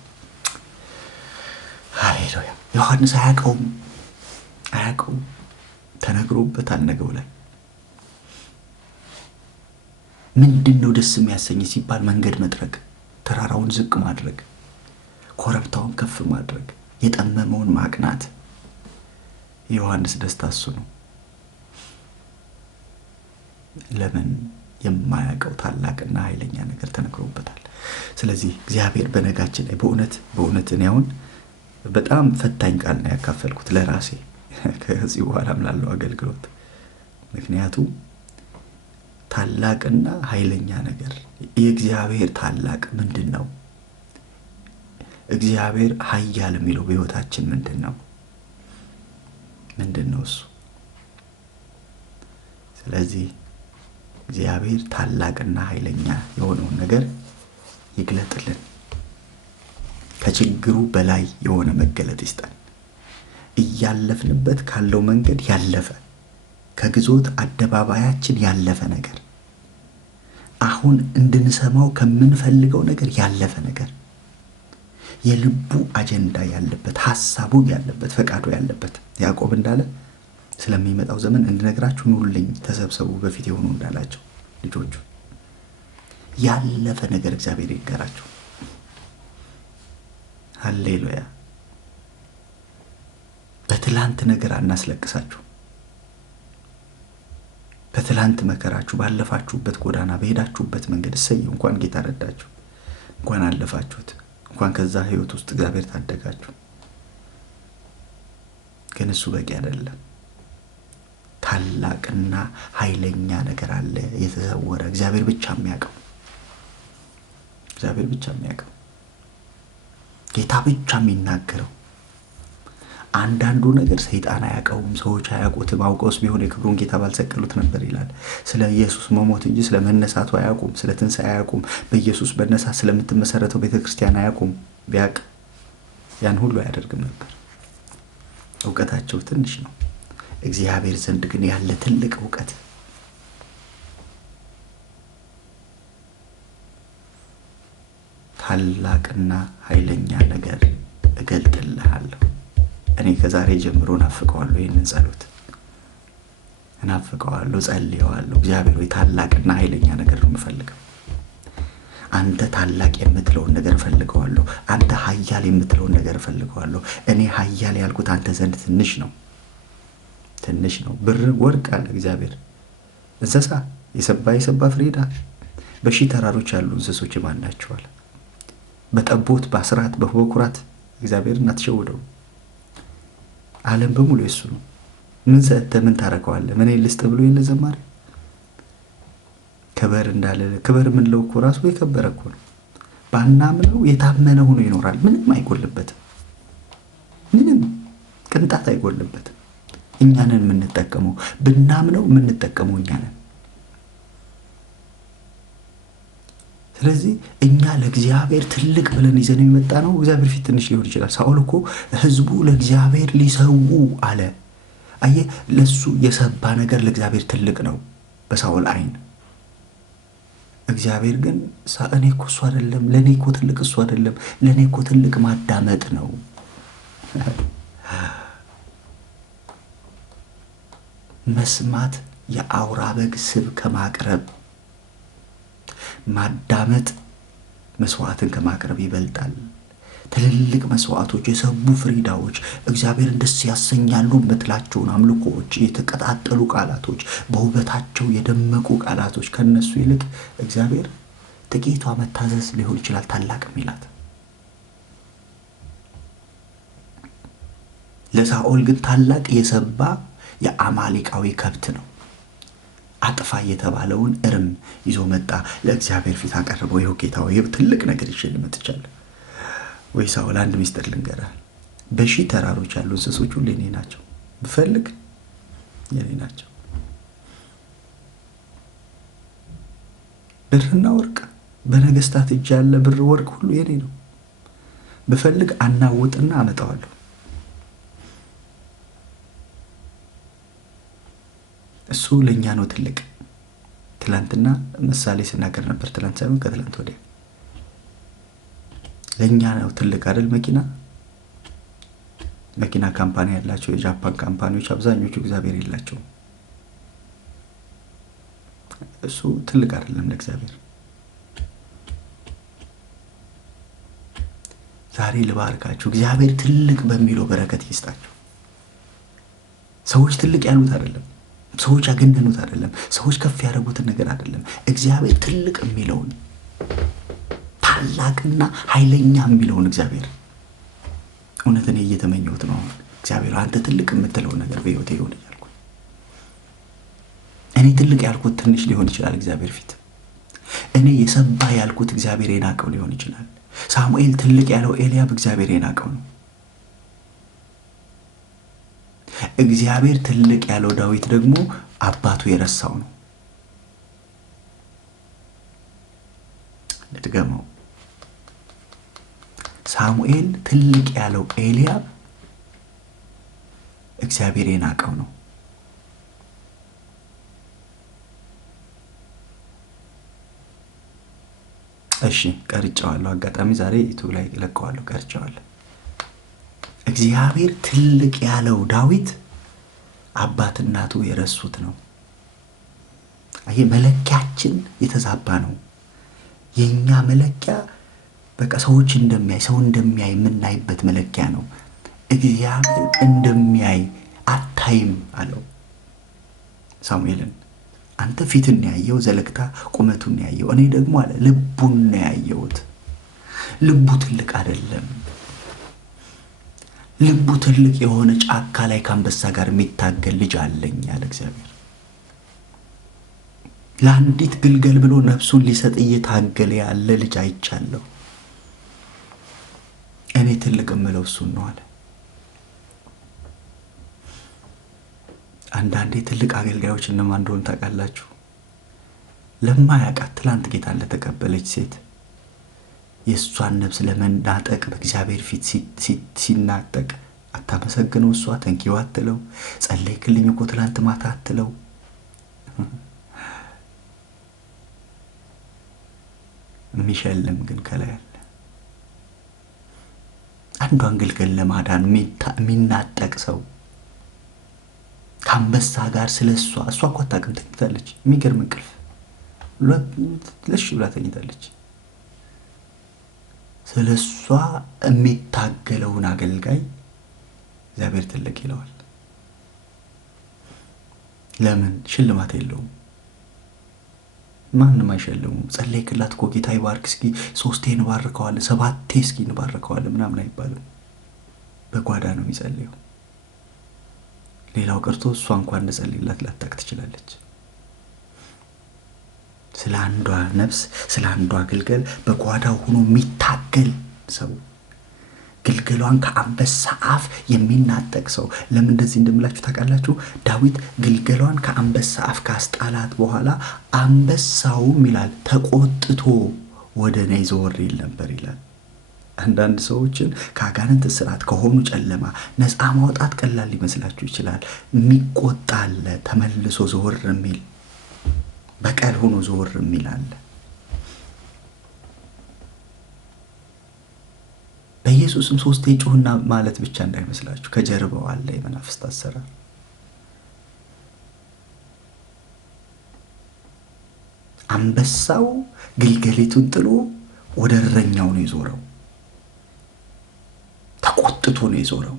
ሃሌሉያ። ዮሐንስ አያውቀውም፣ ተነግሮበታል። ነገው ላይ ምንድን ነው ደስ የሚያሰኝ ሲባል መንገድ መጥረግ፣ ተራራውን ዝቅ ማድረግ፣ ኮረብታውን ከፍ ማድረግ፣ የጠመመውን ማቅናት። የዮሐንስ ደስታ እሱ ነው። ለምን? የማያውቀው ታላቅና ኃይለኛ ነገር ተነግሮበታል። ስለዚህ እግዚአብሔር በነጋችን ላይ በእውነት እኔ አሁን በጣም ፈታኝ ቃል ነው ያካፈልኩት ለራሴ ከዚህ በኋላም ላለው አገልግሎት። ምክንያቱም ታላቅና ኃይለኛ ነገር የእግዚአብሔር ታላቅ ምንድን ነው? እግዚአብሔር ኃያል የሚለው በሕይወታችን ምንድን ነው እሱ? ስለዚህ እግዚአብሔር ታላቅና ኃይለኛ የሆነውን ነገር ይግለጥልን። ከችግሩ በላይ የሆነ መገለጥ ይስጠን። እያለፍንበት ካለው መንገድ ያለፈ፣ ከግዞት አደባባያችን ያለፈ ነገር፣ አሁን እንድንሰማው ከምንፈልገው ነገር ያለፈ ነገር፣ የልቡ አጀንዳ ያለበት፣ ሐሳቡ ያለበት፣ ፈቃዱ ያለበት። ያዕቆብ እንዳለ ስለሚመጣው ዘመን እንድነግራችሁ ኑልኝ፣ ተሰብሰቡ በፊት የሆኑ እንዳላቸው ልጆቹ ያለፈ ነገር እግዚአብሔር ይንገራችሁ። ሃሌሉያ። በትላንት ነገር አናስለቅሳችሁ። በትላንት መከራችሁ፣ ባለፋችሁበት ጎዳና፣ በሄዳችሁበት መንገድ እሰየው፣ እንኳን ጌታ ረዳችሁ፣ እንኳን አለፋችሁት፣ እንኳን ከዛ ህይወት ውስጥ እግዚአብሔር ታደጋችሁ። ግን እሱ በቂ አይደለም። ታላቅና ኃይለኛ ነገር አለ የተሰወረ፣ እግዚአብሔር ብቻ የሚያውቀው፣ ጌታ ብቻ የሚናገረው። አንዳንዱ ነገር ሰይጣን አያውቀውም፣ ሰዎች አያውቁትም። አውቀውስ ቢሆን የክብሩን ጌታ ባልሰቀሉት ነበር ይላል። ስለ ኢየሱስ መሞት እንጂ ስለ መነሳቱ አያውቁም። ስለ ትንሣኤ አያውቁም። በኢየሱስ መነሳት ስለምትመሰረተው ቤተክርስቲያን አያውቁም። ቢያውቅ ያን ሁሉ አያደርግም ነበር። እውቀታቸው ትንሽ ነው። እግዚአብሔር ዘንድ ግን ያለ ትልቅ እውቀት፣ ታላቅና ኃይለኛ ነገር እገልጥልሃለሁ። እኔ ከዛሬ ጀምሮ እናፍቀዋለሁ። ይህንን ጸሎት እናፍቀዋለሁ፣ ጸልየዋለሁ። እግዚአብሔር ሆይ ታላቅና ኃይለኛ ነገር ነው የምፈልገው። አንተ ታላቅ የምትለውን ነገር እፈልገዋለሁ። አንተ ኃያል የምትለውን ነገር እፈልገዋለሁ። እኔ ኃያል ያልኩት አንተ ዘንድ ትንሽ ነው። ትንሽ ነው። ብር ወርቅ አለ እግዚአብሔር። እንስሳ የሰባ ፍሪዳ በሺህ ተራሮች ያሉ እንስሶች ማን ናቸዋል? በጠቦት በአስራት በበኩራት እግዚአብሔርን አትሸውደው። ዓለም በሙሉ የሱ ነው። ምን ሰጥተህ ምን ታረከዋለህ? ምን ልስጥ ብሎ የለ ዘማሪ ክበር እንዳለ ክበር የምንለው እኮ ራሱ የከበረ እኮ ነው። ባናምነው የታመነ ሆኖ ይኖራል። ምንም አይጎልበትም። ምንም ቅንጣት አይጎልበትም። እኛንን የምንጠቀመው ብናምነው የምንጠቀመው እኛንን። ስለዚህ እኛ ለእግዚአብሔር ትልቅ ብለን ይዘን የመጣ ነው እግዚአብሔር ፊት ትንሽ ሊሆን ይችላል። ሳኦል እኮ ህዝቡ ለእግዚአብሔር ሊሰዉ አለ። አየህ፣ ለሱ የሰባ ነገር ለእግዚአብሔር ትልቅ ነው በሳኦል አይን። እግዚአብሔር ግን እኔ እኮ እሱ አይደለም፣ ለእኔ እኮ ትልቅ እሱ አይደለም፣ ለእኔ እኮ ትልቅ ማዳመጥ ነው። መስማት የአውራ በግ ስብ ከማቅረብ፣ ማዳመጥ መስዋዕትን ከማቅረብ ይበልጣል። ትልልቅ መስዋዕቶች፣ የሰቡ ፍሪዳዎች፣ እግዚአብሔርን ደስ ያሰኛሉ የምትላቸውን አምልኮዎች፣ የተቀጣጠሉ ቃላቶች፣ በውበታቸው የደመቁ ቃላቶች ከነሱ ይልቅ እግዚአብሔር ጥቂቷ መታዘዝ ሊሆን ይችላል ታላቅ ሚላት። ለሳኦል ግን ታላቅ የሰባ የአማሌቃዊ ከብት ነው። አጥፋ የተባለውን እርም ይዞ መጣ፣ ለእግዚአብሔር ፊት አቀረበው። ይኸው ጌታ ሆይ ትልቅ ነገር ይዤ መጥቻለሁ። ወይ ሳኦል አንድ ሚስጥር ልንገርህ፣ በሺህ ተራሮች ያሉ እንስሶች ሁሉ የኔ ናቸው። ብፈልግ የኔ ናቸው። ብርና ወርቅ በነገስታት እጅ ያለ ብር ወርቅ ሁሉ የኔ ነው። ብፈልግ አናውጥና አመጣዋለሁ። እሱ ለኛ ነው ትልቅ። ትላንትና ምሳሌ ስናገር ነበር። ትላንት ሳይሆን ከትላንት ወዲያ ለኛ ነው ትልቅ አይደል? መኪና ካምፓኒ ያላቸው የጃፓን ካምፓኒዎች አብዛኞቹ እግዚአብሔር የላቸውም። እሱ ትልቅ አይደለም ለእግዚአብሔር። ዛሬ ልባርካችሁ፣ እግዚአብሔር ትልቅ በሚለው በረከት ይስጣችሁ። ሰዎች ትልቅ ያሉት አይደለም፣ ሰዎች ያገነኑት አይደለም፣ ሰዎች ከፍ ያደረጉትን ነገር አይደለም። እግዚአብሔር ትልቅ የሚለውን ታላቅና ኃይለኛ የሚለውን እግዚአብሔር እውነት እኔ እየተመኘሁት ነው። እግዚአብሔር አንተ ትልቅ የምትለው ነገር በሕይወቴ ይሁን እያልኩ እኔ ትልቅ ያልኩት ትንሽ ሊሆን ይችላል እግዚአብሔር ፊት። እኔ የሰባ ያልኩት እግዚአብሔር የናቀው ሊሆን ይችላል። ሳሙኤል ትልቅ ያለው ኤልያብ እግዚአብሔር የናቀው ነው። እግዚአብሔር ትልቅ ያለው ዳዊት ደግሞ አባቱ የረሳው ነው። ለድገመው፣ ሳሙኤል ትልቅ ያለው ኤልያብ እግዚአብሔር የናቀው ነው። እሺ ቀርጫዋለሁ። አጋጣሚ ዛሬ ዩቲዩብ ላይ ለቀዋለሁ፣ ቀርጫዋለሁ። እግዚአብሔር ትልቅ ያለው ዳዊት አባት እናቱ የረሱት ነው። አይ መለኪያችን የተዛባ ነው። የኛ መለኪያ በቃ ሰዎች እንደሚያይ ሰው እንደሚያይ የምናይበት መለኪያ ነው። እግዚአብሔር እንደሚያይ አታይም አለው ሳሙኤልን። አንተ ፊትን ያየው ዘለግታ ቁመቱን ያየው፣ እኔ ደግሞ አለ ልቡን ያየውት። ልቡ ትልቅ አይደለም። ልቡ ትልቅ የሆነ ጫካ ላይ ከአንበሳ ጋር የሚታገል ልጅ አለኝ ያለ እግዚአብሔር። ለአንዲት ግልገል ብሎ ነፍሱን ሊሰጥ እየታገለ ያለ ልጅ አይቻለሁ። እኔ ትልቅ የምለው እሱን ነው አለ። አንዳንዴ ትልቅ አገልጋዮች እነማን እንደሆኑ ታውቃላችሁ? ለማያውቃት ትላንት ጌታን ለተቀበለች ሴት የእሷን ነፍስ ለመናጠቅ በእግዚአብሔር ፊት ሲናጠቅ አታመሰግነው። እሷ ተንኪው አትለው፣ ጸለይክልኝ እኮ ትላንት ማታ አትለው። የሚሸልም ግን ከላይ አለ። አንዷን ግልገል ለማዳን የሚናጠቅ ሰው ከአንበሳ ጋር ስለሷ እሷ እኮ አታውቅም፣ ተኝታለች። የሚገርም እንቅልፍ ለሽ ብላ ተኝታለች። ስለሷ የሚታገለውን አገልጋይ እግዚአብሔር ትልቅ ይለዋል። ለምን? ሽልማት የለውም። ማንም አይሸልሙም። ጸለይክላት እኮ ጌታ ይባርክ እስኪ 3 እንባርከዋለን 7 እስኪ እንባርከዋለን ምናምን አይባልም። በጓዳ ነው የሚጸልየው። ሌላው ቀርቶ እሷ እንኳን እንደጸልይላት ላታውቅ ትችላለች። ስለ አንዷ ነፍስ ስለ አንዷ ግልገል በጓዳው ሆኖ የሚታገል ሰው፣ ግልገሏን ከአንበሳ አፍ የሚናጠቅ ሰው። ለምን እንደዚህ እንደምላችሁ ታውቃላችሁ? ዳዊት ግልገሏን ከአንበሳ አፍ ካስጣላት በኋላ አንበሳውም ይላል ተቆጥቶ ወደ እኔ ዘወር ይል ነበር ይላል። አንዳንድ ሰዎችን ከአጋንንት እስራት ከሆኑ ጨለማ ነፃ ማውጣት ቀላል ሊመስላችሁ ይችላል። የሚቆጣ አለ፣ ተመልሶ ዘወር የሚል በቀል ሆኖ ዘወር የሚል አለ። በኢየሱስም 3 ጮህና ማለት ብቻ እንዳይመስላችሁ፣ ከጀርባው አለ የመናፍስት አሰራር። አንበሳው ግልገሊቱን ጥሎ ወደ እረኛው ነው የዞረው። ተቆጥቶ ነው የዞረው።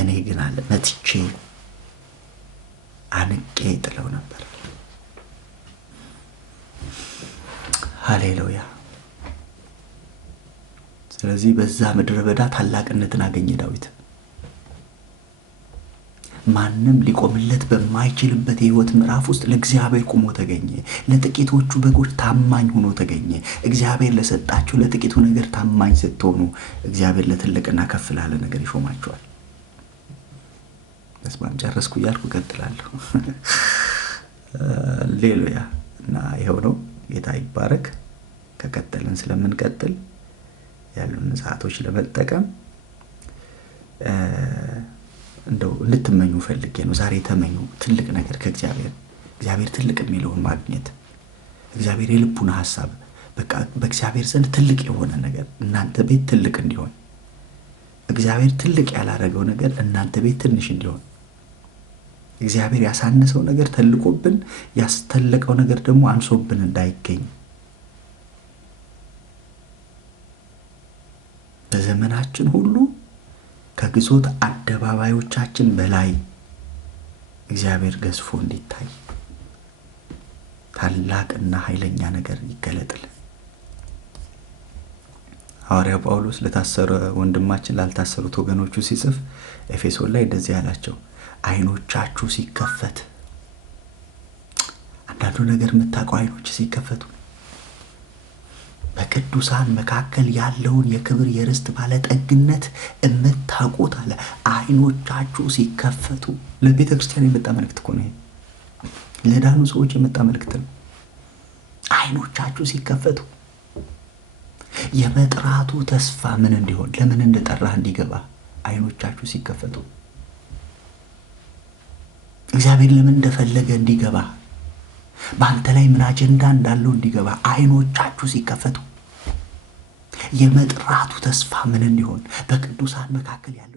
እኔ ግን አለ መትቼ አንቄ ጥለው ነበር። ሃሌሉያ። ስለዚህ በዛ ምድረ በዳ ታላቅነትን አገኘ ዳዊት። ማንም ሊቆምለት በማይችልበት የህይወት ምዕራፍ ውስጥ ለእግዚአብሔር ቆሞ ተገኘ። ለጥቂቶቹ በጎች ታማኝ ሆኖ ተገኘ። እግዚአብሔር ለሰጣችሁ ለጥቂቱ ነገር ታማኝ ስትሆኑ እግዚአብሔር ለትልቅና ከፍ ላለ ነገር ይሾማችኋል። በስማም ጨረስኩ እያልኩ እቀጥላለሁ። ሃሌሉያ። እና ይኸው ነው። ጌታ ይባረክ። ከቀጠልን ስለምንቀጥል ያሉን ሰዓቶች ለመጠቀም እንደው ልትመኙ ፈልጌ ነው። ዛሬ ተመኙ ትልቅ ነገር ከእግዚአብሔር። እግዚአብሔር ትልቅ የሚለውን ማግኘት፣ እግዚአብሔር የልቡን ሐሳብ በቃ በእግዚአብሔር ዘንድ ትልቅ የሆነ ነገር እናንተ ቤት ትልቅ እንዲሆን፣ እግዚአብሔር ትልቅ ያላረገው ነገር እናንተ ቤት ትንሽ እንዲሆን፣ እግዚአብሔር ያሳነሰው ነገር ተልቆብን ያስተለቀው ነገር ደግሞ አንሶብን እንዳይገኝ በዘመናችን ሁሉ ከግዞት አደባባዮቻችን በላይ እግዚአብሔር ገዝፎ እንዲታይ ታላቅና ኃይለኛ ነገር ይገለጥልን። ሐዋርያው ጳውሎስ ለታሰረ ወንድማችን ላልታሰሩት ወገኖቹ ሲጽፍ ኤፌሶን ላይ እንደዚህ ያላቸው፣ አይኖቻችሁ ሲከፈት። አንዳንዱ ነገር የምታውቀው አይኖች ሲከፈቱ በቅዱሳን መካከል ያለውን የክብር የርስት ባለጠግነት የምታውቁት አለ አይኖቻችሁ ሲከፈቱ። ለቤተ ክርስቲያን የመጣ መልእክት እኮ ነው። ለዳኑ ሰዎች የመጣ መልእክት ነው። አይኖቻችሁ ሲከፈቱ የመጥራቱ ተስፋ ምን እንዲሆን፣ ለምን እንደጠራህ እንዲገባ አይኖቻችሁ ሲከፈቱ፣ እግዚአብሔር ለምን እንደፈለገ እንዲገባ፣ በአንተ ላይ ምን አጀንዳ እንዳለው እንዲገባ አይኖቻችሁ ሲከፈቱ የመጥራቱ ተስፋ ምን እንዲሆን በቅዱሳን መካከል ያለ